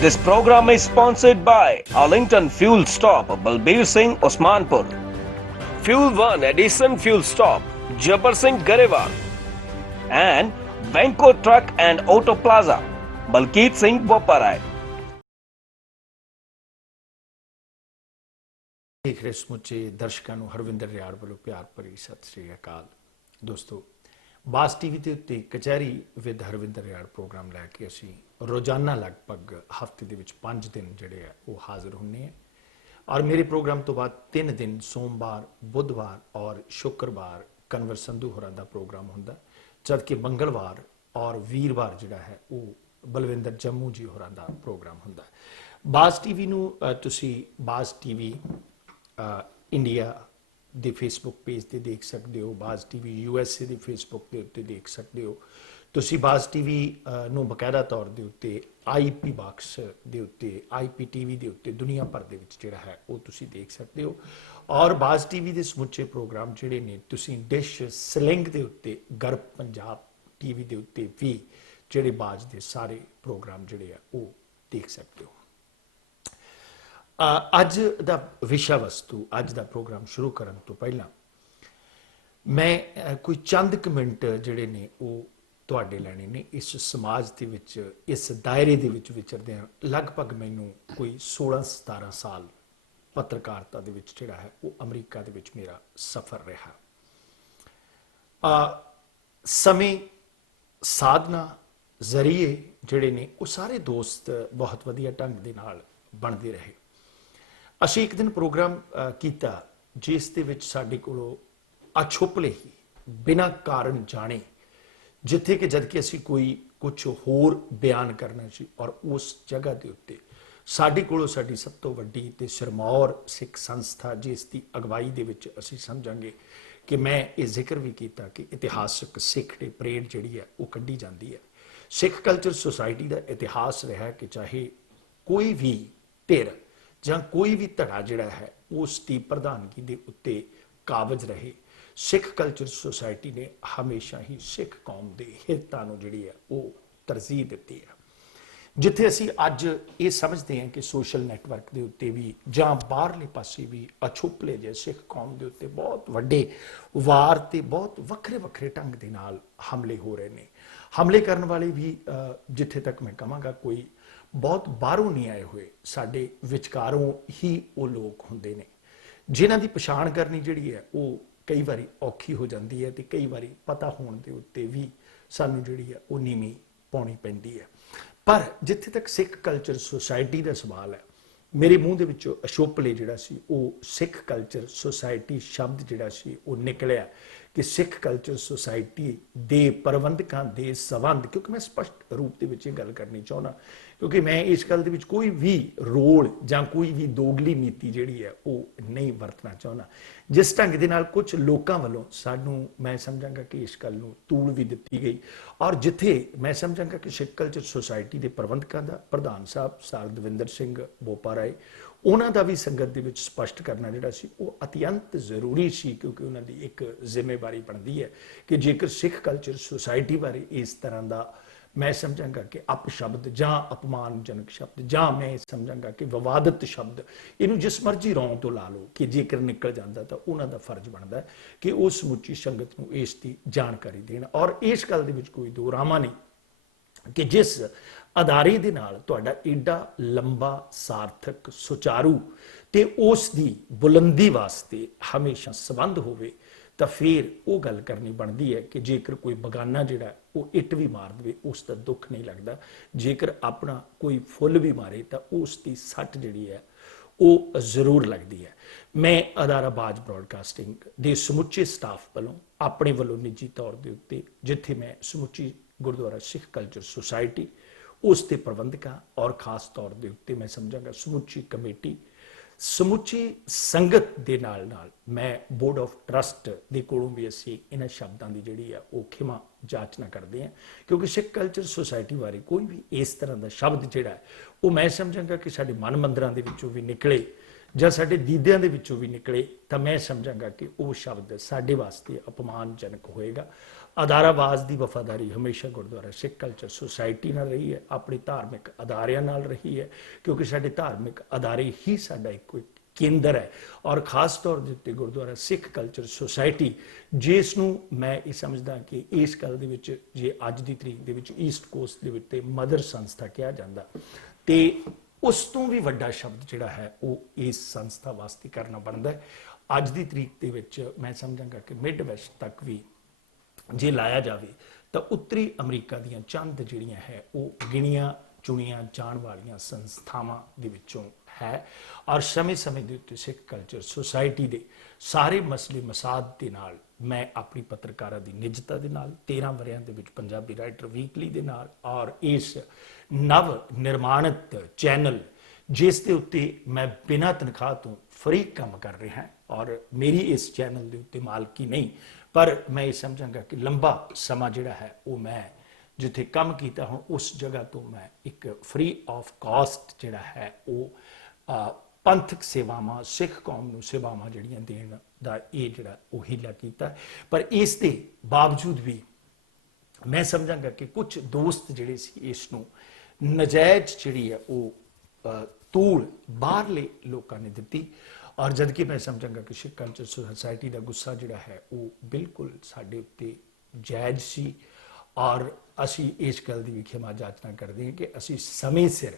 This program is sponsored by Arlington Fuel Stop, Balbir Singh, Osmanpur. Fuel 1 Edison Fuel Stop, Jabbar Singh, Garewal. And Venko Truck and Auto Plaza, Balkeet Singh, Boparai. देख रहे समुचे दर्शकों ਨੂੰ ਹਰਵਿੰਦਰ ਰਿਆੜ ਵੱਲੋਂ ਪਿਆਰ ਭਰੀ ਸਤਿ ਸ੍ਰੀ ਅਕਾਲ। ਦੋਸਤੋ ਬਾਸ ਟੀਵੀ ਦੇ ਉੱਤੇ ਕਚਹਿਰੀ ਵਿਦ ਹਰਵਿੰਦਰ ਰਿਆੜ ਪ੍ਰੋਗਰਾਮ ਲੈ ਕੇ ਅਸੀਂ ਰੋਜ਼ਾਨਾ ਲਗਭਗ ਹਫਤੇ ਦੇ ਵਿੱਚ 5 ਦਿਨ ਜਿਹੜੇ ਆ ਉਹ ਹਾਜ਼ਰ ਹੁੰਨੇ ਆ ਔਰ ਮੇਰੇ ਪ੍ਰੋਗਰਾਮ ਤੋਂ ਬਾਅਦ 3 ਦਿਨ ਸੋਮਵਾਰ ਬੁੱਧਵਾਰ ਔਰ ਸ਼ੁੱਕਰਵਾਰ ਕਨਵਰ ਸੰਧੂ ਹੋਰਾਂ ਦਾ ਪ੍ਰੋਗਰਾਮ ਹੁੰਦਾ ਜਦ ਕਿ ਮੰਗਲਵਾਰ ਔਰ ਵੀਰਵਾਰ ਜਿਹੜਾ ਹੈ ਉਹ ਬਲਵਿੰਦਰ ਜੰਮੂ ਜੀ ਹੋਰਾਂ ਦਾ ਪ੍ਰੋਗਰਾਮ ਹੁੰਦਾ। ਬਾਸ ਟੀਵੀ ਨੂੰ ਤੁਸੀਂ ਬਾਸ ਟੀਵੀ इंडिया के फेसबुक पेज पर देख सकते हो, बाज़ टीवी USA के फेसबुक के उत्ते देख सकते हो। तुसी बाज़ टीवी नूं बकायदा तौर के उत्ते IP बॉक्स के उत्ते IPTV के उत्ते दुनिया भर के विच जिहड़ा है वो तुसी देख सकते हो और बाज़ टीवी के समुचे प्रोग्राम जिहड़े ने तुसी डिश स्लिंग के उत्ते गर्व पंजाब TV के उत्ते भी जिहड़े बाज़ के सारे प्रोग्राम जिहड़े आ वो देख सकते हो। ਅੱਜ ਦਾ ਵਿਸ਼ਾ ਵਸਤੂ ਅੱਜ ਦਾ ਪ੍ਰੋਗਰਾਮ ਸ਼ੁਰੂ ਕਰਨ ਤੋਂ ਪਹਿਲਾਂ ਮੈਂ ਕੋਈ ਚੰਦ ਕੁ ਮਿੰਟ ਜਿਹੜੇ ਨੇ ਉਹ ਤੁਹਾਡੇ ਲੈਣੇ ਨੇ। ਇਸ ਸਮਾਜ ਦੇ ਵਿੱਚ ਇਸ ਦਾਇਰੇ ਦੇ ਵਿੱਚ ਵਿਚਰਦੇ ਹਾਂ ਲਗਭਗ ਮੈਨੂੰ ਕੋਈ 16-17 ਸਾਲ ਪੱਤਰਕਾਰਤਾ ਦੇ ਵਿੱਚ ਜਿਹੜਾ ਹੈ ਉਹ ਅਮਰੀਕਾ ਦੇ ਵਿੱਚ ਮੇਰਾ ਸਫ਼ਰ ਰਿਹਾ। ਸਮੇਂ ਸਾਧਨਾ ਜ਼ਰੀਏ ਜਿਹੜੇ ਨੇ ਉਹ ਸਾਰੇ ਦੋਸਤ ਬਹੁਤ ਵਧੀਆ ਢੰਗ ਦੇ ਨਾਲ ਬਣਦੇ ਰਹੇ। ਅਸੀਂ ਇੱਕ ਦਿਨ ਪ੍ਰੋਗਰਾਮ ਕੀਤਾ ਜਿਸ ਦੇ ਵਿੱਚ ਸਾਡੇ ਕੋਲੋਂ ਅਛੁਪਲੇ ਹੀ ਬਿਨਾਂ ਕਾਰਨ ਜਾਣੇ ਜਿੱਥੇ ਕਿ ਜਦ ਕਿ ਅਸੀਂ ਕੋਈ ਕੁਝ ਹੋਰ ਬਿਆਨ ਕਰਨਾ ਸੀ ਔਰ ਉਸ ਜਗ੍ਹਾ ਦੇ ਉੱਤੇ ਸਾਡੇ ਕੋਲੋਂ ਸਾਡੀ ਸਭ ਤੋਂ ਵੱਡੀ ਤੇ ਸਿਰਮੌਰ ਸਿੱਖ ਸੰਸਥਾ ਜਿਸ ਦੀ ਅਗਵਾਈ ਦੇ ਵਿੱਚ ਅਸੀਂ ਸਮਝਾਂਗੇ ਕਿ ਮੈਂ ਇਹ ਜ਼ਿਕਰ ਵੀ ਕੀਤਾ ਕਿ ਇਤਿਹਾਸਕ ਸਿੱਖ ਡੇ ਪਰੇਡ ਜਿਹੜੀ ਹੈ ਉਹ ਕੱਢੀ ਜਾਂਦੀ ਹੈ। ਸਿੱਖ ਕਲਚਰ ਸੁਸਾਇਟੀ ਦਾ ਇਤਿਹਾਸ ਰਿਹਾ ਕਿ ਚਾਹੇ ਕੋਈ ਵੀ ਧਿਰ ਜਾਂ ਕੋਈ ਵੀ ਧੜਾ ਜਿਹੜਾ ਹੈ ਉਸ ਦੀ ਪ੍ਰਧਾਨਗੀ ਦੇ ਉੱਤੇ ਕਾਬਜ਼ ਰਹੇ। ਸਿੱਖ ਕਲਚਰ ਸੁਸਾਇਟੀ ਨੇ ਹਮੇਸ਼ਾ ਹੀ ਸਿੱਖ ਕੌਮ ਦੇ ਹਿੱਤਾਂ ਨੂੰ ਜਿਹੜੀ ਹੈ ਉਹ ਤਰਜੀਹ ਦਿੱਤੀ ਹੈ। ਜਿੱਥੇ ਅਸੀਂ ਅੱਜ ਇਹ ਸਮਝਦੇ ਹਾਂ ਕਿ ਸੋਸ਼ਲ ਨੈਟਵਰਕ ਦੇ ਉੱਤੇ ਵੀ ਜਾਂ ਬਾਹਰਲੇ ਪਾਸੇ ਵੀ ਅਛੁਪਲੇ ਜਿਹੇ ਸਿੱਖ ਕੌਮ ਦੇ ਉੱਤੇ ਬਹੁਤ ਵੱਡੇ ਵਾਰ ਤੇ ਬਹੁਤ ਵੱਖਰੇ ਵੱਖਰੇ ਢੰਗ ਦੇ ਨਾਲ ਹਮਲੇ ਹੋ ਰਹੇ ਨੇ। ਹਮਲੇ ਕਰਨ ਵਾਲੇ ਵੀ ਜਿੱਥੇ ਤੱਕ ਮੈਂ ਕਹਾਂਗਾ ਕੋਈ ਬਹੁਤ ਬਾਹਰੋਂ ਨਹੀਂ ਆਏ ਹੋਏ, ਸਾਡੇ ਵਿਚਕਾਰੋਂ ਹੀ ਉਹ ਲੋਕ ਹੁੰਦੇ ਨੇ ਜਿਨ੍ਹਾਂ ਦੀ ਪਛਾਣ ਕਰਨੀ ਜਿਹੜੀ ਹੈ ਉਹ ਕਈ ਵਾਰੀ ਔਖੀ ਹੋ ਜਾਂਦੀ ਹੈ ਤੇ ਕਈ ਵਾਰੀ ਪਤਾ ਹੋਣ ਦੇ ਉੱਤੇ ਵੀ ਸਾਨੂੰ ਜਿਹੜੀ ਹੈ ਉਹ ਨੀਵੀਂ ਪਾਉਣੀ ਪੈਂਦੀ ਹੈ। ਪਰ ਜਿੱਥੇ ਤੱਕ ਸਿੱਖ ਕਲਚਰ ਸੁਸਾਇਟੀ ਦਾ ਸਵਾਲ ਹੈ ਮੇਰੇ ਮੂੰਹ ਦੇ ਵਿੱਚੋਂ ਅਸ਼ੋਪਲੇ ਜਿਹੜਾ ਸੀ ਉਹ ਸਿੱਖ ਕਲਚਰ ਸੁਸਾਇਟੀ ਸ਼ਬਦ ਜਿਹੜਾ ਸੀ ਉਹ ਨਿਕਲਿਆ ਕਿ ਸਿੱਖ ਕਲਚਰ ਸੁਸਾਇਟੀ ਦੇ ਪ੍ਰਬੰਧਕਾਂ ਦੇ ਸੰਬੰਧ ਕਿਉਂਕਿ ਮੈਂ ਸਪਸ਼ਟ ਰੂਪ ਦੇ ਵਿੱਚ ਇਹ ਗੱਲ ਕਰਨੀ ਚਾਹੁੰਦਾ ਕਿਉਂਕਿ ਮੈਂ ਇਸ ਗੱਲ ਦੇ ਵਿੱਚ ਕੋਈ ਵੀ ਰੋਲ ਜਾਂ ਕੋਈ ਵੀ ਦੋਗਲੀ ਨੀਤੀ ਜਿਹੜੀ ਹੈ ਉਹ ਨਹੀਂ ਵਰਤਣਾ ਚਾਹੁੰਦਾ। ਜਿਸ ਢੰਗ ਦੇ ਨਾਲ ਕੁਝ ਲੋਕਾਂ ਵੱਲੋਂ ਸਾਨੂੰ ਮੈਂ ਸਮਝਾਂਗਾ ਕਿ ਇਸ ਗੱਲ ਨੂੰ ਤੂਲ ਵੀ ਦਿੱਤੀ ਗਈ ਔਰ ਜਿੱਥੇ ਮੈਂ ਸਮਝਾਂਗਾ ਕਿ ਸਿੱਖ ਕਲਚਰ ਸੁਸਾਇਟੀ ਦੇ ਪ੍ਰਬੰਧਕਾਂ ਦਾ ਪ੍ਰਧਾਨ ਸਾਹਿਬ ਸਰ ਦਵਿੰਦਰ ਸਿੰਘ ਬੋਪਾਰਾਏ ਉਹਨਾਂ ਦਾ ਵੀ ਸੰਗਤ ਦੇ ਵਿੱਚ ਸਪਸ਼ਟ ਕਰਨਾ ਜਿਹੜਾ ਸੀ ਉਹ ਅਤਿਅੰਤ ਜ਼ਰੂਰੀ ਸੀ ਕਿਉਂਕਿ ਉਹਨਾਂ ਦੀ ਇੱਕ ਜ਼ਿੰਮੇਵਾਰੀ ਬਣਦੀ ਹੈ ਕਿ ਜੇਕਰ ਸਿੱਖ ਕਲਚਰ ਸੁਸਾਇਟੀ ਬਾਰੇ ਇਸ ਤਰ੍ਹਾਂ ਦਾ ਮੈਂ ਸਮਝਾਂਗਾ ਕਿ ਅਪਸ਼ਬਦ ਜਾਂ ਅਪਮਾਨਜਨਕ ਸ਼ਬਦ ਜਾਂ ਮੈਂ ਸਮਝਾਂਗਾ ਕਿ ਵਿਵਾਦਤ ਸ਼ਬਦ ਇਹਨੂੰ ਜਿਸ ਮਰਜ਼ੀ ਰੌਂ ਤੋਂ ਲਾ ਲਓ ਕਿ ਜੇਕਰ ਨਿਕਲ ਜਾਂਦਾ ਤਾਂ ਉਹਨਾਂ ਦਾ ਫਰਜ਼ ਬਣਦਾ ਕਿ ਉਹ ਸਮੁੱਚੀ ਸੰਗਤ ਨੂੰ ਇਸ ਦੀ ਜਾਣਕਾਰੀ ਦੇਣ ਔਰ ਇਸ ਗੱਲ ਦੇ ਵਿੱਚ ਕੋਈ ਦੋ ਰਾਮਾ ਨਹੀਂ ਕਿ ਜਿਸ ਅਦਾਰੇ ਦੇ ਨਾਲ ਤੁਹਾਡਾ ਏਡਾ ਲੰਬਾ ਸਾਰਥਕ ਸੁਚਾਰੂ ਤੇ ਉਸ ਦੀ ਬੁਲੰਦੀ ਵਾਸਤੇ ਹਮੇਸ਼ਾ ਸੰਬੰਧ ਹੋਵੇ ਤਾਂ ਫਿਰ ਉਹ ਗੱਲ ਕਰਨੀ ਬਣਦੀ ਹੈ ਕਿ ਜੇਕਰ ਕੋਈ ਬਗਾਨਾ ਜਿਹੜਾ ਉਹ ਇੱਟ ਵੀ ਮਾਰ ਦੇਵੇ ਉਸ ਦਾ ਦੁੱਖ ਨਹੀਂ ਲੱਗਦਾ, ਜੇਕਰ ਆਪਣਾ ਕੋਈ ਫੁੱਲ ਵੀ ਮਾਰੇ ਤਾਂ ਉਸ ਦੀ ਸੱਟ ਜਿਹੜੀ ਹੈ ਉਹ ਜ਼ਰੂਰ ਲੱਗਦੀ ਹੈ। ਮੈਂ ਅਦਾਰਾ ਬਾਜ ਬ੍ਰੌਡਕਾਸਟਿੰਗ ਦੇ ਸਮੁੱਚੇ ਸਟਾਫ ਵੱਲੋਂ ਆਪਣੇ ਵੱਲੋਂ ਨਿੱਜੀ ਤੌਰ ਦੇ ਉੱਤੇ ਜਿੱਥੇ ਮੈਂ ਸਮੁੱਚੀ ਗੁਰਦੁਆਰਾ ਸਿੱਖ ਕਲਚਰ ਸੁਸਾਇਟੀ ਉਸ ਦੇ ਪ੍ਰਬੰਧਕਾਂ ਔਰ ਖਾਸ ਤੌਰ ਦੇ ਉੱਤੇ ਮੈਂ ਸਮਝਾਂਗਾ ਸਮੁੱਚੀ ਕਮੇਟੀ ਸਮੁੱਚੀ ਸੰਗਤ ਦੇ ਨਾਲ ਨਾਲ ਮੈਂ ਬੋਰਡ ਆਫ ਟਰਸਟ ਦੇ ਕੋਲੋਂ ਵੀ ਅਸੀਂ ਇਹਨਾਂ ਸ਼ਬਦਾਂ ਦੀ ਜਿਹੜੀ ਆ ਉਹ ਖਿਮਾ ਜਾਚਨਾ ਕਰਦੇ ਹਾਂ ਕਿਉਂਕਿ ਸਿੱਖ ਕਲਚਰ ਸੁਸਾਇਟੀ ਬਾਰੇ ਕੋਈ ਵੀ ਇਸ ਤਰ੍ਹਾਂ ਦਾ ਸ਼ਬਦ ਜਿਹੜਾ ਉਹ ਮੈਂ ਸਮਝਾਂਗਾ ਕਿ ਸਾਡੇ ਮਨ ਮੰਦਰਾਂ ਦੇ ਵਿੱਚੋਂ ਵੀ ਨਿਕਲੇ ਜਾਂ ਸਾਡੇ ਦੀਦਿਆਂ ਦੇ ਵਿੱਚੋਂ ਵੀ ਨਿਕਲੇ ਤਾਂ ਮੈਂ ਸਮਝਾਂਗਾ ਕਿ ਉਹ ਸ਼ਬਦ ਸਾਡੇ ਵਾਸਤੇ ਅਪਮਾਨਜਨਕ ਹੋਏਗਾ। ਅਦਾਰਾਵਾਜ਼ ਦੀ ਵਫਾਦਾਰੀ ਹਮੇਸ਼ਾ ਗੁਰਦੁਆਰਾ ਸਿੱਖ ਕਲਚਰ ਸੁਸਾਇਟੀ ਨਾਲ ਰਹੀ ਹੈ, ਆਪਣੇ ਧਾਰਮਿਕ ਅਦਾਰਿਆਂ ਨਾਲ ਰਹੀ ਹੈ, ਕਿਉਂਕਿ ਸਾਡੇ ਧਾਰਮਿਕ ਅਦਾਰੇ ਹੀ ਸਾਡਾ ਇੱਕੋ ਇੱਕ ਕੇਂਦਰ ਹੈ। ਔਰ ਖਾਸ ਤੌਰ ਦੇ ਉੱਤੇ ਗੁਰਦੁਆਰਾ ਸਿੱਖ ਕਲਚਰ ਸੁਸਾਇਟੀ, ਜਿਸ ਨੂੰ ਮੈਂ ਇਹ ਸਮਝਦਾ ਕਿ ਇਸ ਗੱਲ ਦੇ ਵਿੱਚ ਜੇ ਅੱਜ ਦੀ ਤਰੀਕ ਦੇ ਵਿੱਚ ਈਸਟ ਕੋਸਟ ਦੇ ਉੱਤੇ ਮਦਰ ਸੰਸਥਾ ਕਿਹਾ ਜਾਂਦਾ, ਤੇ ਉਸ ਤੋਂ ਵੀ ਵੱਡਾ ਸ਼ਬਦ ਜਿਹੜਾ ਹੈ ਉਹ ਇਸ ਸੰਸਥਾ ਵਾਸਤੇ ਕਰਨਾ ਬਣਦਾ ਹੈ। ਅੱਜ ਦੀ ਤਰੀਕ ਦੇ ਵਿੱਚ ਮੈਂ ਸਮਝਾਂਗਾ ਕਿ ਮਿਡ ਵੈਸਟ ਤੱਕ ਵੀ ਜੇ ਲਾਇਆ ਜਾਵੇ ਤਾਂ ਉੱਤਰੀ ਅਮਰੀਕਾ ਦੀਆਂ ਚੰਦ ਜਿਹੜੀਆਂ ਹੈ ਉਹ ਗਿਣੀਆਂ ਚੁਣੀਆਂ ਜਾਣ ਵਾਲੀਆਂ ਸੰਸਥਾਵਾਂ ਦੇ ਵਿੱਚੋਂ ਹੈ। ਔਰ ਸਮੇਂ-ਸਮੇਂ ਦੇ ਉੱਤੇ ਸਿੱਖ ਕਲਚਰ ਸੁਸਾਇਟੀ ਦੇ ਸਾਰੇ ਮਸਲੇ ਮਸਾਦ ਦੇ ਨਾਲ ਮੈਂ ਆਪਣੀ ਪੱਤਰਕਾਰਾਂ ਦੀ ਨਿੱਜਤਾ ਦੇ ਨਾਲ 13 ਵਰਿਆਂ ਦੇ ਵਿੱਚ ਪੰਜਾਬੀ ਰਾਈਟਰ ਵੀਕਲੀ ਦੇ ਨਾਲ ਔਰ ਇਸ ਨਵ ਨਿਰਮਾਣਿਤ ਚੈਨਲ ਜਿਸ ਦੇ ਉੱਤੇ ਮੈਂ ਬਿਨਾਂ ਤਨਖਾਹ ਤੋਂ ਫਰੀ ਕੰਮ ਕਰ ਰਿਹਾ ਹਾਂ, ਔਰ ਮੇਰੀ ਇਸ ਚੈਨਲ ਦੇ ਉੱਤੇ ਮਾਲਕੀ ਨਹੀਂ, ਪਰ ਮੈਂ ਇਹ ਸਮਝਾਂਗਾ ਕਿ ਲੰਬਾ ਸਮਾਂ ਜਿਹੜਾ ਹੈ ਉਹ ਮੈਂ ਜਿੱਥੇ ਕੰਮ ਕੀਤਾ ਹੁਣ ਉਸ ਜਗ੍ਹਾ ਤੋਂ ਮੈਂ ਇੱਕ ਫ੍ਰੀ ਆਫ ਕਾਸਟ ਜਿਹੜਾ ਹੈ ਉਹ ਪੰਥਕ ਸੇਵਾਵਾਂ, ਸਿੱਖ ਕੌਮ ਨੂੰ ਸੇਵਾਵਾਂ ਜਿਹੜੀਆਂ ਦੇਣ ਦਾ ਇਹ ਜਿਹੜਾ ਉਹ ਹੀਲਾ ਕੀਤਾ। ਪਰ ਇਸ ਦੇ ਬਾਵਜੂਦ ਵੀ ਮੈਂ ਸਮਝਾਂਗਾ ਕਿ ਕੁਝ ਦੋਸਤ ਜਿਹੜੇ ਸੀ ਇਸ ਨੂੰ ਨਜਾਇਜ਼ ਜਿਹੜੀ ਹੈ ਉਹ ਤੂੜ ਬਾਹਰਲੇ ਲੋਕਾਂ ਨੇ ਦਿੱਤੀ, ਔਰ ਜਦ ਕਿ ਮੈਂ ਸਮਝਾਂਗਾ ਕਿ ਸਿੱਖ ਕਲਚਰ ਸੁਸਾਇਟੀ ਦਾ ਗੁੱਸਾ ਜਿਹੜਾ ਹੈ ਉਹ ਬਿਲਕੁਲ ਸਾਡੇ ਉੱਤੇ ਜਾਇਜ਼ ਸੀ। ਔਰ ਅਸੀਂ ਇਸ ਗੱਲ ਦੀ ਵੀ ਖਿਮਾ ਜਾਚਨਾ ਕਰਦੇ ਹਾਂ ਕਿ ਅਸੀਂ ਸਮੇਂ ਸਿਰ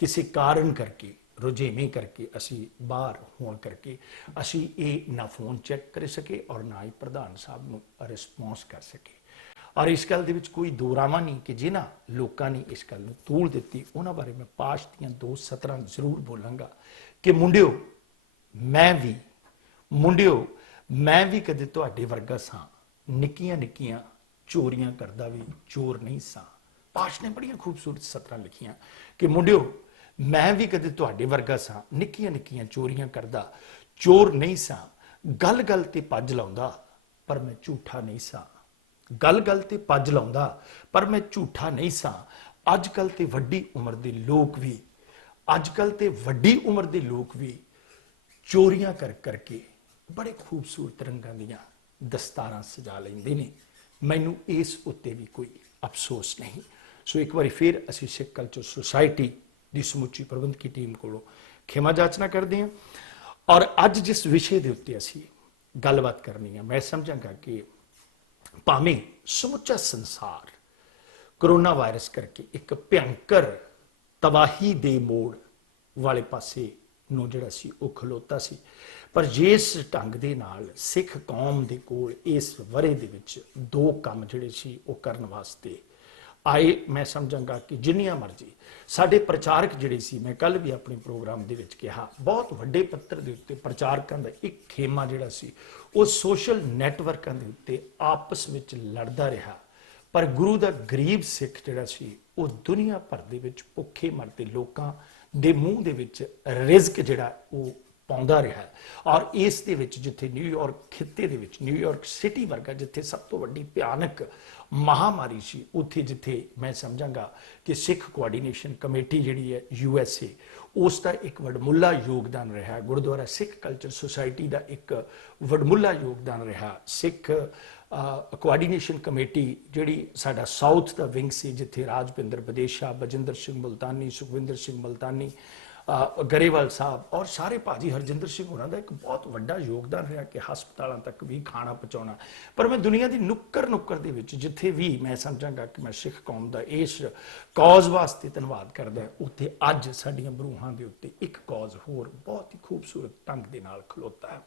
ਕਿਸੇ ਕਾਰਨ ਕਰਕੇ ਰੁਝੇਵੇਂ ਕਰਕੇ ਅਸੀਂ ਬਾਹਰ ਹੋਣ ਕਰਕੇ ਅਸੀਂ ਇਹ ਨਾ ਫੋਨ ਚੈੱਕ ਕਰ ਸਕੇ ਔਰ ਨਾ ਹੀ ਪ੍ਰਧਾਨ ਸਾਹਿਬ ਨੂੰ ਰਿਸਪੌਂਸ ਕਰ ਸਕੇ। ਔਰ ਇਸ ਗੱਲ ਦੇ ਵਿੱਚ ਕੋਈ ਦੋਰਾਵਾ ਨਹੀਂ ਕਿ ਜਿਨ੍ਹਾਂ ਲੋਕਾਂ ਨੇ ਇਸ ਗੱਲ ਨੂੰ ਤੂੜ ਦਿੱਤੀ ਉਹਨਾਂ ਬਾਰੇ ਮੈਂ ਪਾਸ਼ ਦੀਆਂ 2 ਸਤਰਾਂ ਜ਼ਰੂਰ ਬੋਲਾਂਗਾ ਕਿ ਮੁੰਡਿਓ ਮੈਂ ਵੀ ਕਦੇ ਤੁਹਾਡੇ ਵਰਗਾ ਸਾਂ, ਨਿੱਕੀਆਂ ਨਿੱਕੀਆਂ ਚੋਰੀਆਂ ਕਰਦਾ ਵੀ ਚੋਰ ਨਹੀਂ ਸਾਂ। ਪਾਸ਼ ਨੇ ਬੜੀਆਂ ਖੂਬਸੂਰਤ ਸਤਰਾਂ ਲਿਖੀਆਂ ਕਿ ਮੁੰਡਿਓ ਮੈਂ ਵੀ ਕਦੇ ਤੁਹਾਡੇ ਵਰਗਾ ਸਾਂ, ਨਿੱਕੀਆਂ ਨਿੱਕੀਆਂ ਚੋਰੀਆਂ ਕਰਦਾ ਚੋਰ ਨਹੀਂ ਸਾਂ। ਗੱਲ ਗੱਲ ਤੇ ਪੱਜ ਲਾਉਂਦਾ ਪਰ ਮੈਂ ਝੂਠਾ ਨਹੀਂ ਸਾਂ। ਗੱਲ ਗੱਲ ਤੇ ਪੱਜ ਲਾਉਂਦਾ ਪਰ ਮੈਂ ਝੂਠਾ ਨਹੀਂ ਸਾਂ। ਅੱਜ ਕੱਲ ਤੇ ਵੱਡੀ ਉਮਰ ਦੇ ਲੋਕ ਵੀ ਚੋਰੀਆਂ ਕਰਕੇ ਬੜੇ ਖੂਬਸੂਰਤ ਰੰਗਾਂ ਦੀਆਂ ਦਸਤਾਰਾਂ ਸਜਾ ਲੈਂਦੇ ਨੇ। ਮੈਨੂੰ ਇਸ ਉੱਤੇ ਵੀ ਕੋਈ ਅਫਸੋਸ ਨਹੀਂ। ਸੋ ਇੱਕ ਵਾਰੀ ਫਿਰ ਅਸੀਂ ਸਿੱਖ ਕਲਚਰ ਸੁਸਾਇਟੀ ਦੀ ਸਮੁੱਚੀ ਪ੍ਰਬੰਧਕੀ ਟੀਮ ਕੋਲੋਂ ਖਿਮਾ ਜਾਚਨਾ ਕਰਦੇ ਹਾਂ। ਔਰ ਅੱਜ ਜਿਸ ਵਿਸ਼ੇ ਦੇ ਉੱਤੇ ਅਸੀਂ ਗੱਲਬਾਤ ਕਰਨੀ ਹੈ, ਮੈਂ ਸਮਝਾਂਗਾ ਕਿ ਭਾਵੇਂ ਸਮੁੱਚਾ ਸੰਸਾਰ ਕਰੋਨਾ ਵਾਇਰਸ ਕਰਕੇ ਇੱਕ ਭਿਅੰਕਰ ਤਬਾਹੀ ਦੇ ਮੋੜ ਵਾਲੇ ਪਾਸੇ ਨੂੰ ਜਿਹੜਾ ਸੀ ਉਹ ਖਲੋਤਾ ਸੀ, ਪਰ ਜਿਸ ਢੰਗ ਦੇ ਨਾਲ ਸਿੱਖ ਕੌਮ ਦੇ ਕੋਲ ਇਸ ਵਰੇ ਦੇ ਵਿੱਚ 2 ਕੰਮ ਜਿਹੜੇ ਸੀ ਉਹ ਕਰਨ ਵਾਸਤੇ ਆਏ, ਮੈਂ ਸਮਝਾਂਗਾ ਕਿ ਜਿੰਨੀਆਂ ਮਰਜ਼ੀ ਸਾਡੇ ਪ੍ਰਚਾਰਕ ਜਿਹੜੇ ਸੀ, ਮੈਂ ਕੱਲ ਵੀ ਆਪਣੇ ਪ੍ਰੋਗਰਾਮ ਦੇ ਵਿੱਚ ਕਿਹਾ, ਬਹੁਤ ਵੱਡੇ ਪੱਧਰ ਦੇ ਉੱਤੇ ਪ੍ਰਚਾਰਕਾਂ ਦਾ ਇੱਕ ਖੇਮਾ ਜਿਹੜਾ ਸੀ ਉਹ ਸੋਸ਼ਲ ਨੈਟਵਰਕਾਂ ਦੇ ਉੱਤੇ ਆਪਸ ਵਿੱਚ ਲੜਦਾ ਰਿਹਾ, ਪਰ ਗੁਰੂ ਦਾ ਗਰੀਬ ਸਿੱਖ ਜਿਹੜਾ ਸੀ ਉਹ ਦੁਨੀਆ ਭਰ ਦੇ ਵਿੱਚ ਭੁੱਖੇ ਮਰਦੇ ਲੋਕਾਂ ਦੇ ਮੂੰਹ ਦੇ ਵਿੱਚ ਰਿਜ਼ਕ ਜਿਹੜਾ ਉਹ ਪਾਉਂਦਾ ਰਿਹਾ। ਔਰ ਇਸ ਦੇ ਵਿੱਚ ਜਿੱਥੇ ਨਿਊਯਾਰਕ ਖਿੱਤੇ ਦੇ ਵਿੱਚ ਨਿਊਯਾਰਕ ਸਿਟੀ ਵਰਗਾ ਜਿੱਥੇ ਸਭ ਤੋਂ ਵੱਡੀ ਭਿਆਨਕ ਮਹਾਮਾਰੀ ਸੀ, ਉੱਥੇ ਜਿੱਥੇ ਮੈਂ ਸਮਝਾਂਗਾ ਕਿ ਸਿੱਖ ਕੋਆਰਡੀਨੇਸ਼ਨ ਕਮੇਟੀ ਜਿਹੜੀ ਹੈ USA, ਉਸ ਦਾ ਇੱਕ ਵਡਮੁੱਲਾ ਯੋਗਦਾਨ ਰਿਹਾ। ਗੁਰਦੁਆਰਾ ਸਿੱਖ ਕਲਚਰ ਸੁਸਾਇਟੀ ਦਾ ਇੱਕ ਵਡਮੁੱਲਾ ਯੋਗਦਾਨ ਰਿਹਾ। ਸਿੱਖ ਕੋਆਰਡੀਨੇਸ਼ਨ ਕਮੇਟੀ ਜਿਹੜੀ ਸਾਡਾ ਸਾਊਥ ਦਾ ਵਿੰਗ ਸੀ, ਜਿੱਥੇ ਰਾਜਪਿੰਦਰ ਬਦੇਸ਼ਾ, ਬਜਿੰਦਰ ਸਿੰਘ ਮੁਲਤਾਨੀ, ਸੁਖਵਿੰਦਰ ਸਿੰਘ ਮੁਲਤਾਨੀ, ਗਰੇਵਾਲ ਸਾਹਿਬ ਔਰ ਸਾਰੇ ਭਾਜੀ ਹਰਜਿੰਦਰ ਸਿੰਘ ਹੋਰਾਂ ਦਾ ਇੱਕ ਬਹੁਤ ਵੱਡਾ ਯੋਗਦਾਨ ਰਿਹਾ ਕਿ ਹਸਪਤਾਲਾਂ ਤੱਕ ਵੀ ਖਾਣਾ ਪਹੁੰਚਾਉਣਾ। ਪਰ ਮੈਂ ਦੁਨੀਆ ਦੀ ਨੁੱਕਰ ਦੇ ਵਿੱਚ ਜਿੱਥੇ ਵੀ ਮੈਂ ਸਮਝਾਂਗਾ ਕਿ ਮੈਂ ਸਿੱਖ ਕੌਮ ਦਾ ਇਸ ਕੌਜ਼ ਵਾਸਤੇ ਧੰਨਵਾਦ ਕਰਦਾ, ਉੱਥੇ ਅੱਜ ਸਾਡੀਆਂ ਬਰੂਹਾਂ ਦੇ ਉੱਤੇ ਇੱਕ ਕੌਜ਼ ਹੋਰ ਬਹੁਤ ਹੀ ਖੂਬਸੂਰਤ ਢੰਗ ਦੇ ਨਾਲ ਖਲੋਤਾ ਹੈ,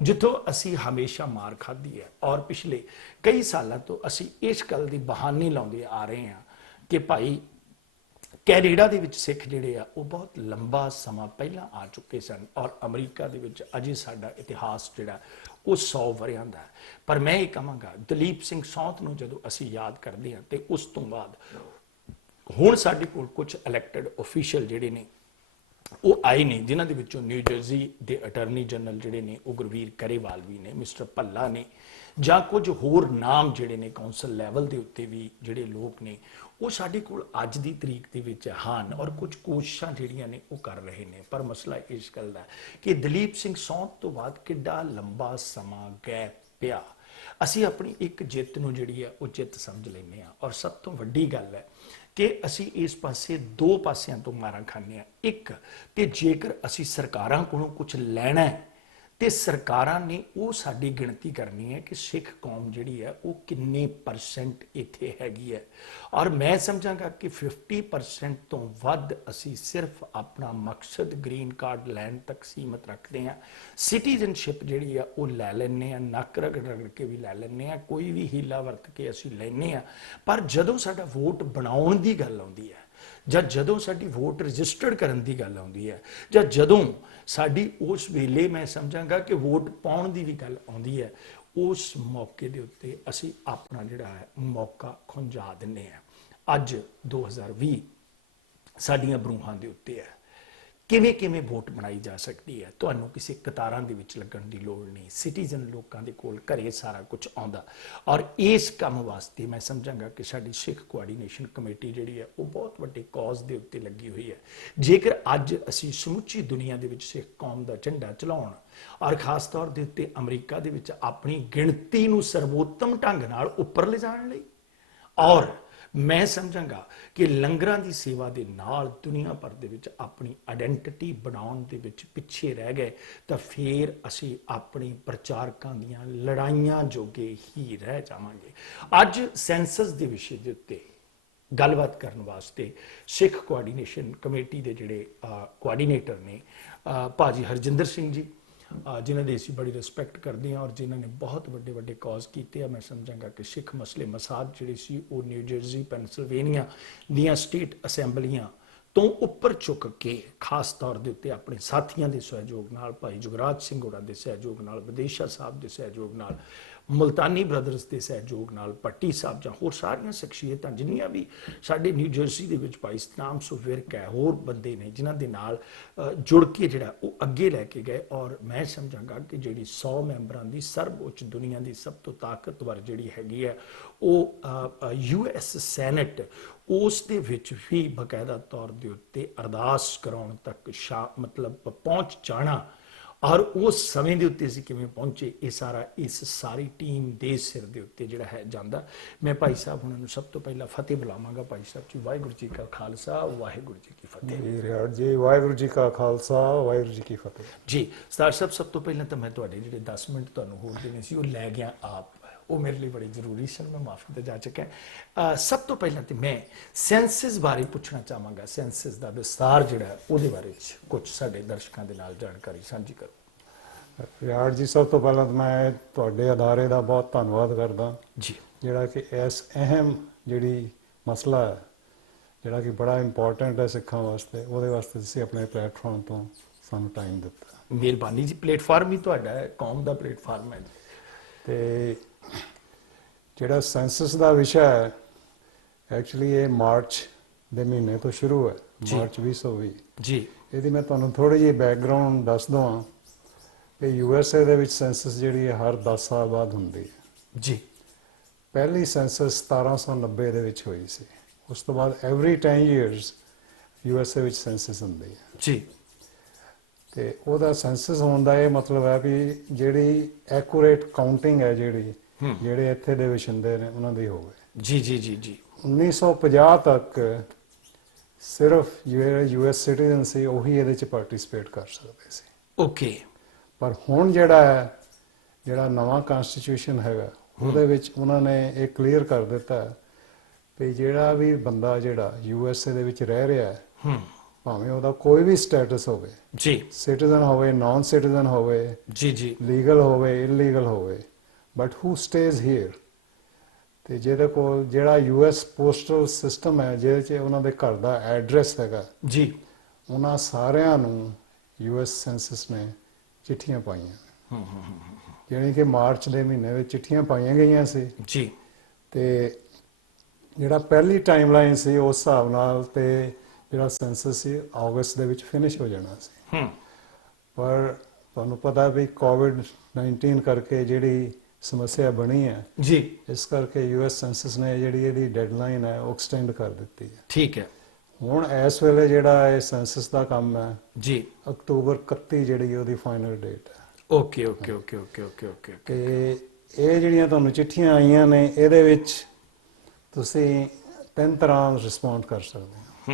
ਜਿੱਥੋਂ ਅਸੀਂ ਹਮੇਸ਼ਾ ਮਾਰ ਖਾਧੀ ਹੈ। ਔਰ ਪਿਛਲੇ ਕਈ ਸਾਲਾਂ ਤੋਂ ਅਸੀਂ ਇਸ ਗੱਲ ਦੀ ਬਹਾਨੇ ਲਾਉਂਦੇ ਆ ਰਹੇ ਹਾਂ ਕਿ ਭਾਈ ਕੈਨੇਡਾ ਦੇ ਵਿੱਚ ਸਿੱਖ ਜਿਹੜੇ ਆ ਉਹ ਬਹੁਤ ਲੰਬਾ ਸਮਾਂ ਪਹਿਲਾਂ ਆ ਚੁੱਕੇ ਸਨ, ਔਰ ਅਮਰੀਕਾ ਦੇ ਵਿੱਚ ਅਜੇ ਸਾਡਾ ਇਤਿਹਾਸ ਜਿਹੜਾ ਉਹ 100 ਵਰਿਆਂ ਦਾ ਹੈ। ਪਰ ਮੈਂ ਇਹ ਕਹਾਂਗਾ ਦਲੀਪ ਸਿੰਘ ਸੌਂਤ ਨੂੰ ਜਦੋਂ ਅਸੀਂ ਯਾਦ ਕਰਦੇ ਹਾਂ ਤੇ ਉਸ ਤੋਂ ਬਾਅਦ ਹੁਣ ਸਾਡੇ ਕੋਲ ਕੁਝ ਇਲੈਕਟਡ ਅਫੀਸ਼ੀਅਲ ਜਿਹੜੇ ਨੇ ਉਹ ਆਏ ਨੇ, ਜਿਨ੍ਹਾਂ ਦੇ ਵਿੱਚੋਂ ਨਿਊ ਜਰਸੀ ਦੇ ਅਟਾਰਨੀ ਜਨਰਲ ਜਿਹੜੇ ਨੇ ਉਹ ਗੁਰਵੀਰ ਕਰੇਵਾਲ ਵੀ ਨੇ, ਮਿਸਟਰ ਭੱਲਾ ਨੇ, ਜਾਂ ਕੁਝ ਹੋਰ ਨਾਮ ਜਿਹੜੇ ਨੇ ਕੌਂਸਲ ਲੈਵਲ ਦੇ ਉੱਤੇ ਵੀ ਜਿਹੜੇ ਲੋਕ ਨੇ ਉਹ ਸਾਡੇ ਕੋਲ ਅੱਜ ਦੀ ਤਰੀਕ ਦੇ ਵਿੱਚ ਹਨ ਔਰ ਕੁਝ ਕੋਸ਼ਿਸ਼ਾਂ ਜਿਹੜੀਆਂ ਨੇ ਉਹ ਕਰ ਰਹੇ ਨੇ। ਪਰ ਮਸਲਾ ਇਸ ਗੱਲ ਦਾ ਕਿ ਦਲੀਪ ਸਿੰਘ ਸੌਂਦ ਤੋਂ ਬਾਅਦ ਕਿੱਡਾ ਲੰਬਾ ਸਮਾਂ ਗੈਪ ਪਿਆ। ਅਸੀਂ ਆਪਣੀ ਇੱਕ ਜਿੱਤ ਨੂੰ ਜਿਹੜੀ ਹੈ ਉਹ ਜਿੱਤ ਸਮਝ ਲੈਂਦੇ ਹਾਂ ਔਰ ਸਭ ਤੋਂ ਵੱਡੀ ਗੱਲ ਹੈ ਕਿ ਅਸੀਂ ਇਸ ਪਾਸੇ ਦੋ ਪਾਸਿਆਂ ਤੋਂ ਮਾਰਾਂ ਖਾਂਦੇ ਹਾਂ। ਇੱਕ ਤੇ ਜੇਕਰ ਅਸੀਂ ਸਰਕਾਰਾਂ ਕੋਲੋਂ ਕੁਝ ਲੈਣਾ ਹੈ ਤੇ ਸਰਕਾਰਾਂ ਨੇ ਉਹ ਸਾਡੀ ਗਿਣਤੀ ਕਰਨੀ ਹੈ ਕਿ ਸਿੱਖ ਕੌਮ ਜਿਹੜੀ ਹੈ ਉਹ ਕਿੰਨੇ ਪਰਸੈਂਟ ਇੱਥੇ ਹੈਗੀ ਹੈ ਔਰ ਮੈਂ ਸਮਝਾਂਗਾ ਕਿ 50% ਤੋਂ ਵੱਧ ਅਸੀਂ ਸਿਰਫ ਆਪਣਾ ਮਕਸਦ ਗ੍ਰੀਨ ਕਾਰਡ ਲੈਣ ਤੱਕ ਸੀਮਤ ਰੱਖਦੇ ਹਾਂ। ਸਿਟੀਜ਼ਨਸ਼ਿਪ ਜਿਹੜੀ ਆ ਉਹ ਲੈ ਲੈਂਦੇ ਹਾਂ, ਨੱਕ ਰਗੜ ਰਗੜ ਕੇ ਵੀ ਲੈ ਲੈਂਦੇ ਹਾਂ, ਕੋਈ ਵੀ ਹੀਲਾ ਵਰਤ ਕੇ ਅਸੀਂ ਲੈਂਦੇ ਹਾਂ। ਪਰ ਜਦੋਂ ਸਾਡਾ ਵੋਟ ਬਣਾਉਣ ਦੀ ਗੱਲ ਆਉਂਦੀ ਹੈ ਜਾਂ ਜਦੋਂ ਸਾਡੀ ਵੋਟ ਰਜਿਸਟਰਡ ਕਰਨ ਦੀ ਗੱਲ ਆਉਂਦੀ ਹੈ ਜਾਂ ਜਦੋਂ ਸਾਡੀ ਉਸ ਵੇਲੇ ਮੈਂ ਸਮਝਾਂਗਾ ਕਿ ਵੋਟ ਪਾਉਣ ਦੀ ਵੀ ਗੱਲ ਆਉਂਦੀ ਹੈ, ਉਸ ਮੌਕੇ ਦੇ ਉੱਤੇ ਅਸੀਂ ਆਪਣਾ ਜਿਹੜਾ ਹੈ ਮੌਕਾ ਖੁੰਝਾ ਦਿੰਦੇ ਹਾਂ। ਅੱਜ 2020 ਸਾਡੀਆਂ ਬਰੂਹਾਂ ਦੇ ਉੱਤੇ ਹੈ। ਕਿਵੇਂ ਕਿਵੇਂ ਵੋਟ ਬਣਾਈ ਜਾ ਸਕਦੀ ਹੈ, ਤੁਹਾਨੂੰ ਕਿਸੇ ਕਤਾਰਾਂ ਦੇ ਵਿੱਚ ਲੱਗਣ ਦੀ ਲੋੜ ਨਹੀਂ। ਸਿਟੀਜ਼ਨ ਲੋਕਾਂ ਦੇ ਕੋਲ ਘਰੇ ਸਾਰਾ ਕੁਝ ਆਉਂਦਾ ਔਰ ਇਸ ਕੰਮ ਵਾਸਤੇ ਮੈਂ ਸਮਝਾਂਗਾ ਕਿ ਸਾਡੀ ਸਿੱਖ ਕੋਆਰਡੀਨੇਸ਼ਨ ਕਮੇਟੀ ਜਿਹੜੀ ਹੈ ਉਹ ਬਹੁਤ ਵੱਡੇ ਕਾਜ਼ ਦੇ ਉੱਤੇ ਲੱਗੀ ਹੋਈ ਹੈ। ਜੇਕਰ ਅੱਜ ਅਸੀਂ ਸਮੁੱਚੀ ਦੁਨੀਆ ਦੇ ਵਿੱਚ ਸਿੱਖ ਕੌਮ ਦਾ ਝੰਡਾ ਚਲਾਉਣ ਔਰ ਖਾਸ ਤੌਰ ਦੇ ਉੱਤੇ ਅਮਰੀਕਾ ਦੇ ਵਿੱਚ ਆਪਣੀ ਗਿਣਤੀ ਨੂੰ ਸਰਵੋਤਮ ਢੰਗ ਨਾਲ ਉੱਪਰ ਲਿਜਾਣ ਲਈ ਔਰ ਮੈਂ ਸਮਝਾਂਗਾ ਕਿ ਲੰਗਰਾਂ ਦੀ ਸੇਵਾ ਦੇ ਨਾਲ ਦੁਨੀਆ ਭਰ ਦੇ ਵਿੱਚ ਆਪਣੀ ਆਇਡੈਂਟੀਟੀ ਬਣਾਉਣ ਦੇ ਵਿੱਚ ਪਿੱਛੇ ਰਹਿ ਗਏ ਤਾਂ ਫਿਰ ਅਸੀਂ ਆਪਣੀ ਪ੍ਰਚਾਰਕਾਂ ਦੀਆਂ ਲੜਾਈਆਂ ਜੋਗੇ ਹੀ ਰਹਿ ਜਾਵਾਂਗੇ। ਅੱਜ ਸੈਂਸਸ ਦੇ ਵਿਸ਼ੇ ਦੇ ਉੱਤੇ ਗੱਲਬਾਤ ਕਰਨ ਵਾਸਤੇ ਸਿੱਖ ਕੋਆਰਡੀਨੇਸ਼ਨ ਕਮੇਟੀ ਦੇ ਜਿਹੜੇ ਕੋਆਰਡੀਨੇਟਰ ਨੇ ਭਾਜੀ ਹਰਜਿੰਦਰ ਸਿੰਘ ਜੀ, ਜਿਨ੍ਹਾਂ ਦੀ ਅਸੀਂ ਬੜੀ ਰਿਸਪੈਕਟ ਕਰਦੇ ਹਾਂ ਔਰ ਜਿਨ੍ਹਾਂ ਨੇ ਬਹੁਤ ਵੱਡੇ ਵੱਡੇ ਕਾਜ਼ ਕੀਤੇ ਆ। ਮੈਂ ਸਮਝਾਂਗਾ ਕਿ ਸਿੱਖ ਮਸਲੇ ਮਸਾਦ ਜਿਹੜੇ ਸੀ ਉਹ ਨਿਊ ਜਰਸੀ, ਪੈਨਸਿਲਵੇਨੀਆ ਦੀਆਂ ਸਟੇਟ ਅਸੈਂਬਲੀਆਂ ਤੋਂ ਉੱਪਰ ਚੁੱਕ ਕੇ ਖਾਸ ਤੌਰ ਦੇ ਉੱਤੇ ਆਪਣੇ ਸਾਥੀਆਂ ਦੇ ਸਹਿਯੋਗ ਨਾਲ, ਭਾਈ ਜੁਗਰਾਜ ਸਿੰਘ ਹੋਰਾਂ ਦੇ ਸਹਿਯੋਗ ਨਾਲ, ਵਿਦੇਸ਼ਾ ਸਾਹਿਬ ਦੇ ਸਹਿਯੋਗ ਨਾਲ, ਮੁਲਤਾਨੀ ਬ੍ਰਦਰਸ ਦੇ ਸਹਿਯੋਗ ਨਾਲ, ਭੱਟੀ ਸਾਹਿਬ ਜਾਂ ਹੋਰ ਸਾਰੀਆਂ ਸ਼ਖਸੀਅਤਾਂ ਜਿੰਨੀਆਂ ਵੀ ਸਾਡੇ ਨਿਊ ਜਰਸੀ ਦੇ ਵਿੱਚ ਭਾਈ ਸਤਨਾਮ ਸਿੰਘ ਵਿਰਕ ਹੈ, ਹੋਰ ਬੰਦੇ ਨੇ ਜਿਨ੍ਹਾਂ ਦੇ ਨਾਲ ਜੁੜ ਕੇ ਜਿਹੜਾ ਉਹ ਅੱਗੇ ਲੈ ਕੇ ਗਏ ਔਰ ਮੈਂ ਸਮਝਾਂਗਾ ਕਿ ਜਿਹੜੀ 100 ਮੈਂਬਰਾਂ ਦੀ ਸਰਵਉੱਚ ਦੁਨੀਆ ਦੀ ਸਭ ਤੋਂ ਤਾਕਤਵਰ ਜਿਹੜੀ ਹੈਗੀ ਹੈ ਉਹ US ਸੈਨੇਟ, ਉਸ ਦੇ ਵਿੱਚ ਵੀ ਬਕਾਇਦਾ ਤੌਰ ਦੇ ਉੱਤੇ ਅਰਦਾਸ ਕਰਾਉਣ ਤੱਕ ਮਤਲਬ ਪਹੁੰਚ ਜਾਣਾ ਔਰ ਉਸ ਸਮੇਂ ਦੇ ਉੱਤੇ ਅਸੀਂ ਕਿਵੇਂ ਪਹੁੰਚੇ ਇਹ ਸਾਰਾ ਇਸ ਸਾਰੀ ਟੀਮ ਦੇ ਸਿਰ ਦੇ ਉੱਤੇ ਜਿਹੜਾ ਹੈ ਜਾਂਦਾ। ਮੈਂ ਭਾਈ ਸਾਹਿਬ ਉਹਨਾਂ ਨੂੰ ਸਭ ਤੋਂ ਪਹਿਲਾਂ ਫਤਿਹ ਬੁਲਾਵਾਂਗਾ। ਭਾਈ ਸਾਹਿਬ ਜੀ, ਵਾਹਿਗੁਰੂ ਜੀ ਕਾ ਖਾਲਸਾ, ਵਾਹਿਗੁਰੂ ਜੀ ਕੀ ਫਤਿਹ। ਜੀ ਵਾਹਿਗੁਰੂ ਜੀ ਕਾ ਖਾਲਸਾ, ਵਾਹਿਗੁਰੂ ਜੀ ਕੀ ਫਤਿਹ। ਜੀ ਸਰਦਾਰ ਸਾਹਿਬ, ਸਭ ਤੋਂ ਪਹਿਲਾਂ ਤਾਂ ਮੈਂ ਤੁਹਾਡੇ ਜਿਹੜੇ 10 ਮਿੰਟ ਤੁਹਾਨੂੰ ਹੋਰ ਦੇਣੇ ਸੀ ਉਹ ਲੈ ਗਿਆ ਆਪ, ਉਹ ਮੇਰੇ ਲਈ ਬੜੇ ਜ਼ਰੂਰੀ ਸਨ, ਮੈਂ ਮਾਫੀ ਤੇ ਜਾ ਚੁੱਕਾ। ਸਭ ਤੋਂ ਪਹਿਲਾਂ ਤੇ ਮੈਂ ਸੈਂਸਸ ਬਾਰੇ ਪੁੱਛਣਾ ਚਾਹਾਂਗਾ। ਸੈਂਸਸ ਦਾ ਵਿਸਤਾਰ ਜਿਹੜਾ ਉਹਦੇ ਬਾਰੇ ਕੁਝ ਸਾਡੇ ਦਰਸ਼ਕਾਂ ਦੇ ਨਾਲ ਜਾਣਕਾਰੀ ਸਾਂਝੀ ਕਰੋ। ਰਿਆੜ ਜੀ, ਸਭ ਤੋਂ ਪਹਿਲਾਂ ਤਾਂ ਮੈਂ ਤੁਹਾਡੇ ਅਦਾਰੇ ਦਾ ਬਹੁਤ ਧੰਨਵਾਦ ਕਰਦਾ ਜੀ, ਜਿਹੜਾ ਕਿ ਇਸ ਅਹਿਮ ਜਿਹੜੀ ਮਸਲਾ ਹੈ ਜਿਹੜਾ ਕਿ ਬੜਾ ਇੰਪੋਰਟੈਂਟ ਹੈ ਸਿੱਖਾਂ ਵਾਸਤੇ, ਉਹਦੇ ਵਾਸਤੇ ਤੁਸੀਂ ਆਪਣੇ ਪਲੇਟਫਾਰਮ ਤੋਂ ਸਾਨੂੰ ਟਾਈਮ ਦਿੱਤਾ। ਮਿਹਰਬਾਨੀ ਜੀ। ਪਲੇਟਫਾਰਮ ਹੀ ਤੁਹਾਡਾ ਹੈ, ਕੌਮ ਦਾ ਪਲੇਟਫਾਰਮ ਹੈ। ਤੇ ਜਿਹੜਾ ਸੈਂਸਸ ਦਾ ਵਿਸ਼ਾ ਹੈ ਐਕਚੁਅਲੀ ਇਹ ਮਾਰਚ ਦੇ ਮਹੀਨੇ ਤੋਂ ਸ਼ੁਰੂ ਹੈ, ਮਾਰਚ 2020 ਜੀ। ਇਹਦੀ ਮੈਂ ਤੁਹਾਨੂੰ ਥੋੜੀ ਜਿਹੀ ਬੈਕਗ੍ਰਾਉਂਡ ਦੱਸ ਦਵਾਂ ਕਿ USA ਦੇ ਵਿੱਚ ਸੈਂਸਸ ਜਿਹੜੀ ਹੈ ਹਰ 10 ਸਾਲ ਬਾਅਦ ਹੁੰਦੀ ਹੈ ਜੀ। ਪਹਿਲੀ ਸੈਂਸਸ 1790 ਦੇ ਵਿੱਚ ਹੋਈ ਸੀ। ਉਸ ਤੋਂ ਬਾਅਦ ਐਵਰੀ 10 ਇਅਰਸ USA ਵਿੱਚ ਸੈਂਸਸ ਹੁੰਦੀ ਹੈ ਜੀ। ਤੇ ਉਹਦਾ ਸੈਂਸਸ ਹੋਣ ਦਾ ਇਹ ਮਤਲਬ ਹੈ ਵੀ ਜਿਹੜੀ ਐਕੂਰੇਟ ਕਾਊਂਟਿੰਗ ਹੈ ਜਿਹੜੇ ਇੱਥੇ ਦੇ ਵਸਿੰਦੇ ਨੇ ਉਹਨਾਂ ਦੀ ਹੋਵੇ। ਜੀ ਜੀ ਜੀ ਜੀ। 1950 ਤੱਕ ਸਿਰਫ ਜਿਹੜੇ US ਸਿਟੀਜ਼ਨ ਸੀ ਉਹੀ ਇਹਦੇ ਚ ਪਾਰਟਿਸਿਪੇਟ ਕਰ ਸਕਦੇ ਸੀ। ਓਕੇ। ਪਰ ਹੁਣ ਜਿਹੜਾ ਨਵਾਂ ਕਨਸਟੀਟਿਊਸ਼ਨ ਹੈਗਾ ਉਹਦੇ ਵਿੱਚ ਉਹਨਾਂ ਨੇ ਇਹ ਕਲੀਅਰ ਕਰ ਦਿੱਤਾ ਕਿ ਜਿਹੜਾ ਵੀ ਬੰਦਾ ਜਿਹੜਾ USA ਦੇ ਵਿੱਚ ਰਹਿ ਰਿਹਾ ਹੈ, ਭਾਵੇਂ ਉਹਦਾ ਕੋਈ ਵੀ ਸਟੇਟਸ ਹੋਵੇ, ਜੀ, ਸਿਟੀਜ਼ਨ ਹੋਵੇ, ਨਾਨ ਸਿਟੀਜ਼ਨ ਹੋਵੇ, ਜੀ ਜੀ, ਲੀਗਲ ਹੋਵੇ, ਇਲੀਗਲ ਹੋਵੇ, ਬਟ ਹੂ ਸਟੇਜ਼ ਹੇਅਰ, ਤੇ ਜਿਹਦੇ ਕੋਲ ਜਿਹੜਾ US ਪੋਸਟਲ ਸਿਸਟਮ ਹੈ ਜਿਹਦੇ 'ਚ ਉਹਨਾਂ ਦੇ ਘਰ ਦਾ ਐਡਰੈਸ ਹੈਗਾ ਜੀ, ਉਹਨਾਂ ਸਾਰਿਆਂ ਨੂੰ US ਸੈਂਸਸ ਨੇ ਚਿੱਠੀਆਂ ਪਾਈਆਂ। ਜਾਣੀ ਕਿ ਮਾਰਚ ਦੇ ਮਹੀਨੇ ਵਿੱਚ ਚਿੱਠੀਆਂ ਪਾਈਆਂ ਗਈਆਂ ਸੀ ਜੀ। ਤੇ ਜਿਹੜਾ ਪਹਿਲੀ ਟਾਈਮਲਾਈਨ ਸੀ ਉਸ ਹਿਸਾਬ ਨਾਲ ਤੇ ਜਿਹੜਾ ਸੈਂਸਸ ਸੀ ਅਗਸਤ ਦੇ ਵਿੱਚ ਫਿਨਿਸ਼ ਹੋ ਜਾਣਾ ਸੀ। ਪਰ ਤੁਹਾਨੂੰ ਪਤਾ ਵੀ COVID-19 ਕਰਕੇ ਜਿਹੜੀ ਸਮੱਸਿਆ ਬਣੀ ਹੈ। ਜੀ ਇਸ ਕਰਕੇ ਯੂਐਸ ਸੈਂਸਸ ਨੇ ਜਿਹੜੀ ਇਹਦੀ ਡੈਡਲਾਈਨ ਹੈ ਉਹ ਐਕਸਟੈਂਡ ਕਰ ਦਿੱਤੀ ਹੈ। ਠੀਕ ਹੈ ਹੁਣ ਇਸ ਵੇਲੇ ਜਿਹੜਾ ਇਹ ਸੈਂਸਸ ਦਾ ਕੰਮ ਹੈ, ਜੀ ਅਕਤੂਬਰ 31 ਜਿਹੜੀ ਉਹਦੀ ਫਾਈਨਲ ਡੇਟ ਹੈ। Okay okay okay okay okay okay ਤੇ ਇਹ ਜਿਹੜੀਆਂ ਤੁਹਾਨੂੰ ਚਿੱਠੀਆਂ ਆਈਆਂ ਨੇ ਇਹਦੇ ਵਿੱਚ ਤੁਸੀਂ 3 ਤਰ੍ਹਾਂ ਰਿਸਪੌਂਡ ਕਰ ਸਕਦੇ ਹੋ।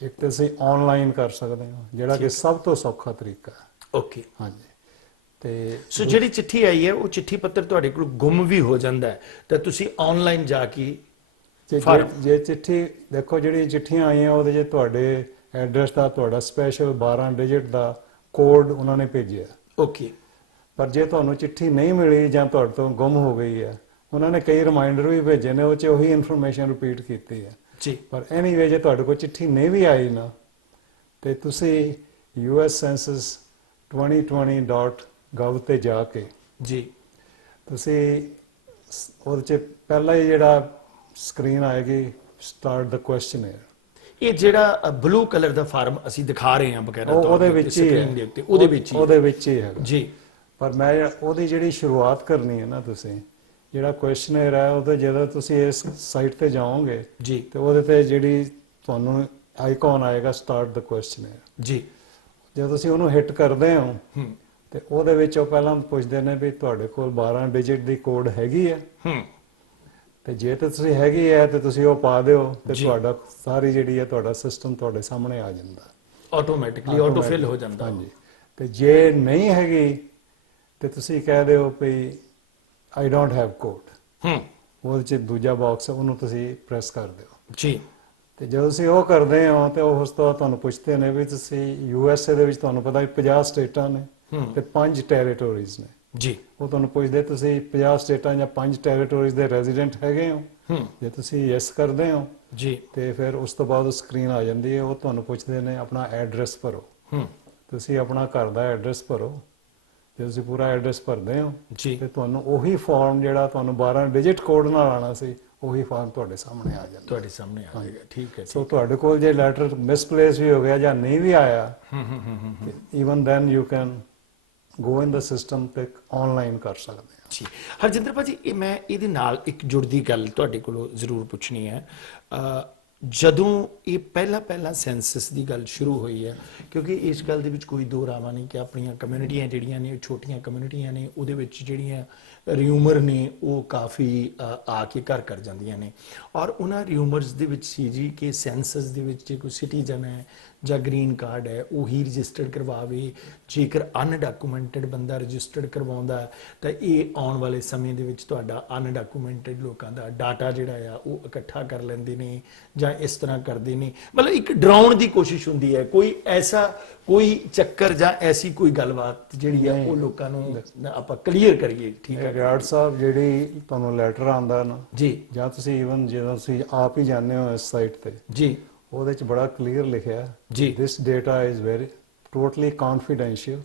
ਇੱਕ ਤਾਂ ਤੁਸੀਂ ਆਨਲਾਈਨ ਕਰ ਸਕਦੇ ਹੋ, ਜਿਹੜਾ ਕਿ ਸਭ ਤੋਂ ਸੌਖਾ ਤਰੀਕਾ ਹੈ। ਓਕੇ ਹਾਂਜੀ। ਤੇ ਸੋ ਜਿਹੜੀ ਚਿੱਠੀ ਆਈ ਹੈ ਉਹ ਚਿੱਠੀ ਪੱਤਰ ਤੁਹਾਡੇ ਕੋਲ ਗੁੰਮ ਵੀ ਹੋ ਜਾਂਦਾ ਹੈ ਤਾਂ ਤੁਸੀਂ ਆਨਲਾਈਨ ਜਾ ਕੇ ਜੇ ਚਿੱਠੀ ਦੇਖੋ, ਜਿਹੜੀਆਂ ਚਿੱਠੀਆਂ ਆਈਆਂ ਉਹਦੇ 'ਚ ਤੁਹਾਡੇ ਐਡਰੈਸ ਦਾ ਤੁਹਾਡਾ ਸਪੈਸ਼ਲ 12 ਡਿਜਿਟ ਦਾ ਕੋਡ ਉਹਨਾਂ ਨੇ ਭੇਜਿਆ। ਓਕੇ ਪਰ ਜੇ ਤੁਹਾਨੂੰ ਚਿੱਠੀ ਨਹੀਂ ਮਿਲੀ ਜਾਂ ਤੁਹਾਡੇ ਤੋਂ ਗੁੰਮ ਹੋ ਗਈ ਹੈ, ਉਹਨਾਂ ਨੇ ਕਈ ਰਿਮਾਈਂਡਰ ਵੀ ਭੇਜੇ ਨੇ, ਉਹ 'ਚ ਉਹੀ ਇਨਫੋਰਮੇਸ਼ਨ ਰਿਪੀਟ ਕੀਤੀ ਹੈ ਜੀ। ਪਰ ਐਨੀਵੇ ਜੇ ਤੁਹਾਡੇ ਕੋਲ ਚਿੱਠੀ ਨਹੀਂ ਵੀ ਆਈ ਨਾ, ਤੇ ਤੁਸੀਂ uscensus2020.gov ਤੇ ਜਾ ਕੇ ਜੀ ਤੁਸੀਂ ਉਹਦੇ 'ਚ ਪਹਿਲਾ ਹੀ ਜਿਹੜਾ ਸਕਰੀਨ ਆਏਗੀ, ਸਟਾਰਟ ਦਾ ਕੁਐਸਚਨੇਅਰ, ਇਹ ਜਿਹੜਾ ਬਲੂ ਕਲਰ ਦਾ ਫਾਰਮ ਅਸੀਂ ਦਿਖਾ ਰਹੇ ਹਾਂ ਬਕਾਇਦਾ ਉਹਦੇ ਵਿੱਚ ਹੀ ਸਕਰੀਨ ਦੇ ਉੱਤੇ, ਉਹਦੇ ਵਿੱਚ ਹੀ ਉਹਦੇ ਵਿੱਚ ਹੀ ਹੈਗਾ ਜੀ। ਪਰ ਮੈਂ ਉਹਦੀ ਜਿਹੜੀ ਸ਼ੁਰੂਆਤ ਕਰਨੀ ਹੈ ਨਾ, ਤੁਸੀਂ ਜਿਹੜਾ ਕੁਐਸਚਨੇਅਰ ਹੈ ਉਹਦੇ ਜਦੋਂ ਤੁਸੀਂ ਇਸ ਸਾਈਟ ਤੇ ਜਾਓਗੇ ਜੀ ਤੇ ਉਹਦੇ ਤੇ ਜਿਹੜੀ ਤੁਹਾਨੂੰ ਆਈਕਨ ਆਏਗਾ ਸਟਾਰਟ ਦਾ ਕੁਐਸਚਨੇਅਰ, ਜੀ ਜਦੋਂ ਤੁਸੀਂ ਉਹਨੂੰ ਹਿੱਟ ਕਰਦੇ ਹੋ ਤੇ ਉਹਦੇ ਵਿੱਚ ਉਹ ਪਹਿਲਾਂ ਪੁੱਛਦੇ ਨੇ ਵੀ ਤੁਹਾਡੇ ਕੋਲ 12 ਡਿਜਿਟ ਦੀ ਕੋਡ ਹੈਗੀ ਹੈ। ਤੇ ਜੇ ਤਾਂ ਤੁਸੀਂ ਹੈਗੀ ਹੈ ਤੇ ਤੁਸੀਂ ਉਹ ਪਾ ਦਿਓ ਤੇ ਤੁਹਾਡਾ ਸਾਰੀ ਜਿਹੜੀ ਹੈ ਤੁਹਾਡਾ ਸਿਸਟਮ ਤੁਹਾਡੇ ਸਾਹਮਣੇ ਆ ਜਾਂਦਾ, ਆਟੋਮੈਟਿਕਲੀ ਆਟੋ ਫਿਲ ਹੋ ਜਾਂਦਾ। ਹਾਂਜੀ। ਤੇ ਜੇ ਨਹੀਂ ਹੈਗੀ ਤੇ ਤੁਸੀਂ ਕਹਿ ਦਿਓ ਵੀ ਆਈ ਡੋਂਟ ਹੈਵ ਕੋਡ, ਉਹਦੇ 'ਚ ਦੂਜਾ ਬਾਕਸ ਉਹਨੂੰ ਤੁਸੀਂ ਪ੍ਰੈਸ ਕਰ ਦਿਓ ਜੀ। ਤੇ ਜਦੋਂ ਤੁਸੀਂ ਉਹ ਕਰਦੇ ਹੋ ਤੇ ਉਸ ਤੋਂ ਬਾਅਦ ਤੁਹਾਨੂੰ ਪੁੱਛਦੇ ਨੇ ਵੀ ਤੁਸੀਂ ਯੂਐਸਏ ਦੇ ਵਿੱਚ ਤੁਹਾਨੂੰ ਪਤਾ 50 ਸਟੇਟਾਂ ਨੇ ਤੇ 5 ਟੈਰੀਟੋਰੀਜ਼ ਨੇ ਜੀ। ਉਹ ਤੁਹਾਨੂੰ ਪੁੱਛਦੇ ਤੁਸੀਂ 50 ਸਟੇਟਾਂ ਜਾਂ 5 ਟੈਰੀਟੋਰੀਜ਼ ਦੇ ਰੈਜ਼ੀਡੈਂਟ ਹੈਗੇ ਹੋ। ਜੇ ਤੁਸੀਂ ਯੈਸ ਕਰਦੇ ਹੋ ਜੀ ਤੇ ਫਿਰ ਉਸ ਤੋਂ ਬਾਅਦ ਉਹ ਸਕਰੀਨ ਆ ਜਾਂਦੀ ਹੈ, ਉਹ ਤੁਹਾਨੂੰ ਪੁੱਛਦੇ ਨੇ ਆਪਣਾ ਐਡਰੈਸ ਭਰੋ। ਤੁਸੀਂ ਆਪਣਾ ਘਰ ਦਾ ਐਡਰੈਸ ਭਰੋ। ਜੇ ਤੁਸੀਂ ਪੂਰਾ ਐਡਰੈਸ ਭਰਦੇ ਹੋ ਜੀ ਤੇ ਤੁਹਾਨੂੰ ਉਹੀ ਫਾਰਮ ਜਿਹੜਾ ਤੁਹਾਨੂੰ 12 ਡਿਜਿਟ ਕੋਡ ਨਾਲ ਆਣਾ ਸੀ, ਉਹੀ ਫਾਰਮ ਤੁਹਾਡੇ ਸਾਹਮਣੇ ਆ ਜਾਂਦਾ, ਤੁਹਾਡੇ ਸਾਹਮਣੇ ਆ ਜਾਏਗਾ। ਠੀਕ ਹੈ। ਸੋ ਤੁਹਾਡੇ ਕੋਲ ਜੇ ਲੈਟਰ ਮਿਸਪਲੇਸ ਵੀ ਹੋ ਗਿਆ ਜਾਂ ਨਹੀਂ ਵੀ ਆਇਆ, even then you can go in the system ਤੇ ਆਨਲਾਈਨ ਕਰ ਸਕਦੇ ਹੋ। ਜੀ ਹਰਜਿੰਦਰ ਭਾਜੀ, ਇਹ ਮੈਂ ਇਹਦੇ ਨਾਲ ਇੱਕ ਜੁੜਦੀ ਗੱਲ ਤੁਹਾਡੇ ਕੋਲੋਂ ਜ਼ਰੂਰ ਪੁੱਛਣੀ ਹੈ। ਜਦੋਂ ਇਹ ਪਹਿਲਾ ਸੈਂਸਸ ਦੀ ਗੱਲ ਸ਼ੁਰੂ ਹੋਈ ਹੈ, ਕਿਉਂਕਿ ਇਸ ਗੱਲ ਦੇ ਵਿੱਚ ਕੋਈ ਦੋ ਰਾਵਾਂ ਨਹੀਂ ਕਿ ਆਪਣੀਆਂ ਕਮਿਊਨਿਟੀਆਂ ਜਿਹੜੀਆਂ ਨੇ, ਛੋਟੀਆਂ ਕਮਿਊਨਿਟੀਆਂ ਨੇ, ਉਹਦੇ ਵਿੱਚ ਜਿਹੜੀਆਂ ਰਿਊਮਰ ਨੇ ਉਹ ਕਾਫੀ ਆ ਕੇ ਘਰ ਕਰ ਜਾਂਦੀਆਂ ਨੇ। ਔਰ ਉਹਨਾਂ ਰਿਊਮਰਸ ਦੇ ਵਿੱਚ ਸੀ ਜੀ ਕਿ ਸੈਂਸਸ ਦੇ ਵਿੱਚ ਜੇ ਕੋਈ ਸਿਟੀਜ਼ਨ ਹੈ ਜਾਂ ਗ੍ਰੀਨ ਕਾਰਡ ਹੈ ਉਹੀ ਰਜਿਸਟਰਡ ਕਰਵਾਵੇ, ਜੇਕਰ ਅਨਡਾਕੂਮੈਂਟਡ ਬੰਦਾ ਰਜਿਸਟਰਡ ਕਰਵਾਉਂਦਾ ਤਾਂ ਇਹ ਆਉਣ ਵਾਲੇ ਸਮੇਂ ਦੇ ਵਿੱਚ ਤੁਹਾਡਾ ਅਨਡਾਕੂਮੈਂਟਡ ਲੋਕਾਂ ਦਾ ਡਾਟਾ ਜਿਹੜਾ ਆ ਉਹ ਇਕੱਠਾ ਕਰ ਲੈਂਦੇ ਨੇ ਜਾਂ ਇਸ ਤਰ੍ਹਾਂ ਕਰਦੇ ਨੇ। ਮਤਲਬ ਇੱਕ ਡਰਾਉਣ ਦੀ ਕੋਸ਼ਿਸ਼ ਹੁੰਦੀ ਹੈ, ਕੋਈ ਐਸਾ ਕੋਈ ਚੱਕਰ ਜਾਂ ਐਸੀ ਕੋਈ ਗੱਲਬਾਤ ਜਿਹੜੀ ਆ ਉਹ ਲੋਕਾਂ ਨੂੰ ਆਪਾਂ ਕਲੀਅਰ ਕਰੀਏ। ਠੀਕ ਹੈ ਗਾਰਡ ਸਾਹਿਬ, ਜਿਹੜੀ ਤੁਹਾਨੂੰ ਲੈਟਰ ਆਉਂਦਾ ਨਾ ਜੀ, ਜਾਂ ਤੁਸੀਂ ਈਵਨ ਜਦੋਂ ਤੁਸੀਂ ਆਪ ਹੀ ਜਾਂਦੇ ਹੋ ਇਸ ਸਾਈਟ ਤੇ ਜੀ, ਉਹਦੇ 'ਚ ਬੜਾ ਕਲੀਅਰ ਲਿਖਿਆ ਜੀ, this data is very totally confidential.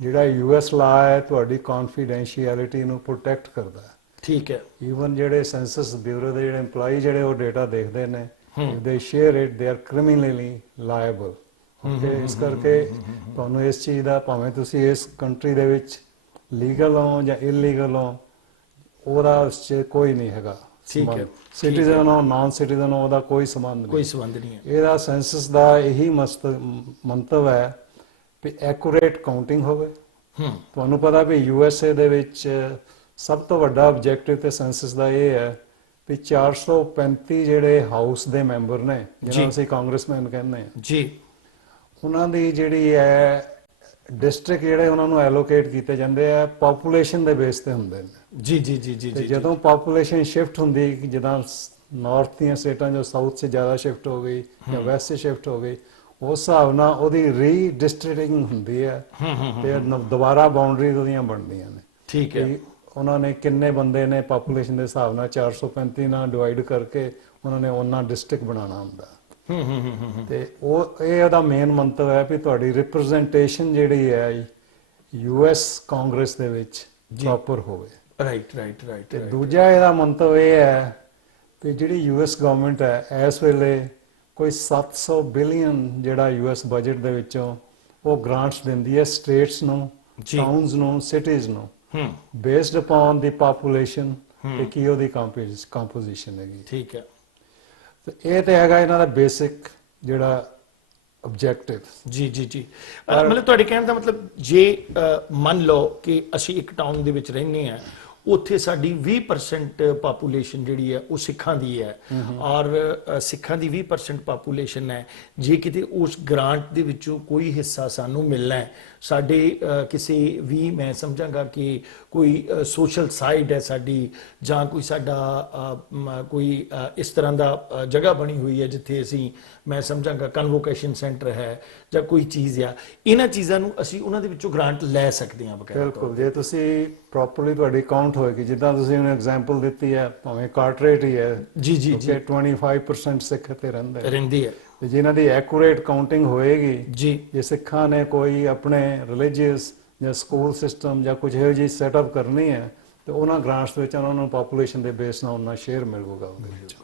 ਜਿਹੜਾ ਯੂਐਸ ਲਾ ਹੈ ਤੁਹਾਡੀ ਕੌਨਫੀਡੈਂਸ਼ੀਅਲਿਟੀ ਨੂੰ ਪ੍ਰੋਟੈਕਟ ਕਰਦਾ ਹੈ। ਠੀਕ ਹੈ। ਈਵਨ ਜਿਹੜੇ ਸੈਂਸਸ ਬਿਊਰੋ ਦੇ ਜਿਹੜੇ EMPLOYEE ਜਿਹੜੇ ਉਹ ਡੇਟਾ ਦੇਖਦੇ ਨੇ, if they share it they are criminally liable। ਇਸ ਕਰਕੇ ਤੁਹਾਨੂੰ ਇਸ ਚੀਜ਼ ਦਾ, ਭਾਵੇਂ ਤੁਸੀਂ ਇਸ ਕੰਟਰੀ ਦੇ ਵਿੱਚ ਲੀਗਲ ਹੋ ਜਾਂ ਇਲੀਗਲ ਹੋ, ਉਹਦਾ ਉਸ 'ਚ ਕੋਈ ਨਹੀਂ ਹੈਗਾ। ਠੀਕ ਹੈ। ਸਿਟੀਜ਼ਨ ਹੋ ਨਾਨ ਸਿਟੀਜ਼ਨ ਹੋ, ਉਹਦਾ ਕੋਈ ਸੰਬੰਧ ਨਹੀਂ। ਕੋਈ ਸੰਬੰਧ ਨਹੀਂ ਹੈ। ਇਹਦਾ ਸੈਂਸਸ ਦਾ ਇਹੀ ਮੰਤਵ ਹੈ ਵੀ ਐਕੂਰੇਟ ਕਾਊਂਟਿੰਗ ਹੋਵੇ। ਤੁਹਾਨੂੰ ਪਤਾ ਵੀ ਯੂਐਸਏ ਦੇ ਵਿੱਚ ਸਭ ਤੋਂ ਵੱਡਾ ਆਬਜੈਕਟਿਵ ਤੇ ਸੈਂਸਸ ਦਾ ਇਹ ਹੈ ਵੀ 435 ਜਿਹੜੇ ਹਾਊਸ ਦੇ ਮੈਂਬਰ ਨੇ, ਜਿਹਨਾਂ ਨੂੰ ਅਸੀਂ ਕਾਂਗਰਸਮੈਨ ਕਹਿੰਦੇ ਆ ਜੀ, ਉਹਨਾਂ ਦੀ ਜਿਹੜੀ ਹੈ ਡਿਸਟ੍ਰਿਕਟ ਜਿਹੜੇ ਉਹਨਾਂ ਨੂੰ ਐਲੋਕੇਟ ਕੀਤੇ ਜਾਂਦੇ ਆ ਪੋਪੂਲੇਸ਼ਨ ਦੇ ਬੇਸ ਤੇ ਹੁੰਦੇ ਨੇ। ਜੀ, ਜੀ, ਜੀ, ਜੀ, ਤੇ ਜੀ, ਜਦੋਂ ਪੋਪੂਲੇਸ਼ਨ ਸ਼ਿਫਟ ਹੁੰਦੀ, ਜਿੱਦਾਂ ਨਾਰਥ ਦੀਆਂ ਸਟੇਟਾਂ ਜੋ ਸਾਊਥ 'ਚ ਜ਼ਿਆਦਾ ਸ਼ਿਫਟ ਹੋ ਗਈ ਜਾਂ ਵੈਸਟ 'ਚ ਸ਼ਿਫਟ ਹੋ ਗਈ, ਉਸ ਹਿਸਾਬ ਨਾਲ ਉਹਦੀ ਰੀਡਿਸਟ੍ਰਿਕਟਿੰਗ ਹੁੰਦੀ ਹੈ ਤੇ ਦੁਬਾਰਾ ਬਾਉਂਡਰੀਜ਼ ਉਹਦੀਆਂ ਬਣਦੀਆਂ ਨੇ। ਠੀਕ ਹੈ। ਉਹਨਾਂ ਨੇ ਕਿੰਨੇ ਬੰਦੇ ਨੇ ਪੋਪੂਲੇਸ਼ਨ ਦੇ ਹਿਸਾਬ ਨਾਲ 435 ਨਾਲ ਡਿਵਾਈਡ ਕਰਕੇ ਉਹਨਾਂ ਨੇ ਉਹਨਾਂ ਡਿਸਟ੍ਰਿਕਟ ਬਣਾਉਣਾ ਹੁੰਦਾ। ਤੇ ਇਹ ਉਹਦਾ ਮੇਨ ਮੰਤਵ ਹੈ ਵੀ ਤੁਹਾਡੀ ਰਿਪਰੈਜ਼ੈਂਟੇਸ਼ਨ ਜਿਹੜੀ ਹੈ ਯੂਐਸ ਕਾਂਗਰਸ ਦੇ ਵਿੱਚ ਪ੍ਰੋਪਰ ਹੋਵੇ। Right right right. ਤੇ ਦੂਜਾ ਇਹਦਾ ਮੰਤਵ ਇਹ ਹੈ ਕਿ ਜਿਹੜੀ ਯੂਐਸ ਗਵਰਨਮੈਂਟ ਹੈ ਇਸ ਵੇਲੇ ਕੋਈ 700 ਬਿਲੀਅਨ ਜਿਹੜਾ ਯੂਐਸ ਬਜਟ ਦੇ ਵਿੱਚੋਂ ਉਹ ਗ੍ਰਾਂਟਸ ਦਿੰਦੀ ਹੈ ਸਟੇਟਸ ਨੂੰ, ਟਾਊਨਸ ਨੂੰ, ਸਿਟੀਜ਼ ਨੂੰ। ਬੇਸਡ ਅਪਨ ਦੀ ਪਾਪੂਲੇਸ਼ਨ ਤੇ ਕੀ ਉਹਦੀ ਕੰਪੋਜੀਸ਼ਨ ਹੈਗੀ। ਠੀਕ ਹੈ ਤੇ ਇਹ ਤੇ ਹੈਗਾ ਇਹਨਾਂ ਦਾ ਬੇਸਿਕ ਜਿਹੜਾ ਆਬਜੈਕਟਿਵ। ਜੀ ਜੀ ਜੀ ਮਤਲਬ ਤੁਹਾਡੇ ਕਹਿਣ ਦਾ ਮਤਲਬ ਜੇ ਮੰਨ ਲਓ ਕਿ ਅਸੀਂ ਇੱਕ ਟਾਊਨ ਦੇ ਵਿੱਚ ਰਹਿੰਦੇ ਆ, ਉੱਥੇ ਸਾਡੀ 20% ਪਾਪੂਲੇਸ਼ਨ ਜਿਹੜੀ ਹੈ ਉਹ ਸਿੱਖਾਂ ਦੀ ਹੈ ਔਰ ਸਿੱਖਾਂ ਦੀ 20% ਪਾਪੂਲੇਸ਼ਨ ਹੈ। ਜੇ ਕਿਤੇ ਉਸ ਗ੍ਰਾਂਟ ਦੇ ਵਿੱਚੋਂ ਕੋਈ ਹਿੱਸਾ ਸਾਨੂੰ ਮਿਲਣਾ ਹੈ, ਸਾਡੇ ਕਿਸੇ ਵੀ ਮੈਂ ਸਮਝਾਂਗਾ ਕਿ ਕੋਈ ਸੋਸ਼ਲ ਸਾਈਟ ਹੈ ਸਾਡੀ, ਜਾਂ ਕੋਈ ਸਾਡਾ ਕੋਈ ਇਸ ਤਰ੍ਹਾਂ ਦਾ ਜਗ੍ਹਾ ਬਣੀ ਹੋਈ ਹੈ ਜਿੱਥੇ ਅਸੀਂ ਮੈਂ ਸਮਝਾਂਗਾ ਕਨਵੋਕੇਸ਼ਨ ਸੈਂਟਰ ਹੈ ਜਾਂ ਕੋਈ ਚੀਜ਼ ਆ, ਇਹਨਾਂ ਚੀਜ਼ਾਂ ਨੂੰ ਅਸੀਂ ਉਹਨਾਂ ਦੇ ਵਿੱਚੋਂ ਗ੍ਰਾਂਟ ਲੈ ਸਕਦੇ ਹਾਂ ਬਕਾਇਦਾ। ਬਿਲਕੁਲ, ਜੇ ਤੁਸੀਂ ਪ੍ਰੋਪਰਲੀ ਤੁਹਾਡੀ ਕਾਊਂਟ ਹੋਏਗੀ, ਜਿੱਦਾਂ ਤੁਸੀਂ ਉਹਨੂੰ ਐਗਜ਼ਾਮਪਲ ਦਿੱਤੀ ਹੈ, ਭਾਵੇਂ ਕਾਰਟਰੇਟ ਹੀ ਹੈ ਜੀ ਜੀ ਜੀ 25% ਸਿੱਖ ਤੇ ਰਹਿੰਦੀ ਹੈ ਤੇ ਜਿਨ੍ਹਾਂ ਦੀ ਐਕੂਰੇਟ ਕਾਊਂਟਿੰਗ ਹੋਏਗੀ, ਜੀ ਜੇ ਸਿੱਖਾਂ ਨੇ ਕੋਈ ਆਪਣੇ ਰਿਲੀਜੀਅਸ ਜਾਂ ਸਕੂਲ ਸਿਸਟਮ ਜਾਂ ਕੁਝ ਇਹੋ ਜਿਹੀ ਸੈਟਅਪ ਕਰਨੀ ਹੈ ਤੇ ਉਹਨਾਂ ਗ੍ਰਾਂਟਸ ਵਿੱਚ ਉਹਨਾਂ ਨੂੰ ਪਾਪੂਲੇਸ਼ਨ ਦੇ ਬੇਸ ਨਾਲ ਉਹਨਾਂ ਸ਼ੇਅਰ ਮਿਲੂਗਾ ਉਹਦੇ ਵਿੱਚ।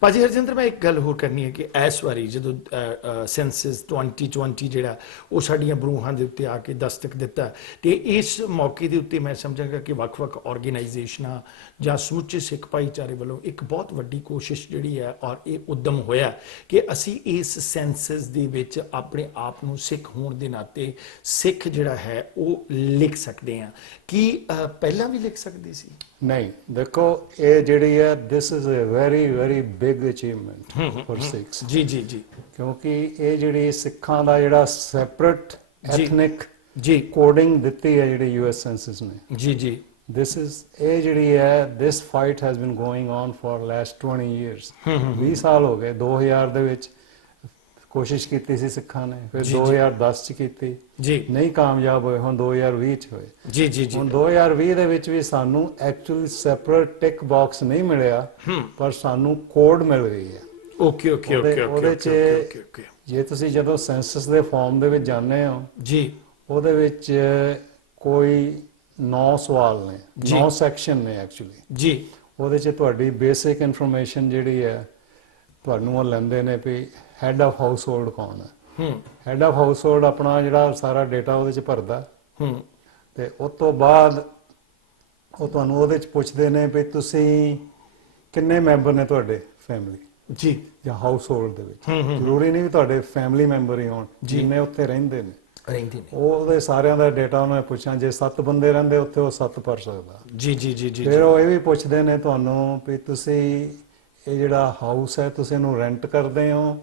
ਭਾਜੀ ਹਰਜਿੰਦਰ, ਮੈਂ ਇੱਕ ਗੱਲ ਹੋਰ ਕਰਨੀ ਹੈ ਕਿ ਇਸ ਵਾਰੀ ਜਦੋਂ ਸੈਂਸਸ 2020 ਜਿਹੜਾ ਉਹ ਸਾਡੀਆਂ ਬਰੂਹਾਂ ਦੇ ਉੱਤੇ ਆ ਕੇ ਦਸਤਕ ਦਿੱਤਾ, ਤੇ ਇਸ ਮੌਕੇ ਦੇ ਉੱਤੇ ਮੈਂ ਸਮਝਾਂਗਾ ਕਿ ਵੱਖ-ਵੱਖ ਆਰਗੇਨਾਈਜੇਸ਼ਨਾਂ ਜਾਂ ਸਮੁੱਚੇ ਸਿੱਖ ਭਾਈਚਾਰੇ ਵੱਲੋਂ ਇੱਕ ਬਹੁਤ ਵੱਡੀ ਕੋਸ਼ਿਸ਼ ਜਿਹੜੀ ਹੈ ਔਰ ਇਹ ਉਦਮ ਹੋਇਆ ਕਿ ਅਸੀਂ ਇਸ ਸੈਂਸਸ ਦੇ ਵਿੱਚ ਆਪਣੇ ਆਪ ਨੂੰ ਸਿੱਖ ਹੋਣ ਦੇ ਨਾਤੇ ਸਿੱਖ ਜਿਹੜਾ ਹੈ ਉਹ ਲਿਖ ਸਕਦੇ ਹਾਂ। ਕੀ ਪਹਿਲਾਂ ਵੀ ਲਿਖ ਸਕਦੇ ਸੀ? ਨਹੀਂ, ਦੇਖੋ ਇਹ ਜਿਹੜੀ ਹੈ this is a very very big achievement for Sikhs. ਜੀ ਜੀ ਜੀ ਕਿਉਂਕਿ ਇਹ ਜਿਹੜੀ ਸਿੱਖਾਂ ਦਾ ਜਿਹੜਾ ਸੈਪਰੇਟ ਜੀ। ਐਥਨਿਕ ਜੀ ਕੋਡਿੰਗ ਦਿੱਤੀ ਹੈ ਜਿਹੜੀ ਯੂਐਸ ਸੈਂਸਸ ਨੇ, ਜੀ ਜੀ this is ਇਹ ਜਿਹੜੀ ਹੈ this fight has been going on for last 20 years 20 ਸਾਲ ਹੋ ਗਏ। 2000 ਦੇ ਵਿੱਚ ਕੋਸ਼ਿਸ਼ ਕੀਤੀ ਸੀ ਸਿੱਖਾਂ ਨੇ, ਫਿਰ 2010 ਚ ਕੀਤੀ, ਜੀ ਨਹੀਂ ਕਾਮਯਾਬ ਹੋਏ, ਹੁਣ 2020 ਚ ਹੋਏ। ਜੀ ਜੀ ਜੀ ਹੁਣ 2020 ਦੇ ਵਿੱਚ ਵੀ ਸਾਨੂੰ ਐਕਚੁਅਲੀ ਸੈਪਰੇਟ ਟਿਕ ਬਾਕਸ ਨਹੀਂ ਮਿਲਿਆ, ਪਰ ਸਾਨੂੰ ਕੋਡ ਮਿਲ ਗਈ ਹੈ। ਓਕੇ ਓਕੇ ਓਕੇ ਉਹਦੇ ਚ ਓਕੇ ਜੇ ਤੁਸੀਂ ਜਦੋਂ ਸੈਂਸਸ ਦੇ ਫਾਰਮ ਦੇ ਵਿੱਚ ਜਾਂਦੇ ਹੋ, ਜੀ ਉਹਦੇ ਵਿੱਚ ਕੋਈ 9 ਸਵਾਲ ਨੇ, 9 ਸੈਕਸ਼ਨ ਨੇ ਐਕਚੁਅਲੀ। ਜੀ ਉਹਦੇ 'ਚ ਤੁਹਾਡੀ ਬੇਸਿਕ ਇਨਫੋਰਮੇਸ਼ਨ ਜਿਹੜੀ ਹੈ ਤੁਹਾਨੂੰ ਉਹ ਲੈਂਦੇ ਨੇ ਵੀ ਹੈਡ ਆਫ ਹਾਊਸ ਹੋਲਡ ਕੌਣ ਹੈ। ਹੈਡ ਆਫ ਹਾਊਸ ਹੋਲਡ ਆਪਣਾ ਜਿਹੜਾ ਸਾਰਾ ਡੇਟਾ ਉਹਦੇ 'ਚ ਭਰਦਾ, ਤੇ ਉਸ ਤੋਂ ਬਾਅਦ ਉਹ ਤੁਹਾਨੂੰ ਉਹਦੇ 'ਚ ਪੁੱਛਦੇ ਨੇ ਵੀ ਤੁਸੀਂ ਕਿੰਨੇ ਮੈਂਬਰ ਨੇ ਤੁਹਾਡੇ ਫੈਮਿਲੀ ਜੀ ਜਾਂ ਹਾਊਸ ਹੋਲਡ ਦੇ ਵਿੱਚ। ਜ਼ਰੂਰੀ ਨਹੀਂ ਵੀ ਤੁਹਾਡੇ ਫੈਮਿਲੀ ਮੈਂਬਰ ਹੀ ਹੋਣ, ਜਿੰਨੇ ਉੱਥੇ ਰਹਿੰਦੇ ਨੇ ਰਹਿੰਦੀ ਨੇ ਉਹਦੇ ਸਾਰਿਆਂ ਦਾ ਡੇਟਾ ਉਹਨਾਂ ਨੇ ਪੁੱਛਣਾ। ਜੇ 7 ਬੰਦੇ ਰਹਿੰਦੇ ਉੱਥੇ ਉਹ 7 ਭਰ ਸਕਦਾ। ਜੀ ਜੀ ਜੀ ਜੀ ਫਿਰ ਉਹ ਇਹ ਵੀ ਪੁੱਛਦੇ ਨੇ ਤੁਹਾਨੂੰ ਵੀ ਤੁਸੀਂ ਇਹ ਜਿਹੜਾ ਹਾਊਸ ਹੈ ਤੁਸੀਂ ਇਹਨੂੰ ਰੈਂਟ ਕਰਦੇ ਹੋ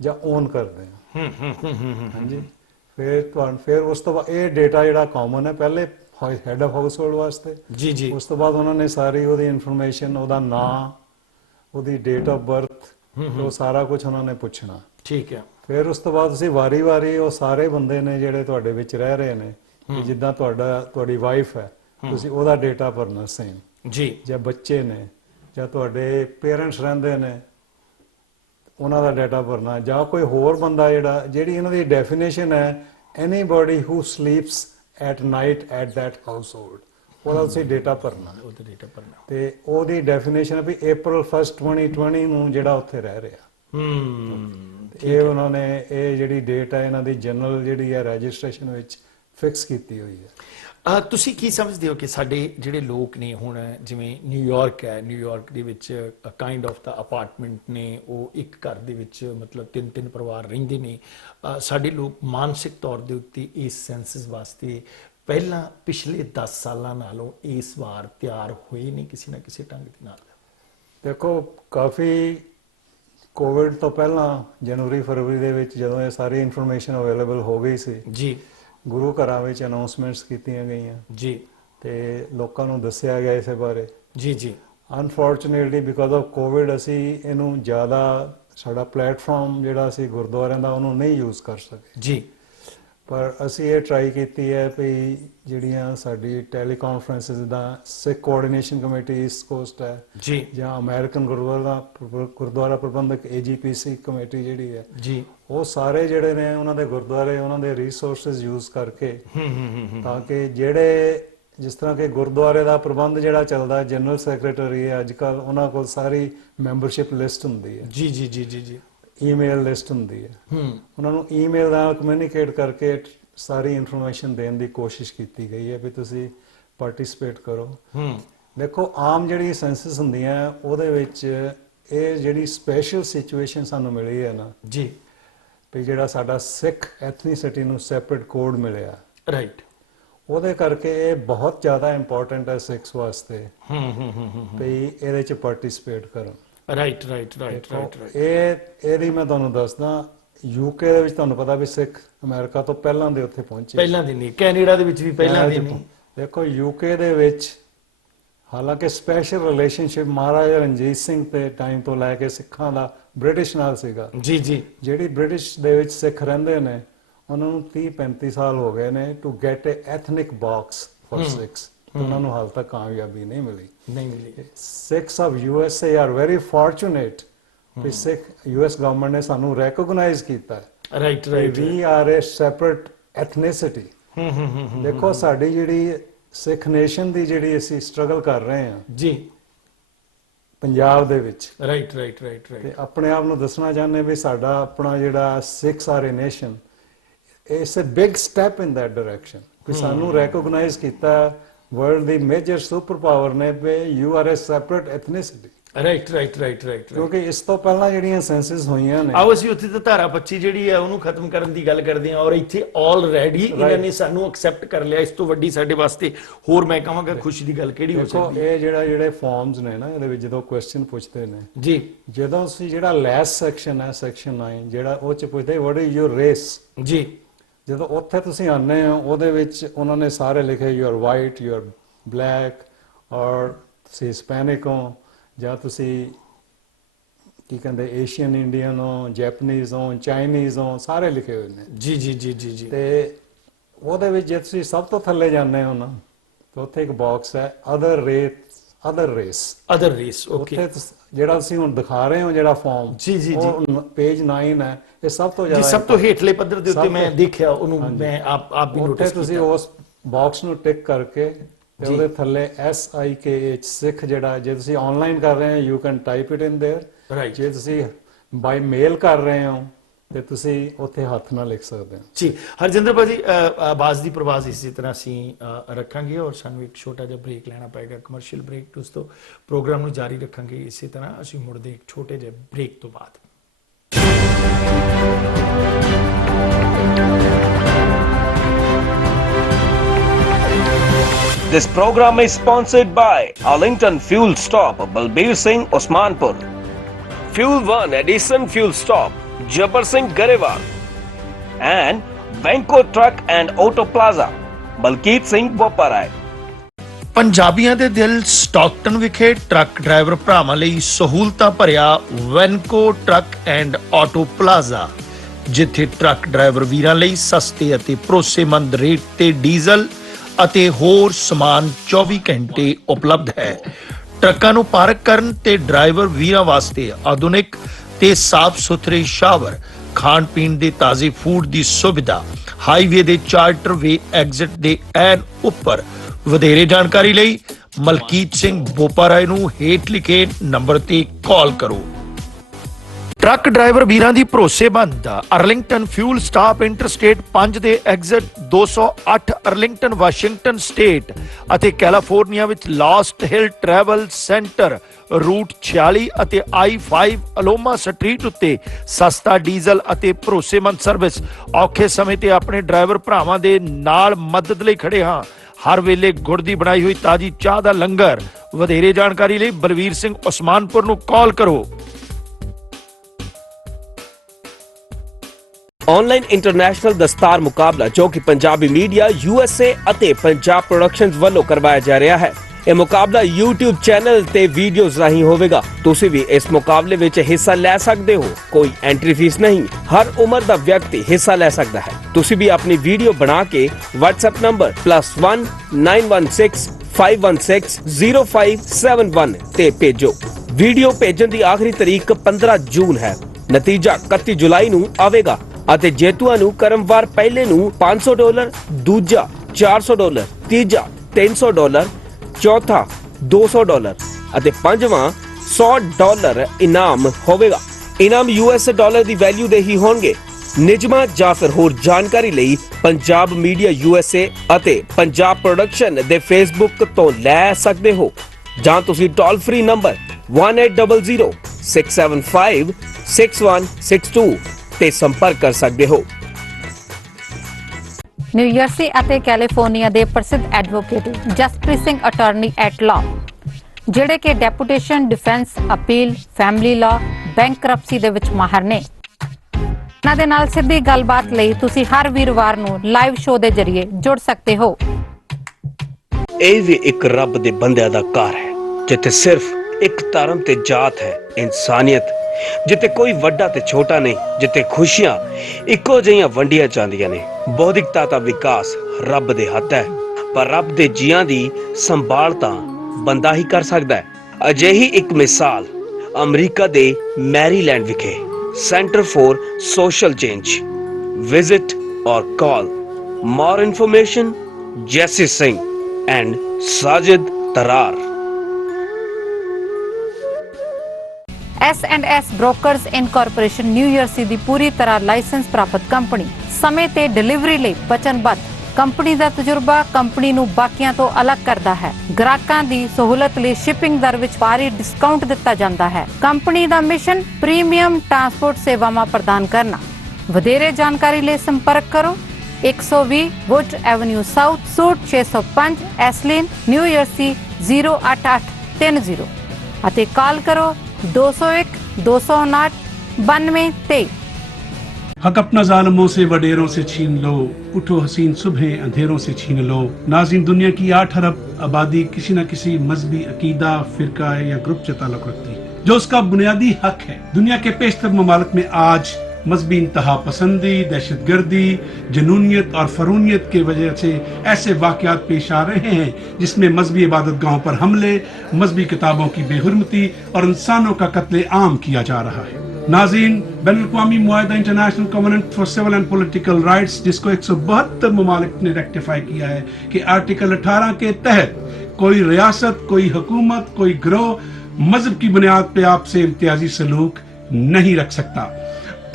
ਜਾਂ ਓਨ ਕਰਦੇ ਹੋ। ਹਾਂਜੀ, ਫਿਰ ਉਸ ਤੋਂ ਬਾਅਦ ਇਹ ਡੇਟਾ ਜਿਹੜਾ ਕਾਮਨ ਹੈ ਪਹਿਲੇ ਹੈਡ ਆਫ ਹਾਊਸ ਹੋਲਡ ਵਾਸਤੇ। ਜੀ ਜੀ ਉਸ ਤੋਂ ਬਾਅਦ ਉਹਨਾਂ ਨੇ ਸਾਰੀ ਉਹਦੀ ਇਨਫੋਰਮੇਸ਼ਨ, ਉਹਦਾ ਨਾਂ, ਉਹਦੀ ਡੇਟ ਆਫ ਬਰਥ, ਉਹ ਸਾਰਾ ਕੁਝ ਉਹਨਾਂ ਨੇ ਪੁੱਛਣਾ। ਠੀਕ ਹੈ। ਫਿਰ ਉਸ ਤੋਂ ਬਾਅਦ ਤੁਸੀਂ ਵਾਰੀ-ਵਾਰੀ ਉਹ ਸਾਰੇ ਬੰਦੇ ਨੇ ਜਿਹੜੇ ਤੁਹਾਡੇ ਵਿੱਚ ਰਹਿ ਰਹੇ ਨੇ, ਜਿੱਦਾਂ ਤੁਹਾਡੀ ਵਾਈਫ ਹੈ, ਤੁਸੀਂ ਉਹਦਾ ਡੇਟਾ ਭਰਨਾ ਸੇਮ। ਜੀ ਜਾਂ ਬੱਚੇ ਨੇ ਜਾਂ ਤੁਹਾਡੇ ਪੇਰੈਂਟਸ ਰਹਿੰਦੇ ਨੇ ਉਹਨਾਂ ਦਾ ਡਾਟਾ ਭਰਨਾ, ਜਾਂ ਕੋਈ ਹੋਰ ਬੰਦਾ ਜਿਹੜੀ ਇਹਨਾਂ ਦੀ ਡੈਫੀਨੇਸ਼ਨ ਹੈ anybody who sleeps at night at that household, ਉਹਦਾ ਤੁਸੀਂ ਡੇਟਾ ਭਰਨਾ। ਉਹਦਾ ਡੇਟਾ ਭਰਨਾ ਤੇ ਉਹਦੀ ਡੈਫੀਨੇਸ਼ਨ ਹੈ ਵੀ April 1, 2020 ਨੂੰ ਜਿਹੜਾ ਉੱਥੇ ਰਹਿ ਰਿਹਾ। ਇਹ ਉਹਨਾਂ ਨੇ ਇਹ ਜਿਹੜੀ ਡੇਟ ਹੈ ਇਹਨਾਂ ਦੀ ਜਨਰਲ ਜਿਹੜੀ ਹੈ ਰਜਿਸਟ੍ਰੇਸ਼ਨ ਵਿੱਚ ਫਿਕਸ ਕੀਤੀ ਹੋਈ ਹੈ। ਤੁਸੀਂ ਕੀ ਸਮਝਦੇ ਹੋ ਕਿ ਸਾਡੇ ਜਿਹੜੇ ਲੋਕ ਨੇ ਹੁਣ ਜਿਵੇਂ ਨਿਊਯਾਰਕ ਹੈ, ਨਿਊਯਾਰਕ ਦੇ ਵਿੱਚ ਕਾਈਂਡ ਆਫ ਦਾ ਅਪਾਰਟਮੈਂਟ ਨੇ, ਉਹ ਇੱਕ ਘਰ ਦੇ ਵਿੱਚ ਮਤਲਬ 3-3 ਪਰਿਵਾਰ ਰਹਿੰਦੇ ਨੇ। ਸਾਡੇ ਲੋਕ ਮਾਨਸਿਕ ਤੌਰ ਦੇ ਉੱਤੇ ਇਸ ਸੈਂਸਸ ਵਾਸਤੇ ਪਹਿਲਾਂ ਪਿਛਲੇ 10 ਸਾਲਾਂ ਨਾਲੋਂ ਇਸ ਵਾਰ ਤਿਆਰ ਹੋਏ ਨੇ ਕਿਸੇ ਨਾ ਕਿਸੇ ਢੰਗ ਦੇ ਨਾਲ? ਦੇਖੋ, ਕਾਫੀ ਕੋਵਿਡ ਤੋਂ ਪਹਿਲਾਂ ਜਨਵਰੀ ਫਰਵਰੀ ਦੇ ਵਿੱਚ ਜਦੋਂ ਇਹ ਸਾਰੀ ਇਨਫੋਰਮੇਸ਼ਨ ਅਵੇਲੇਬਲ ਹੋ ਗਈ ਸੀ ਜੀ, ਗੁਰੂ ਘਰਾਂ ਵਿੱਚ ਅਨਾਉਂਸਮੈਂਟਸ ਕੀਤੀਆਂ ਗਈਆਂ ਜੀ, ਤੇ ਲੋਕਾਂ ਨੂੰ ਦੱਸਿਆ ਗਿਆ ਇਸੇ ਬਾਰੇ। ਜੀ ਜੀ ਅਨਫੋਰਚੂਨੇਟਲੀ ਬਿਕਾਜ਼ ਆਫ ਕੋਵਿਡ ਅਸੀਂ ਇਹਨੂੰ ਜ਼ਿਆਦਾ ਸਾਡਾ ਪਲੇਟਫਾਰਮ ਜਿਹੜਾ ਸੀ ਗੁਰਦੁਆਰਿਆਂ ਦਾ ਉਹਨੂੰ ਨਹੀਂ ਯੂਜ਼ ਕਰ ਸਕੇ। ਜੀ, ਪਰ ਅਸੀਂ ਇਹ ਟਰਾਈ ਕੀਤੀ ਹੈ ਵੀ ਜਿਹੜੀਆਂ ਸਾਡੀ ਟੈਲੀਕਾਨਫਰੰਸਿਸ ਦਾ ਸਿੱਖ ਕੋਆਰਡੀਨੇਸ਼ਨ ਕਮੇਟੀ ਈਸਟ ਕੋਸਟ ਹੈ ਜੀ, ਜਾਂ ਅਮਰੀਕਨ ਗੁਰਦੁਆਰਾ ਪ੍ਰਬੰਧਕ AGPC ਕਮੇਟੀ ਜਿਹੜੀ ਹੈ ਜੀ, ਉਹ ਸਾਰੇ ਜਿਹੜੇ ਨੇ ਉਹਨਾਂ ਦੇ ਗੁਰਦੁਆਰੇ ਉਹਨਾਂ ਦੇ ਰਿਸੋਰਸਸ ਯੂਜ਼ ਕਰਕੇ ਤਾਂ ਕਿ ਜਿਹੜੇ ਜਿਸ ਤਰ੍ਹਾਂ ਕਿ ਗੁਰਦੁਆਰੇ ਦਾ ਪ੍ਰਬੰਧ ਜਿਹੜਾ ਚੱਲਦਾ ਜਨਰਲ ਸੈਕਟਰੀ ਹੈ ਅੱਜ ਕੱਲ੍ਹ, ਉਹਨਾਂ ਕੋਲ ਸਾਰੀ ਮੈਂਬਰਸ਼ਿਪ ਲਿਸਟ ਹੁੰਦੀ ਹੈ। ਜੀ ਜੀ ਜੀ ਜੀ ਜੀ ਈਮੇਲ ਲਿਸਟ ਹੁੰਦੀ ਹੈ। ਉਹਨਾਂ ਨੂੰ ਈਮੇਲ ਨਾਲ ਕਮਿਊਨੀਕੇਟ ਕਰਕੇ ਸਾਰੀ ਇਨਫੋਰਮੇਸ਼ਨ ਦੇਣ ਦੀ ਕੋਸ਼ਿਸ਼ ਕੀਤੀ ਗਈ ਹੈ ਵੀ ਤੁਸੀਂ ਪਾਰਟਿਸਿਪੇਟ ਕਰੋ। ਦੇਖੋ ਆਮ ਜਿਹੜੀ ਸੈਂਸਸ ਹੁੰਦੀਆਂ ਉਹਦੇ ਵਿੱਚ ਇਹ ਜਿਹੜੀ ਸਪੈਸ਼ਲ ਸਿਚੁਏਸ਼ਨ ਸਾਨੂੰ ਮਿਲੀ ਹੈ ਨਾ ਜੀ, ਵੀ ਜਿਹੜਾ ਸਾਡਾ ਸਿੱਖ ਐਥਨੀਸਿਟੀ ਨੂੰ ਸੈਪਰੇਟ ਕੋਡ ਮਿਲਿਆ, ਰਾਈਟ, ਉਹਦੇ ਕਰਕੇ ਇਹ ਬਹੁਤ ਜ਼ਿਆਦਾ ਇੰਪੋਰਟੈਂਟ ਹੈ ਸਿੱਖਸ ਵਾਸਤੇ ਵੀ ਇਹਦੇ ਚ ਪਾਰਟਿਸਿਪੇਟ ਕਰਨ। Right right right right right. ਇਹਦੀ ਮੈਂ ਤੁਹਾਨੂੰ ਦੱਸਦਾ, ਯੂਕੇ ਦੇ ਵਿੱਚ ਤੁਹਾਨੂੰ ਪਤਾ ਵੀ ਸਿੱਖ ਅਮਰੀਕਾ ਤੋਂ ਪਹਿਲਾਂ ਦੇ ਉੱਥੇ ਪਹੁੰਚੇ, ਪਹਿਲਾਂ ਦੀ ਨਹੀਂ, ਕੈਨੇਡਾ ਦੇ ਵਿੱਚ ਵੀ ਪਹਿਲਾਂ ਦੀ ਨਹੀਂ। ਦੇਖੋ ਯੂਕੇ ਦੇ ਵਿੱਚ ਹਾਲਾਂਕਿ ਸਪੈਸ਼ਲ ਰਿਲੇਸ਼ਨਸ਼ਿਪ ਮਹਾਰਾਜਾ ਰਣਜੀਤ ਸਿੰਘ ਦੇ ਟਾਈਮ ਤੋਂ ਲੈ ਕੇ ਸਿੱਖਾਂ ਦਾ ਬ੍ਰਿਟਿਸ਼ ਨਾਲ ਸੀਗਾ। ਜੀ ਜੀ। ਜਿਹੜੀ ਬ੍ਰਿਟਿਸ਼ ਦੇ ਵਿੱਚ ਸਿੱਖ ਰਹਿੰਦੇ ਨੇ ਉਹਨਾਂ ਨੂੰ 30-35 ਸਾਲ ਹੋ ਗਏ ਨੇ to get a ethnic box for Sikhs, ਉਹਨਾਂ ਨੂੰ ਹਾਲ ਤੱਕ ਕਾਮਯਾਬੀ ਨਹੀਂ ਮਿਲੀ। Sikhs of USA are very fortunate ਕਿ ਸਿੱਖ US ਗਵਰਨਮੈਂਟ ਨੇ ਸਾਨੂੰ ਰੈਕੋਗਨਾਈਜ਼ ਕੀਤਾ ਹੈ। Right right. We are a separate ethnicity. ਦੇਖੋ ਸਾਡੀ ਜਿਹੜੀ ਸਿੱਖ ਨੇਸ਼ਨ ਦੀ ਜਿਹੜੀ ਅਸੀਂ ਸਟਰਗਲ ਕਰ ਰਹੇ ਹਾਂ ਜੀ ਪੰਜਾਬ ਦੇ ਵਿੱਚ, ਰਾਈਟ ਰਾਈਟ ਰਾਈਟ ਰਾਈਟ, ਤੇ ਆਪਣੇ ਆਪ ਨੂੰ ਦੱਸਣਾ ਚਾਹੁੰਦੇ ਵੀ ਸਾਡਾ ਆਪਣਾ ਜਿਹੜਾ Sikhs are a nation, it's a big step in that direction ਕਿ ਸਾਨੂੰ ਰੈਕੋਗਨਾਈਜ਼ ਕੀਤਾ ਵਰਲਡ ਦੀ ਮੇਜਰ ਸੁਪਰ ਪਾਵਰ ਨੇ ਵੀ you are a separate ethnicity. Right right right right. ਕਿਉਂਕਿ ਇਸ ਤੋਂ ਪਹਿਲਾਂ ਜਿਹੜੀਆਂ ਸੈਂਸਸ ਹੋਈਆਂ ਨੇ, ਆਓ ਅਸੀਂ ਉੱਥੇ ਤੇ ਧਾਰਾ 25 ਜਿਹੜੀ ਹੈ ਉਹਨੂੰ ਖਤਮ ਕਰਨ ਦੀ ਗੱਲ ਕਰਦੇ ਹਾਂ, ਔਰ ਇੱਥੇ ਆਲਰੇਡੀ ਇਹਨਾਂ ਨੇ ਸਾਨੂੰ ਐਕਸੈਪਟ ਕਰ ਲਿਆ। ਇਸ ਤੋਂ ਵੱਡੀ ਸਾਡੇ ਵਾਸਤੇ ਹੋਰ ਮੈਂ ਕਹਾਂਗਾ ਖੁਸ਼ੀ ਦੀ ਗੱਲ ਕਿਹੜੀ ਹੋ ਸਕਦੀ ਹੈ? ਇਹ ਜਿਹੜੇ ਫਾਰਮਸ ਨੇ ਨਾ, ਇਹਦੇ ਵਿੱਚ ਜਦੋਂ ਕੁਐਸਚਨ ਪੁੱਛਦੇ ਨੇ ਜੀ, ਜਦੋਂ ਅਸੀਂ ਜਿਹੜਾ ਲੈਸ ਸੈਕਸ਼ਨ ਹੈ ਸੈਕਸ਼ਨ 9 ਜਿਹੜਾ ਉਹ ਚ ਪੁੱਛਦੇ ਵਾਟ ਇਜ਼ ਯੂਰ ਰੇਸ, ਜੀ, ਜਦੋਂ ਉੱਥੇ ਤੁਸੀਂ ਆਉਂਦੇ ਹੋ ਉਹਦੇ ਵਿੱਚ ਉਹਨਾਂ ਨੇ ਸਾਰੇ ਲਿਖੇ you are white, you are black, ਔਰ ਤੁਸੀਂ ਹਿਸਪੈਨਿਕ ਹੋ, ਜਾਂ ਤੁਸੀਂ ਕੀ ਕਹਿੰਦੇ ਏਸ਼ੀਅਨ ਇੰਡੀਅਨ ਹੋ, ਜੈਪਨੀਜ਼ ਹੋ, ਚਾਈਨੀਜ਼ ਹੋ, ਸਾਰੇ ਲਿਖੇ ਹੋਏ ਨੇ। ਜੀ ਜੀ ਜੀ ਜੀ ਜੀ। ਤੇ ਉਹਦੇ ਵਿੱਚ ਜੇ ਤੁਸੀਂ ਸਭ ਤੋਂ ਥੱਲੇ ਜਾਂਦੇ ਹੋ ਨਾ ਤਾਂ ਉੱਥੇ ਇੱਕ ਬਾਕਸ ਹੈ ਅਦਰ ਰੇਸ। ਓਕੇ। ਉੱਥੇ ਜਿਹੜਾ ਅਸੀਂ ਹੁਣ ਦਿਖਾ ਰਹੇ ਹਾਂ ਜਿਹੜਾ ਫਾਰਮ, ਜੀ ਜੀ ਜੀ, ਪੇਜ 9 ਹੈ, ਇਹ ਸਭ ਤੋਂ ਜੀ ਜ਼ਿਆਦਾ ਸਭ ਤੋਂ ਹੇਠਲੇ ਪੱਧਰ ਦੇ ਉੱਤੇ ਮੈਂ ਦੇਖਿਆ ਉਹਨੂੰ, ਮੈਂ ਆਪ ਵੀ ਨੋਟਿਸ ਕੀਤਾ। ਤੁਸੀਂ ਉਸ ਬਾਕਸ ਨੂੰ ਟਿਕ ਕਰਕੇ ਤੇ ਉਹਦੇ ਥੱਲੇ SIKH ਸਿੱਖ ਜਿਹੜਾ, ਜੇ ਤੁਸੀਂ ਆਨਲਾਈਨ ਕਰ ਰਹੇ ਹੋ you can type it in there, right. ਜੇ ਤੁਸੀਂ ਬਾਈ ਮੇਲ ਕਰ ਰਹੇ ਹੋ ਤੇ ਤੁਸੀਂ ਉੱਥੇ ਹੱਥ ਨਾਲ ਲਿਖ ਸਕਦੇ ਹੋ। ਜੀ ਹਰਜਿੰਦਰ ਭਾਜੀ, ਆਵਾਜ਼ ਦੀ ਪ੍ਰਵਾਜ਼ ਇਸੇ ਤਰ੍ਹਾਂ ਅਸੀਂ ਰੱਖਾਂਗੇ ਔਰ ਸਾਨੂੰ ਇੱਕ ਛੋਟਾ ਜਿਹਾ ਬ੍ਰੇਕ ਲੈਣਾ ਪਏਗਾ, ਕਮਰਸ਼ੀਅਲ ਬ੍ਰੇਕ। ਦੋਸਤੋ ਪ੍ਰੋਗਰਾਮ ਨੂੰ ਜਾਰੀ ਰੱਖਾਂਗੇ ਇਸੇ ਤਰ੍ਹਾਂ, ਅਸੀਂ ਮੁੜਦੇ ਇੱਕ ਛੋਟੇ ਜਿਹੇ ਬ੍ਰੇਕ ਤੋਂ ਬਾਅਦ। This program is sponsored by Arlington Fuel Stop, Balbir Singh, Osmanpur. Fuel 1 Edison Fuel Stop, Jabbar Singh, Garewal. And Venko Truck and Auto Plaza, Balkeet Singh, Boparai. ਪੰਜਾਬੀਆਂ ਦੇ ਦਿਲ ਸਟਾਕਟਨ ਵਿਖੇ ਟਰੱਕ ਡਰਾਈਵਰ ਭਰਾਵਾਂ ਲਈ ਸਹੂਲਤਾਂ ਭਰਿਆ ਵੈਨਕੋ ਟਰੱਕ ਐਂਡ ਆਟੋ ਪਲਾਜ਼ਾ, ਜਿੱਥੇ truck driver ਵੀਰਾਂ ਲਈ ਸਸਤੇ ਅਤੇ ਭਰੋਸੇਮੰਦ ਰੇਟ ਤੇ ਡੀਜ਼ਲ ਅਤੇ ਹੋਰ ਸਮਾਨ 24 ਘੰਟੇ ਉਪਲਬਧ ਹੈ। ਟਰੱਕਾਂ ਨੂੰ ਪਾਰਕ ਕਰਨ ਤੇ ਡਰਾਈਵਰ ਵੀਰਾਂ ਵਾਸਤੇ ਆਧੁਨਿਕ ਤੇ ਸਾਫ਼ ਸੁਥਰੇ ਸ਼ਾਵਰ, ਖਾਣ ਪੀਣ ਦੇ ਤਾਜ਼ੇ ਫੂਡ ਦੀ ਸੁਵਿਧਾ, ਹਾਈਵੇ ਦੇ ਚਾਰਟਰ ਵੇ ਐਗਜ਼ਿਟ ਦੇ ਐਨ ਉੱਪਰ। ਵਧੇਰੇ ਜਾਣਕਾਰੀ ਲਈ ਮਲਕੀਤ ਸਿੰਘ ਬੋਪਾਰਾਏ ਨੂੰ ਹੇਠ ਲਿਖੇ ਨੰਬਰ ਤੇ ਕਾਲ ਕਰੋ। ਟਰੱਕ ਡਰਾਈਵਰ ਵੀਰਾਂ ਦੀ ਭਰੋਸੇਮੰਦ ਅਰਲਿੰਗਟਨ ਫਿਊਲ ਸਟਾਪ ਇੰਟਰਸਟੇਟ 5 ਦੇ ਐਗਜ਼ਿਟ 208 ਅਰਲਿੰਗਟਨ ਵਾਸ਼ਿੰਗਟਨ ਸਟੇਟ ਅਤੇ ਕੈਲੀਫੋਰਨੀਆ ਵਿੱਚ ਲਾਸਟ ਹਿਲ ਟਰੈਵਲ ਸੈਂਟਰ ਰੂਟ 46 ਅਤੇ I-5 ਅਲੋਮਾ ਸਟਰੀਟ ਉੱਤੇ ਸਸਤਾ ਡੀਜ਼ਲ ਅਤੇ ਭਰੋਸੇਮੰਦ ਸਰਵਿਸ। ਔਖੇ ਸਮੇਂ ਤੇ ਆਪਣੇ ਡਰਾਈਵਰ ਭਰਾਵਾਂ ਦੇ ਨਾਲ ਮਦਦ ਲਈ ਖੜੇ ਹਾਂ। ਹਰ ਵੇਲੇ ਗੁੜ ਦੀ ਬਣਾਈ ਹੋਈ ਤਾਜ਼ੀ ਚਾਹ ਦਾ ਲੰਗਰ। ਵਧੇਰੇ ਜਾਣਕਾਰੀ ਲਈ ਬਲਵੀਰ ਸਿੰਘ ਉਸਮਾਨਪੁਰ ਨੂੰ ਕਾਲ ਕਰੋ। ਆਨਲਾਈਨ ਇੰਟਰਨੈਸ਼ਨਲ ਦਸਤਾਰ ਮੁਕਾਬਲਾ ਜੋ ਕਿ ਪੰਜਾਬੀ ਮੀਡੀਆ USA ਅਤੇ ਪੰਜਾਬ ਪ੍ਰੋਡਕਸ਼ਨਜ਼ ਵੱਲੋਂ ਕਰਵਾਇਆ ਜਾ ਰਿਹਾ ਹੈ। ਇਹ ਮੁਕਾਬਲਾ YouTube ਚੈਨਲ ਤੇ ਵੀਡੀਓਜ਼ ਰਾਹੀਂ ਹੋਵੇਗਾ। ਤੁਸੀਂ ਵੀ ਇਸ ਮੁਕਾਬਲੇ ਵਿੱਚ ਹਿੱਸਾ ਲੈ ਸਕਦੇ ਹੋ। ਕੋਈ ਐਂਟਰੀ ਫੀਸ ਨਹੀਂ, ਹਰ ਉਮਰ ਦਾ ਵਿਅਕਤੀ ਹਿੱਸਾ ਲੈ ਸਕਦਾ ਹੈ। ਤੁਸੀਂ ਵੀ ਆਪਣੀ ਵੀਡੀਓ ਬਣਾ ਕੇ WhatsApp ਨੰਬਰ +1 916 516 0571 ਤੇ ਭੇਜੋ। ਵੀਡੀਓ ਭੇਜਣ ਦੀ ਆਖਰੀ ਤਾਰੀਖ 15 ਜੂਨ ਹੈ। ਨਤੀਜਾ 31 ਜੁਲਾਈ ਨੂੰ ਆਵੇਗਾ ਅਤੇ ਜੇਤੂਆਂ ਨੂੰ ਕ੍ਰਮਵਾਰ ਪਹਿਲੇ ਨੂੰ $500, ਦੂਜਾ $400, ਤੀਜਾ $300, ਚੌਥਾ $200 ਅਤੇ ਪੰਜਵਾਂ $100 ਇਨਾਮ ਹੋਵੇਗਾ। ਇਨਾਮ US ਡਾਲਰ ਦੀ ਵੈਲਿਊ ਦੇ ਹੀ ਹੋਣਗੇ। ਨਿਯਮਾਂ ਜਾਂ ਫਿਰ ਹੋਰ ਜਾਣਕਾਰੀ ਲਈ ਪੰਜਾਬ ਮੀਡੀਆ USA ਅਤੇ ਪੰਜਾਬ ਪ੍ਰੋਡਕਸ਼ਨ ਦੇ ਫੇਸਬੁੱਕ ਤੋਂ ਲੈ ਸਕਦੇ ਹੋ ਜਾਂ ਤੁਸੀਂ ਟੋਲ ਫ੍ਰੀ ਨੰਬਰ 1800 675 6162 ਤੇ ਸੰਪਰਕ ਕਰ ਸਕਦੇ ਹੋ। ਨਿਊਯਰਸੀ ਅਤੇ ਕੈਲੀਫੋਰਨੀਆ ਦੇ ਪ੍ਰਸਿੱਧ advocate Jaspreet Singh attorney at law, ਜਿਹੜੇ ਕਿ deputation, defence, appeal, family law, bankruptcy ਦੇ ਵਿੱਚ ਮਾਹਰ ਨੇ। ਉਹਨਾਂ ਦੇ ਨਾਲ ਸਿੱਧੀ ਗੱਲਬਾਤ ਲਈ ਤੁਸੀਂ ਹਰ ਵੀਰਵਾਰ ਨੂੰ ਲਾਈਵ ਸ਼ੋਅ ਦੇ ਜ਼ਰੀਏ ਜੁੜ ਸਕਦੇ ਹੋ। ਇਹ ਵੀ ਇੱਕ ਰੱਬ ਦੇ ਬੰਦਿਆਂ ਦਾ ਘਰ ਹੈ ਜਿੱਥੇ ਸਿਰਫ ਇੱਕ ਧਰਮ ਤੇ ਜਾਤ ਹੈ, ਇਨਸਾਨੀਅਤ, ਜਿੱਥੇ ਕੋਈ ਵੱਡਾ ਤੇ ਛੋਟਾ ਨਹੀਂ, ਜਿੱਥੇ ਖੁਸ਼ੀਆਂ ਇੱਕੋ ਜਿਹੀਆਂ ਵੰਡੀਆਂ ਜਾਂਦੀਆਂ ਨੇ। ਬੌਧਿਕਤਾ ਦਾ ਵਿਕਾਸ ਰੱਬ ਦੇ ਹੱਥ ਹੈ, ਪਰ ਰੱਬ ਦੇ ਜੀਆਂ ਦੀ ਸੰਭਾਲ ਤਾਂ ਬੰਦਾ ਹੀ ਕਰ ਸਕਦਾ ਹੈ। ਅਜਿਹੀ ਇੱਕ ਮਿਸਾਲ ਅਮਰੀਕਾ ਦੇ ਮੈਰੀਲੈਂਡ ਵਿਖੇ centre for social change. Visit or call more information Jesse Singh and Sajid Tarar. S&S brokers incorporation New Jersey ਦੀ ਪੂਰੀ ਤਰ੍ਹਾਂ ਲਾਇਸੈਂਸ ਪ੍ਰਾਪਤ ਕੰਪਨੀ, ਸਮੇਂ ਤੇ ਡਿਲੀਵਰੀ ਲਈ ਵਚਨਬੱਧ। ਕੰਪਨੀ ਦਾ ਤਜਰਬਾ ਕੰਪਨੀ ਨੂੰ ਬਾਕੀਆਂ ਤੋਂ ਅਲੱਗ ਕਰਦਾ ਹੈ। ਗ੍ਰਾਹਕਾਂ ਦੀ ਸਹੂਲਤ ਲਈ ਸ਼ਿਪਿੰਗ ਦਰ ਵਿੱਚ ਭਾਰੀ ਡਿਸਕਾਊਂਟ ਦਿੱਤਾ ਜਾਂਦਾ ਹੈ। ਕੰਪਨੀ ਦਾ ਮਿਸ਼ਨ ਪ੍ਰੀਮੀਅਮ ਟਰਾਂਸਪੋਰਟ ਸੇਵਾਵਾਂ ਪ੍ਰਦਾਨ ਕਰਨਾ। ਵਧੇਰੇ ਜਾਣਕਾਰੀ ਲਈ ਸੰਪਰਕ ਕਰੋ 120 ਵੁੱਡ ਐਵਨਿਊ ਸਾਊਥ, ਸੂਟ 605, ਐਸਲਿਨ, ਨਿਊਯਰਸੀ 08830 ਅਤੇ ਕਾਲ ਕਰੋ 201 259 9223। हक अपना जालिमों से वडेरों से छीन लो, उठो हसीन सुबह अंधेरों से छीन लो। नाज़रीन, दुनिया की 8 अरब आबादी किसी न किसी मजहबी अकीदा, फिरका या ग्रुप से ताल्लुक रखती है, जो उसका बुनियादी हक है। दुनिया के पेशतर ममालिक में आज मजहबी इंतहा पसंदी, दहशत गर्दी, जनूनियत और फरूनियत की वजह से ऐसे वाक़यात पेश आ रहे हैं जिसमें मजहबी इबादत गाहों पर हमले, मजहबी किताबों की बेहुरमती और इंसानों का कत्ले आम किया जा रहा है। नाज़रीन, बैनुल-अक़वामी मुआहिदा international covenant for civil and political rights, जिसको 172 ममालिक ने रेक्टिफाई किया है कि आर्टिकल 18 के तहत कोई रियासत, कोई हुकूमत, कोई गिरोह मजहब की बुनियाद पे आपसे इम्तियाजी सलूक नहीं रख सकता।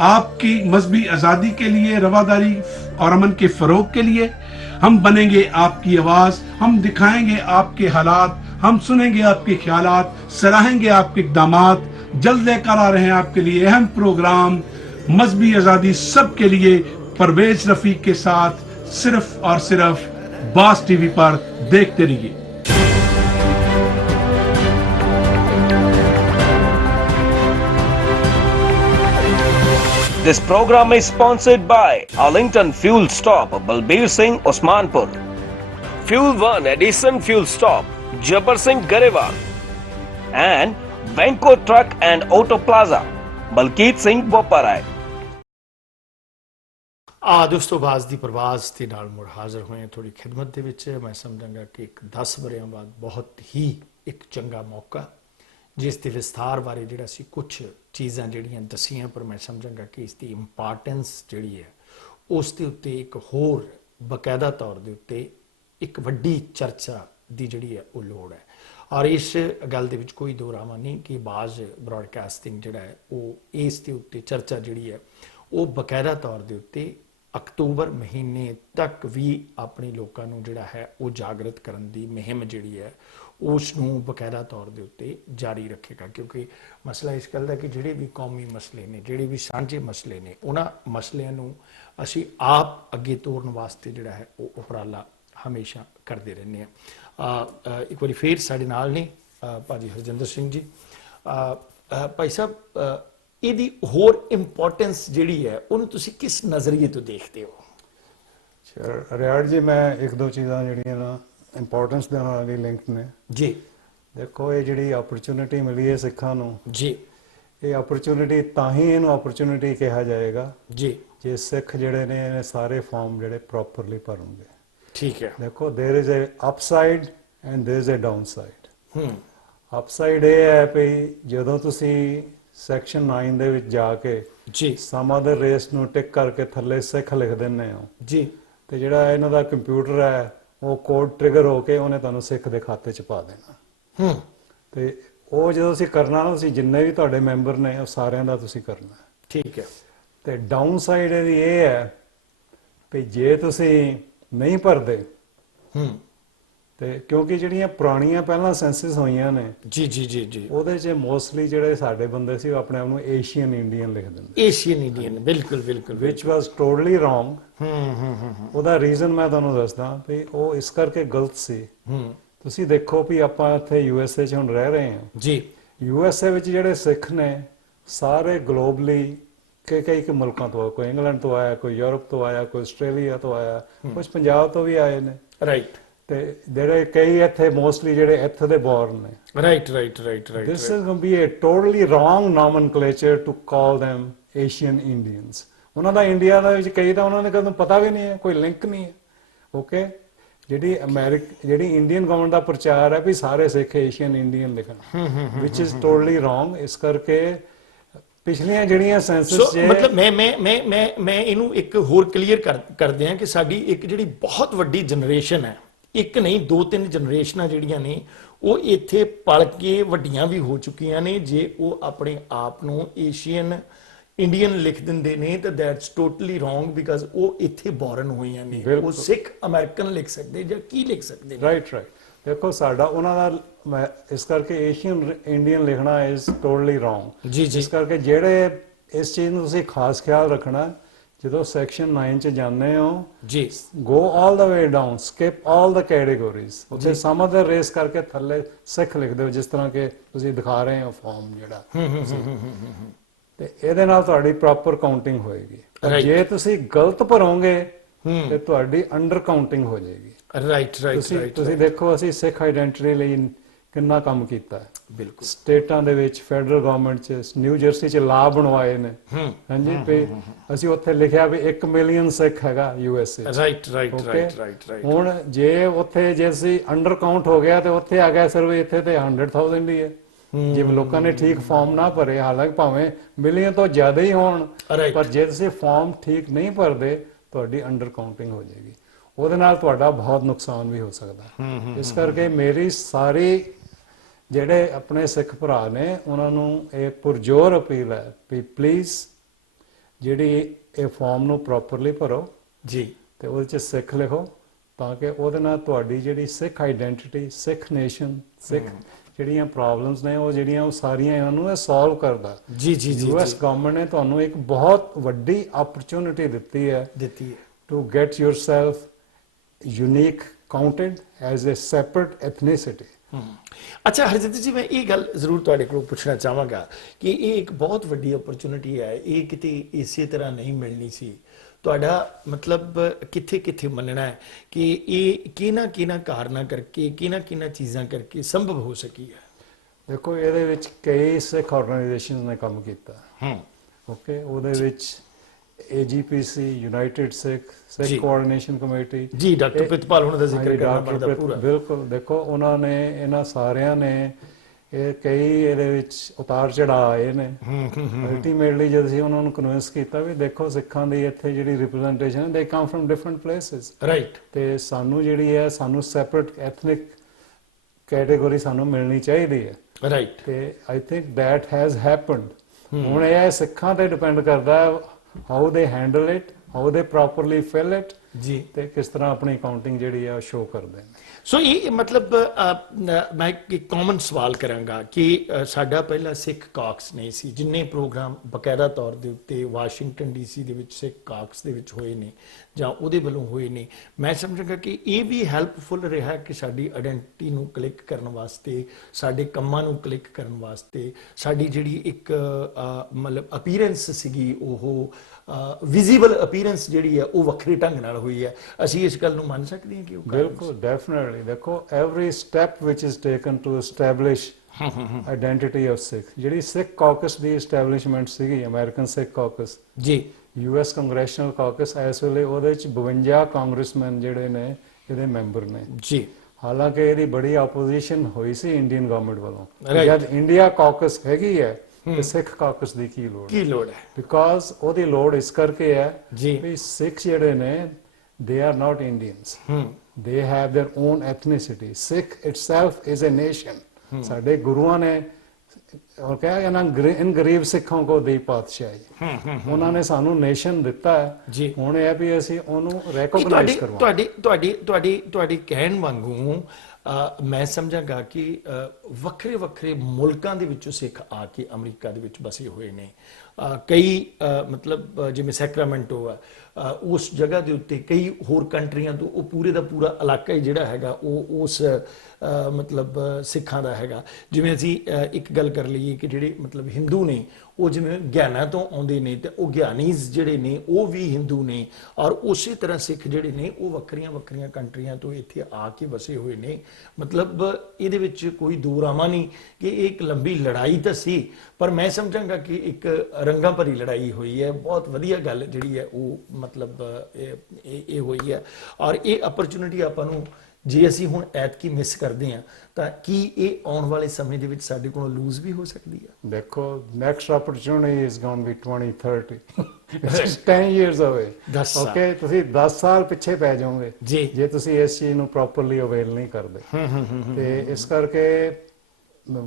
आपकी मजहबी आज़ादी के लिए, रवादारी और अमन के फ़रोग के लिए हम बनेंगे आपकी आवाज़, हम दिखाएंगे आपके हालात, हम सुनेंगे आपके ख्यालात, सराहेंगे आपके इक़दामात। जल्द लेकर आ रहे हैं आपके लिए अहम प्रोग्राम मजहबी आज़ादी सबके लिए, परवेज रफीक के साथ, सिर्फ और सिर्फ बास टीवी पर। देखते रहिए। This program is sponsored by Arlington Fuel Stop, Balbir Singh, Osmanpur. Fuel 1 Edison Fuel Stop, Jabbar Singh, Garewal. And Benko Truck and Auto Plaza, Balkeet Singh, Boparai. ਦੋਸਤੋ, ਬਾਜ਼ ਦੀ ਪ੍ਰਵਾਜ਼ ਦੇ ਨਾਲ ਮੁੜ ਹਾਜ਼ਰ ਹੋਏ ਹਾਂ ਤੁਹਾਡੀ ਖਿਦਮਤ ਦੇ ਵਿੱਚ। ਮੈਂ ਸਮਝਾਂਗਾ ਕਿ ਇੱਕ 10 ਵਰ੍ਹਿਆਂ ਬਾਅਦ ਬਹੁਤ ਹੀ ਇੱਕ ਚੰਗਾ ਮੌਕਾ, ਜਿਸ ਦੇ ਵਿਸਥਾਰ ਬਾਰੇ ਜਿਹੜਾ ਸੀ ਕੁਝ ਚੀਜ਼ਾਂ ਜਿਹੜੀਆਂ ਦੱਸੀਆਂ, ਪਰ ਮੈਂ ਸਮਝਾਂਗਾ ਕਿ ਇਸ ਦੀ ਇੰਪੋਰਟੈਂਸ ਜਿਹੜੀ ਹੈ ਉਸ ਦੇ ਉੱਤੇ ਇੱਕ ਹੋਰ ਬਕਾਇਦਾ ਤੌਰ ਦੇ ਉੱਤੇ ਇੱਕ ਵੱਡੀ ਚਰਚਾ ਦੀ ਜਿਹੜੀ ਹੈ ਉਹ ਲੋੜ ਹੈ। ਔਰ ਇਸ ਗੱਲ ਦੇ ਵਿੱਚ ਕੋਈ ਦੋ ਰਾਵਾਂ ਨਹੀਂ ਕਿ ਬਾਜ਼ ਬ੍ਰੌਡਕਾਸਟਿੰਗ ਜਿਹੜਾ ਹੈ ਉਹ ਇਸ ਦੇ ਉੱਤੇ ਚਰਚਾ ਜਿਹੜੀ ਹੈ ਉਹ ਬਕਾਇਦਾ ਤੌਰ ਦੇ ਉੱਤੇ ਅਕਤੂਬਰ ਮਹੀਨੇ ਤੱਕ ਵੀ ਆਪਣੇ ਲੋਕਾਂ ਨੂੰ ਜਿਹੜਾ ਹੈ ਉਹ ਜਾਗਰਤ ਕਰਨ ਦੀ ਮੁਹਿੰਮ ਜਿਹੜੀ ਹੈ ਉਸ ਨੂੰ ਬਕਾਇਦਾ ਤੌਰ ਦੇ ਉੱਤੇ ਜਾਰੀ ਰੱਖੇਗਾ। ਕਿਉਂਕਿ ਮਸਲਾ ਇਸ ਗੱਲ ਦਾ ਕਿ ਜਿਹੜੇ ਵੀ ਕੌਮੀ ਮਸਲੇ ਨੇ, ਜਿਹੜੇ ਵੀ ਸਾਂਝੇ ਮਸਲੇ ਨੇ, ਉਹਨਾਂ ਮਸਲਿਆਂ ਨੂੰ ਅਸੀਂ ਆਪ ਅੱਗੇ ਤੋਰਨ ਵਾਸਤੇ ਜਿਹੜਾ ਹੈ ਉਹ ਉਪਰਾਲਾ ਹਮੇਸ਼ਾ ਕਰਦੇ ਰਹਿੰਦੇ ਹਾਂ। ਇੱਕ ਵਾਰੀ ਫੇਰ ਸਾਡੇ ਨਾਲ ਨੇ ਭਾਜੀ ਹਰਜਿੰਦਰ ਸਿੰਘ ਜੀ। ਭਾਈ ਸਾਹਿਬ, ਇਹਦੀ ਹੋਰ ਇੰਪੋਰਟੈਂਸ ਜਿਹੜੀ ਹੈ ਉਹਨੂੰ ਤੁਸੀਂ ਕਿਸ ਨਜ਼ਰੀਏ ਤੋਂ ਦੇਖਦੇ ਹੋ? ਰਿਆੜ ਜੀ, ਮੈਂ ਇੱਕ ਦੋ ਚੀਜ਼ਾਂ ਜਿਹੜੀਆਂ ਨਾ ਇੰਪੋਰਟੈਂਸ ਦੇ ਨਾਲ ਵੀ ਲਿੰਕਡ ਨੇ ਜੀ। ਦੇਖੋ, ਇਹ ਜਿਹੜੀ ਓਪਰਚੁਨਿਟੀ ਮਿਲੀ ਹੈ ਸਿੱਖਾਂ ਨੂੰ ਜੀ, ਇਹ ਓਪਰਚੁਨਿਟੀ ਤਾਂ ਹੀ ਇਹਨੂੰ ਓਪਰਚੁਨਿਟੀ ਕਿਹਾ ਜਾਏਗਾ ਜੀ, ਜੇ ਸਿੱਖ ਜਿਹੜੇ ਨੇ ਇਹ ਸਾਰੇ ਫਾਰਮ ਜਿਹੜੇ ਪ੍ਰੋਪਰਲੀ ਭਰਨਗੇ। ਠੀਕ ਹੈ। ਦੇਖੋ, there is a upside and there is a downside. Upside ਇਹ ਹੈ ਵੀ ਜਦੋਂ ਤੁਸੀਂ ਸੈਕਸ਼ਨ 9 ਦੇ ਵਿੱਚ ਜਾ ਕੇ ਜੀ ਸਮ ਅਦਰ ਰੇਸ ਨੂੰ ਟਿਕ ਕਰਕੇ ਥੱਲੇ ਸਿੱਖ ਲਿਖ ਦਿੰਦੇ ਹੋ ਜੀ, ਤੇ ਜਿਹੜਾ ਇਹਨਾਂ ਦਾ ਕੰਪਿਊਟਰ ਹੈ ਉਹ ਕੋਡ ਟ੍ਰਿਗਰ ਹੋ ਕੇ ਉਹਨੇ ਤੁਹਾਨੂੰ ਸਿੱਖ ਦੇ ਖਾਤੇ 'ਚ ਪਾ ਦੇਣਾ। ਤੇ ਉਹ ਜਦੋਂ ਤੁਸੀਂ ਕਰਨਾ ਨਾ, ਤੁਸੀਂ ਜਿੰਨੇ ਵੀ ਤੁਹਾਡੇ ਮੈਂਬਰ ਨੇ ਉਹ ਸਾਰਿਆਂ ਦਾ ਤੁਸੀਂ ਕਰਨਾ। ਠੀਕ ਹੈ। ਤੇ ਡਾਊਨ ਸਾਈਡ ਇਹਦੀ ਇਹ ਹੈ ਵੀ ਜੇ ਤੁਸੀਂ ਨਹੀਂ ਭਰਦੇ ਹੂੰ ਤੇ ਕਿਉਂਕਿ ਜਿਹੜੀਆਂ ਪੁਰਾਣੀਆਂ ਪਹਿਲਾਂ ਸੈਂਸਸ ਹੋਈਆਂ ਨੇ ਜੀ ਜੀ ਜੀ ਜੀ ਉਹਦੇ 'ਚ ਮੋਸਟਲੀ ਜਿਹੜੇ ਸਾਡੇ ਬੰਦੇ ਸੀ ਉਹ ਆਪਣੇ ਆਪ ਨੂੰ ਏਸ਼ੀਅਨ ਇੰਡੀਅਨ ਲਿਖ ਦਿੰਦੇ ਏਸ਼ੀਅਨ ਇੰਡੀਅਨ ਬਿਲਕੁਲ ਬਿਲਕੁਲ ਵਿਚ ਵਾਸ ਟੋਟਲੀ ਰੋਂਗ। ਹੂੰ ਉਹਦਾ ਰੀਜ਼ਨ ਮੈਂ ਤੁਹਾਨੂੰ ਦੱਸਦਾ ਵੀ ਉਹ ਇਸ ਕਰਕੇ ਗਲਤ ਸੀ। ਹੂੰ ਤੁਸੀਂ ਦੇਖੋ ਵੀ ਆਪਾਂ ਇੱਥੇ ਯੂਐਸਏ 'ਚ ਹੁਣ ਰਹਿ ਰਹੇ ਹਾਂ। ਜੀ ਯੂਐਸਏ ਵਿੱਚ ਜਿਹੜੇ ਸਿੱਖ ਨੇ ਸਾਰੇ ਗਲੋਬਲੀ ਕਈ ਮੁਲਕਾਂ ਤੋਂ, ਕੋਈ ਇੰਗਲੈਂਡ ਤੋਂ ਆਇਆ, ਕੋਈ ਯੂਰਪ ਤੋਂ ਆਇਆ, ਕੋਈ ਆਸਟ੍ਰੇਲੀਆ ਤੋਂ ਆਇਆ, ਕੁਝ ਪੰਜਾਬ ਤੋਂ ਵੀ ਆਏ ਨੇ ਰਾਈਟ ਤੇ ਜਿਹੜੇ ਕਈ ਇੱਥੇ ਮੋਸਟਲੀ ਜਿਹੜੇ ਇੱਥੇ ਦੇ ਬੋਰਨ ਨੇ। Right This is going to be a totally wrong nomenclature to call them Asian Indians. ਉਹਨਾਂ ਦਾ ਇੰਡੀਆ ਦੇ ਵਿੱਚ ਕਈ ਤਾਂ ਉਹਨਾਂ ਨੇ ਕਦੋਂ ਪਤਾ ਵੀ ਨਹੀਂ ਹੈ, ਕੋਈ ਲਿੰਕ ਨਹੀਂ ਹੈ। ਓਕੇ, ਜਿਹੜੀ ਇੰਡੀਅਨ ਗਵਰਨਮੈਂਟ ਦਾ ਪ੍ਰਚਾਰ ਹੈ ਵੀ ਸਾਰੇ ਸਿੱਖ ਏਸ਼ੀਅਨ ਇੰਡੀਅਨ ਲਿਖਣ, which is totally wrong। ਇਸ ਕਰਕੇ ਪਿਛਲੀਆਂ ਜਿਹੜੀਆਂ ਸੈਂਸਸ ਮਤਲਬ ਮੈਂ ਇਹਨੂੰ ਇੱਕ ਹੋਰ ਕਲੀਅਰ ਕਰਦੇ ਹਾਂ ਕਿ ਸਾਡੀ ਇੱਕ ਜਿਹੜੀ ਬਹੁਤ ਵੱਡੀ ਜਨਰੇਸ਼ਨ ਹੈ, ਇੱਕ ਨਹੀਂ 2-3 ਜਨਰੇਸ਼ਨਾਂ ਜਿਹੜੀਆਂ ਨੇ ਉਹ ਇੱਥੇ ਪਲ ਕੇ ਵੱਡੀਆਂ ਵੀ ਹੋ ਚੁੱਕੀਆਂ ਨੇ। ਜੇ ਉਹ ਆਪਣੇ ਆਪ ਨੂੰ ਏਸ਼ੀਅਨ ਇੰਡੀਅਨ ਲਿਖ ਦਿੰਦੇ ਨੇ ਤਾਂ ਦੈਟਸ ਟੋਟਲੀ ਰੋਂਗ, ਬਿਕਾਜ਼ ਉਹ ਇੱਥੇ ਬੋਰਨ ਹੋਈਆਂ ਨੇ। ਉਹ ਸਿੱਖ ਅਮਰੀਕਨ ਲਿਖ ਸਕਦੇ ਜਾਂ ਕੀ ਲਿਖ ਸਕਦੇ ਨੇ। ਰਾਈਟ ਦੇਖੋ ਸਾਡਾ ਉਹਨਾਂ ਦਾ ਇਸ ਕਰਕੇ ਏਸ਼ੀਅਨ ਇੰਡੀਅਨ ਲਿਖਣਾ ਇਜ਼ ਟੋਟਲੀ ਰੋਂਗ। ਜੀ ਜੀ ਇਸ ਕਰਕੇ ਜਿਹੜੇ ਇਸ ਚੀਜ਼ ਨੂੰ ਤੁਸੀਂ ਖਾਸ ਖਿਆਲ ਰੱਖਣਾ, ਜਦੋਂ ਸੈਕਸ਼ਨ 9 ਚ ਜਾਂਦੇ ਹੋ ਜੀ, ਗੋ ਆਲ ਦਾ ਵੇ ਡਾਊਨ, ਸਕਿਪ ਆਲ ਦਾ ਕੈਟਾਗਰੀਜ਼, ਉੱਥੇ ਸਮ ਅਦਰ ਰੇਸ ਕਰਕੇ ਥੱਲੇ ਸਿੱਖ ਲਿਖ ਦਿਓ, ਜਿਸ ਤਰ੍ਹਾਂ ਕਿ ਤੁਸੀਂ ਦਿਖਾ ਰਹੇ ਹੋ ਫਾਰਮ ਜਿਹੜਾ। ਤੇ ਇਹਦੇ ਨਾਲ ਤੁਹਾਡੀ ਪ੍ਰੋਪਰ ਕਾਊਂਟਿੰਗ ਹੋਏਗੀ। ਜੇ ਤੁਸੀਂ ਗਲਤ ਭਰੋਗੇ ਤੇ ਤੁਹਾਡੀ ਅੰਡਰ ਕਾਊਂਟਿੰਗ ਹੋ ਜਾਏਗੀ। ਰਾਈਟ ਤੁਸੀਂ ਦੇਖੋ ਅਸੀਂ ਸਿੱਖ ਆਇਡੈਂਟੀਟੀ ਲਈ ਕਿੰਨਾ ਕੰਮ ਕੀਤਾ ਹੈ। ਬਿਲਕੁਲ ਸਟੇਟਾਂ ਦੇ ਵਿੱਚ, ਫੈਡਰਲ ਗਵਰਨਮੈਂਟ 'ਚ, ਨਿਊ ਜਰਸੀ 'ਚ ਲਾ ਬਣਵਾਏ ਨੇ। ਹਾਂਜੀ, ਵੀ ਅਸੀਂ ਉੱਥੇ ਲਿਖਿਆ ਵੀ 1 ਮਿਲੀਅਨ ਸਿੱਖ ਹੈਗਾ ਯੂਐਸਏ 'ਚ। ਰਾਈਟ ਹੁਣ ਜੇ ਉੱਥੇ ਜੇ ਅਸੀਂ ਅੰਡਰ ਕਾਊਂਟ ਹੋ ਗਿਆ ਤੇ ਉੱਥੇ ਆ ਗਿਆ ਸਿਰਫ ਇੱਥੇ ਤੇ 100,000 ਹੀ ਹੈ। ਜਿਵੇਂ ਲੋਕਾਂ ਨੇ ਠੀਕ ਫਾਰਮ ਨਾ ਭਰੇ, ਹਾਲਾਂਕਿ ਭਾਵੇਂ ਮਿਲੀਅਨ ਤੋਂ ਜ਼ਿਆਦਾ ਹੀ ਹੋਣ, ਪਰ ਜੇ ਤੁਸੀਂ ਫਾਰਮ ਠੀਕ ਨਹੀਂ ਭਰਦੇ ਤੁਹਾਡੀ ਅੰਡਰ ਕਾਊਂਟਿੰਗ ਹੋ ਜਾਏਗੀ। ਉਹਦੇ ਨਾਲ ਤੁਹਾਡਾ ਬਹੁਤ ਨੁਕਸਾਨ ਵੀ ਹੋ ਸਕਦਾ। ਇਸ ਕਰਕੇ ਮੇਰੀ ਸਾਰੀ ਜਿਹੜੇ ਆਪਣੇ ਸਿੱਖ ਭਰਾ ਨੇ ਉਹਨਾਂ ਨੂੰ ਇਹ ਪੁਰਜੋਰ ਅਪੀਲ ਹੈ ਵੀ ਪਲੀਜ਼ ਜਿਹੜੀ ਇਹ ਫਾਰਮ ਨੂੰ ਪ੍ਰੋਪਰਲੀ ਭਰੋ ਜੀ, ਤੇ ਉਹਦੇ 'ਚ ਸਿੱਖ ਲਿਖੋ, ਤਾਂ ਕਿ ਉਹਦੇ ਨਾਲ ਤੁਹਾਡੀ ਜਿਹੜੀ ਸਿੱਖ ਆਈਡੈਂਟੀਟੀ, ਸਿੱਖ ਨੇਸ਼ਨ, ਸਿੱਖ ਜਿਹੜੀਆਂ ਪ੍ਰੋਬਲਮਸ ਨੇ ਉਹ ਜਿਹੜੀਆਂ ਉਹ ਸਾਰੀਆਂ ਇਹਨਾਂ ਨੂੰ ਇਹ ਸੋਲਵ ਕਰਦਾ। ਜੀ ਜੀ ਜੀ ਯੂਐਸ ਗਵਰਨਮੈਂਟ ਨੇ ਤੁਹਾਨੂੰ ਇੱਕ ਬਹੁਤ ਵੱਡੀ ਅਪਰਚੂਨਿਟੀ ਦਿੱਤੀ ਹੈ to get yourself unique counted as a separate ethnicity. ਅੱਛਾ ਹਰਜਿੰਦਰ ਜੀ, ਮੈਂ ਇਹ ਗੱਲ ਜ਼ਰੂਰ ਤੁਹਾਡੇ ਕੋਲੋਂ ਪੁੱਛਣਾ ਚਾਹਾਂਗਾ ਕਿ ਇਹ ਇੱਕ ਬਹੁਤ ਵੱਡੀ ਅਪਰਚੂਨਿਟੀ ਹੈ, ਇਹ ਕਿਤੇ ਇਸੇ ਤਰ੍ਹਾਂ ਨਹੀਂ ਮਿਲਣੀ ਸੀ। ਤੁਹਾਡਾ ਮਤਲਬ ਕਿੱਥੇ ਮੰਨਣਾ ਹੈ ਕਿ ਇਹ ਕਿਹਨਾਂ ਕਾਰਨਾਂ ਕਰਕੇ, ਕਿਹਨਾਂ ਚੀਜ਼ਾਂ ਕਰਕੇ ਸੰਭਵ ਹੋ ਸਕੀ ਹੈ? ਦੇਖੋ ਇਹਦੇ ਵਿੱਚ ਕਈ ਸਿੱਖ ਆਰਗੇਨਾਈਜੇਸ਼ਨਸ ਨੇ ਕੰਮ ਕੀਤਾ। ਓਕੇ, ਉਹਦੇ ਵਿੱਚ AGPC, ਯੂਨਾਈਟਿਡ ਸਿੱਖ ਕੋਆਰਡੀਨੇਸ਼ਨ ਕਮੇਟੀ ਜੀ, ਡਾਕਟਰ ਪ੍ਰਿਤਪਾਲ ਉਹਨਾਂ ਦਾ ਜ਼ਿਕਰ ਕਰਨਾ ਬਣਦਾ ਪੂਰਾ। ਬਿਲਕੁਲ, ਦੇਖੋ ਉਹਨਾਂ ਨੇ, ਇਹਨਾਂ ਸਾਰਿਆਂ ਨੇ ਇਹ ਕਈ ਇਹਦੇ ਵਿੱਚ ਉਤਾਰ ਚੜਾਅ ਆਏ ਨੇ। ਅਲਟੀਮੇਟਲੀ ਜਦ ਅਸੀਂ ਉਹਨਾਂ ਨੂੰ ਕਨਵਿੰਸ ਕੀਤਾ ਵੀ ਦੇਖੋ ਸਿੱਖਾਂ ਦੀ ਇੱਥੇ ਜਿਹੜੀ ਰਿਪਰੈਜ਼ੈਂਟੇਸ਼ਨ ਹੈ, they come from different places. Right, ਤੇ ਸਾਨੂੰ ਜਿਹੜੀ ਹੈ ਸਾਨੂੰ ਸੈਪਰੇਟ ਐਥਨਿਕ ਕੈਟਾਗਰੀ ਸਾਨੂੰ ਮਿਲਣੀ ਚਾਹੀਦੀ ਹੈ। ਰਾਈਟ, ਤੇ I think that has happened. ਹੁਣ ਇਹ ਸਿੱਖਾਂ ਤੇ ਡਿਪੈਂਡ ਕਰਦਾ ਹੈ how they handle it, how they properly fill it ਜੀ, ਤੇ ਕਿਸ ਤਰ੍ਹਾਂ ਆਪਣੀ ਕਾਊਂਟਿੰਗ ਜਿਹੜੀ ਆ ਸ਼ੋ ਕਰਦੇ ਨੇ। ਸੋ ਇਹ ਮਤਲਬ ਮੈਂ ਇੱਕ ਕਾਮਨ ਸਵਾਲ ਕਰਾਂਗਾ ਕਿ ਸਾਡਾ ਪਹਿਲਾ ਸਿੱਖ ਕਾਕਸ ਨਹੀਂ ਸੀ, ਜਿੰਨੇ ਪ੍ਰੋਗਰਾਮ ਬਕਾਇਦਾ ਤੌਰ ਦੇ ਉੱਤੇ ਵਾਸ਼ਿੰਗਟਨ DC ਦੇ ਵਿੱਚ ਸਿੱਖ ਕਾਕਸ ਦੇ ਵਿੱਚ ਹੋਏ ਨੇ ਜਾਂ ਉਹਦੇ ਵੱਲੋਂ ਹੋਏ ਨੇ, ਮੈਂ ਸਮਝਾਂਗਾ ਕਿ ਇਹ ਵੀ ਹੈਲਪਫੁਲ ਰਿਹਾ ਕਿ ਸਾਡੀ ਆਇਡੈਂਟੀਟੀ ਨੂੰ ਕਲਿੱਕ ਕਰਨ ਵਾਸਤੇ, ਸਾਡੇ ਕੰਮਾਂ ਨੂੰ ਕਲਿੱਕ ਕਰਨ ਵਾਸਤੇ, ਸਾਡੀ ਜਿਹੜੀ ਇੱਕ ਮਤਲਬ ਅਪੀਅਰੈਂਸ ਸੀਗੀ, ਉਹ ਵਿਜ਼ੀਬਲ ਅਪੀਅਰੈਂਸ ਜਿਹੜੀ ਹੈ ਉਹ ਵੱਖਰੇ ਢੰਗ ਨਾਲ ਹੋਈ ਹੈ। ਅਸੀਂ ਇਸ ਗੱਲ ਨੂੰ ਮੰਨ ਸਕਦੇ ਹਾਂ ਕਿ ਉਹ ਬਿਲਕੁਲ ਡੈਫੀਨਿਟਲੀ। ਦੇਖੋ every step which is taken to establish identity of Sikh. ਜਿਹੜੀ ਸਿੱਖ ਕਾਕਸ ਦੀ ਐਸਟੈਬਲਿਸ਼ਮੈਂਟ ਸੀਗੀ, American Sikh caucus ji, US congressional caucus, ਇਸ ਵੇਲੇ ਉਹਦੇ ਵਿੱਚ 52 ਕਾਂਗਰਸਮੈਨ ਜਿਹੜੇ ਨੇ ਇਹਦੇ ਮੈਂਬਰ ਨੇ ਜੀ। ਹਾਲਾਂਕਿ ਇਹਦੀ ਬੜੀ ਆਪੋਜੀਸ਼ਨ ਹੋਈ ਸੀ ਇੰਡੀਅਨ ਗਵਰਨਮੈਂਟ ਵੱਲੋਂ। ਜਦ ਇੰਡੀਆ ਕਾਕਸ ਹੈਗੀ ਹੈ ਤੇ ਸਿੱਖ ਕਾਕਸ ਦੀ ਕੀ ਲੋੜ ਹੈ? ਬਿਕਾਜ਼ ਉਹਦੀ ਲੋੜ ਇਸ ਕਰਕੇ ਹੈ ਵੀ ਸਿੱਖ ਜਿਹੜੇ ਨੇ they are not Indians. They have their own ethnicity. Sikh itself is a nation. ਸਾਡੇ ਗੁਰੂਆਂ ਨੇ ਉਹ ਕਹੇ ਨਾ ਇਨ ਗਰੀਬ ਸਿੱਖਾਂ ਕੋ ਦੀ ਪਾਤਸ਼ਾਹੀ, ਉਹਨਾਂ ਨੇ ਸਾਨੂੰ ਨੇਸ਼ਨ ਦਿੱਤਾ ਜੀ। ਹੈ, ਹੁਣ ਇਹ ਹੈ ਵੀ ਅਸੀਂ ਉਹਨੂੰ ਕਿ ਰੈਕੋਗਨਾਈਜ਼ ਕਰਵਾਉਣਾ। ਤੁਹਾਡੀ ਕਹਿਣ ਵਾਂਗੂ ਮੈਂ ਸਮਝਾਂਗਾ ਕਿ ਵੱਖਰੇ ਵੱਖਰੇ ਮੁਲਕਾਂ ਦੇ ਵਿੱਚੋਂ ਸਿੱਖ ਆ ਕੇ ਅਮਰੀਕਾ ਦੇ ਵਿੱਚ ਵਸੇ ਹੋਏ ਨੇ। ਕਈ ਮਤਲਬ ਜਿਵੇਂ ਸੈਕਰਾਮੈਂਟੋ ਆ, ਉਸ ਜਗ੍ਹਾ ਦੇ ਉੱਤੇ ਕਈ ਹੋਰ ਕੰਟਰੀਆਂ ਤੋਂ ਉਹ ਪੂਰੇ ਦਾ ਪੂਰਾ ਇਲਾਕਾ ਹੀ ਜਿਹੜਾ ਹੈਗਾ ਉਹ ਉਸ ਮਤਲਬ ਸਿੱਖਾਂ ਦਾ ਹੈਗਾ। ਜਿਵੇਂ ਅਸੀਂ ਇੱਕ ਗੱਲ ਕਰ ਲਈਏ ਕਿ ਜਿਹੜੇ ਮਤਲਬ ਹਿੰਦੂ ਨੇ ਉਹ ਜਿਵੇਂ ਗਿਆਨਾਂ ਤੋਂ ਆਉਂਦੇ ਨੇ ਤੇ ਉਹ ਗਿਆਨੀਜ਼ ਜਿਹੜੇ ਨੇ ਉਹ ਵੀ ਹਿੰਦੂ ਨੇ, ਔਰ ਉਸੇ ਤਰ੍ਹਾਂ ਸਿੱਖ ਜਿਹੜੇ ਨੇ ਉਹ ਵੱਖਰੀਆਂ ਵੱਖਰੀਆਂ ਕੰਟਰੀਆਂ ਤੋਂ ਇੱਥੇ ਆ ਕੇ ਵਸੇ ਹੋਏ ਨੇ। ਮਤਲਬ ਇਹਦੇ ਵਿੱਚ ਕੋਈ ਦੋ ਰਾਮਾ ਨਹੀਂ ਕਿ ਇਹ ਇੱਕ ਲੰਬੀ ਲੜਾਈ ਤਾਂ ਸੀ, ਪਰ ਮੈਂ ਸਮਝਾਂਗਾ ਕਿ ਇੱਕ ਰੰਗਾਂ ਭਰੀ ਲੜਾਈ ਹੋਈ ਹੈ। ਬਹੁਤ ਵਧੀਆ ਗੱਲ ਜਿਹੜੀ ਹੈ ਉਹ ਮਤਲਬ ਇਹ ਹੋਈ ਹੈ, ਔਰ ਇਹ ਅਪਰਚੂਨਿਟੀ ਆਪਾਂ ਨੂੰ ਜੇ ਅਸੀਂ ਹੁਣ ਐਤਕੀ ਮਿਸ ਕਰਦੇ ਹਾਂ ਤਾਂ ਕੀ ਇਹ ਆਉਣ ਵਾਲੇ ਸਮੇਂ ਦੇ ਵਿੱਚ ਸਾਡੇ ਕੋਲੋਂ ਲੂਜ਼ ਵੀ ਹੋ ਸਕਦੀ ਹੈ? ਦੇਖੋ next opportunity is going to be 2030 it's 10 years away। 10 ਸਾਲ। ਓਕੇ, ਤੁਸੀਂ 10 ਸਾਲ ਪਿੱਛੇ ਪੈ ਜਾਓਗੇ ਜੀ। ਜੇ ਤੁਸੀਂ ਇਸ ਚੀਜ਼ ਨੂੰ ਪ੍ਰੋਪਰਲੀ ਅਵੇਲ ਨਹੀਂ ਕਰਦੇ। ਤੇ ਇਸ ਕਰਕੇ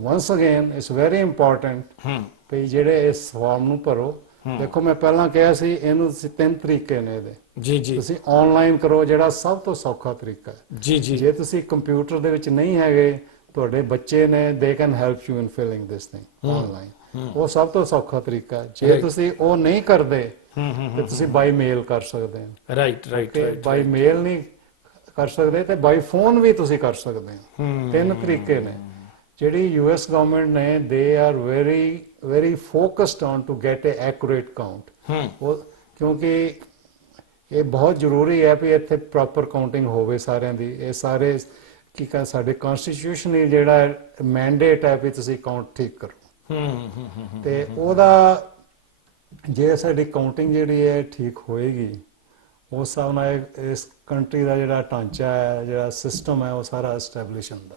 once again it's very important ਵੀ ਜਿਹੜੇ ਇਸ ਫਾਰਮ ਨੂੰ ਭਰੋ। ਦੇਖੋ ਮੈਂ ਪਹਿਲਾਂ ਕਿਹਾ ਸੀ ਇਹਨੂੰ ਤੁਸੀਂ 3 ਤਰੀਕੇ ਨੇ ਇਹਦੇ। ਜੀ ਜੀ ਤੁਸੀਂ ਆਨਲਾਈਨ ਕਰੋ ਜਿਹੜਾ ਸਭ ਤੋਂ ਸੌਖਾ ਤਰੀਕਾ ਹੈ। ਜੀ ਜੀ ਜੇ ਤੁਸੀਂ ਕੰਪਿਊਟਰ ਦੇ ਵਿੱਚ ਨਹੀਂ ਹੈਗੇ, ਤੁਹਾਡੇ ਬੱਚੇ ਨੇ they can help you in filling this thing online, ਉਹ ਸਭ ਤੋਂ ਸੌਖਾ ਤਰੀਕਾ ਹੈ। ਜੇ ਤੁਸੀਂ ਉਹ ਨਹੀਂ ਕਰਦੇ ਤੇ ਤੁਸੀਂ ਬਾਈ ਮੇਲ ਕਰ ਸਕਦੇ ਹੋ। ਰਾਈਟ ਰਾਈਟ ਬਾਈ ਮੇਲ ਨਹੀਂ ਕਰ ਸਕਦੇ ਤੇ ਬਾਈ ਫੋਨ ਵੀ ਤੁਸੀਂ ਕਰ ਸਕਦੇ ਹੋ। 3 ਤਰੀਕੇ ਨੇ ਜਿਹੜੀ ਯੂਐਸ ਗਵਰਨਮੈਂਟ ਨੇ they are very focused on to get a accurate count. ਉਹ ਕਿਉਂਕਿ ਇਹ ਬਹੁਤ ਜ਼ਰੂਰੀ ਹੈ ਵੀ ਇੱਥੇ ਪ੍ਰੋਪਰ ਕਾਊਂਟਿੰਗ ਹੋਵੇ ਸਾਰਿਆਂ ਦੀ। ਇਹ ਸਾਰੇ ਕੀ ਕਹ ਸਾਡੇ ਕਨਸਟੀਟਿਊਸ਼ਨ ਹੀ ਜਿਹੜਾ ਮੈਂਡੇਟ ਹੈ ਵੀ ਤੁਸੀਂ ਕਾਊਂਟ ਠੀਕ ਕਰੋ। ਤੇ ਉਹਦਾ ਜੇ ਸਾਡੀ ਕਾਊਂਟਿੰਗ ਜਿਹੜੀ ਹੈ ਠੀਕ ਹੋਏਗੀ, ਉਸ ਹਿਸਾਬ ਨਾਲ ਇਸ ਕੰਟਰੀ ਦਾ ਜਿਹੜਾ ਢਾਂਚਾ ਹੈ, ਜਿਹੜਾ ਸਿਸਟਮ ਹੈ, ਉਹ ਸਾਰਾ ਐਸਟੈਬਲਿਸ਼ ਹੁੰਦਾ।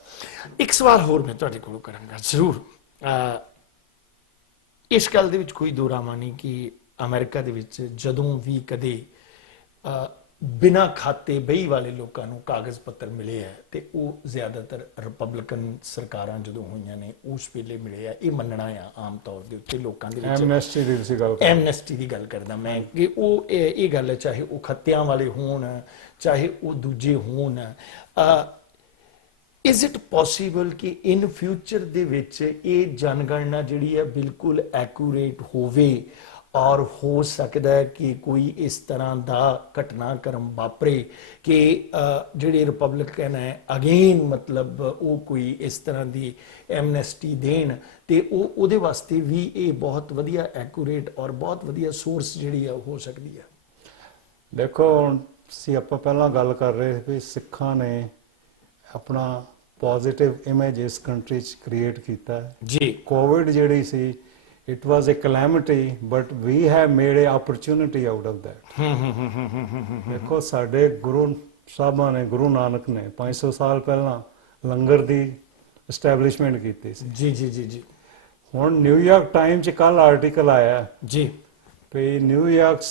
ਇੱਕ ਸਵਾਲ ਹੋਰ ਮੈਂ ਤੁਹਾਡੇ ਕੋਲੋਂ ਕਰਾਂਗਾ ਜ਼ਰੂਰ। ਇਸ ਗੱਲ ਦੇ ਵਿੱਚ ਕੋਈ ਦੋ ਰਾਮਾ ਨਹੀਂ ਕਿ ਅਮਰੀਕਾ ਦੇ ਵਿੱਚ ਜਦੋਂ ਵੀ ਕਦੇ ਬਿਨਾਂ ਖਾਤੇ ਬਹੀ ਵਾਲੇ ਲੋਕਾਂ ਨੂੰ ਕਾਗਜ਼ ਪੱਤਰ ਮਿਲੇ ਹੈ ਤੇ ਉਹ ਜ਼ਿਆਦਾਤਰ ਰਿਪਬਲਿਕਨ ਸਰਕਾਰਾਂ ਜਦੋਂ ਹੋਈਆਂ ਨੇ ਉਸ ਵੇਲੇ ਮਿਲੇ ਆ। ਇਹ ਮੰਨਣਾ ਆ ਆਮ ਤੌਰ ਦੇ ਉੱਤੇ ਲੋਕਾਂ ਦੇ ਵਿੱਚ। ਐਮਨੈਸਟੀ ਦੀ ਤੁਸੀਂ ਗੱਲ ਕਰ ਐਮਨੈਸਟੀ ਦੀ ਗੱਲ ਕਰਦਾ ਮੈਂ ਕਿ ਉਹ ਇਹ ਗੱਲ ਹੈ, ਚਾਹੇ ਉਹ ਖੱਤਿਆਂ ਵਾਲੇ ਹੋਣ ਚਾਹੇ ਉਹ ਦੂਜੇ ਹੋਣ। ਇਜ਼ ਇਟ ਪੋਸੀਬਲ ਕਿ ਇਨ ਫਿਊਚਰ ਦੇ ਵਿੱਚ ਇਹ ਜਨਗਣਨਾ ਜਿਹੜੀ ਹੈ ਬਿਲਕੁਲ ਐਕੂਰੇਟ ਹੋਵੇ, ਔਰ ਹੋ ਸਕਦਾ ਹੈ ਕਿ ਕੋਈ ਇਸ ਤਰ੍ਹਾਂ ਦਾ ਘਟਨਾਕ੍ਰਮ ਵਾਪਰੇ ਕਿ ਜਿਹੜੇ ਰਿਪਬਲਿਕਨ ਹੈ ਅਗੇਨ ਮਤਲਬ ਉਹ ਕੋਈ ਇਸ ਤਰ੍ਹਾਂ ਦੀ ਐਮਨੈਸਟੀ ਦੇਣ ਤੇ ਉਹਦੇ ਵਾਸਤੇ ਵੀ ਇਹ ਬਹੁਤ ਵਧੀਆ ਐਕੂਰੇਟ ਔਰ ਬਹੁਤ ਵਧੀਆ ਸੋਰਸ ਜਿਹੜੀ ਹੈ ਹੋ ਸਕਦੀ ਹੈ? ਦੇਖੋ ਹੁਣ ਆਪਾਂ ਪਹਿਲਾਂ ਗੱਲ ਕਰ ਰਹੇ ਸੀ ਵੀ ਸਿੱਖਾਂ ਨੇ ਆਪਣਾ ਪੋਜ਼ਿਟਿਵ ਇਮੇਜ ਇਸ ਕੰਟਰੀ 'ਚ ਕ੍ਰੀਏਟ ਕੀਤਾ ਹੈ। ਜੀ। ਕੋਵਿਡ ਜਿਹੜੀ ਸੀ it was a calamity but we have made a opportunity out of that। ਦੇਖੋ ਸਾਡੇ ਗੁਰੂ ਸਾਹਿਬਾਂ ਨੇ, ਗੁਰੂ ਨਾਨਕ ਨੇ 500 ਸਾਲ ਪਹਿਲਾਂ ਲੰਗਰ ਦੀ ਐਸਟੈਬਲਿਸ਼ਮੈਂਟ ਕੀਤੀ ਸੀ। ਜੀ ਜੀ ਜੀ ਜੀ। ਹੁਣ ਨਿਊਯਾਰਕ ਟਾਈਮ 'ਚ ਕੱਲ ਆਰਟੀਕਲ ਆਇਆ ਜੀ ਵੀ ਨਿਊਯਾਰਕ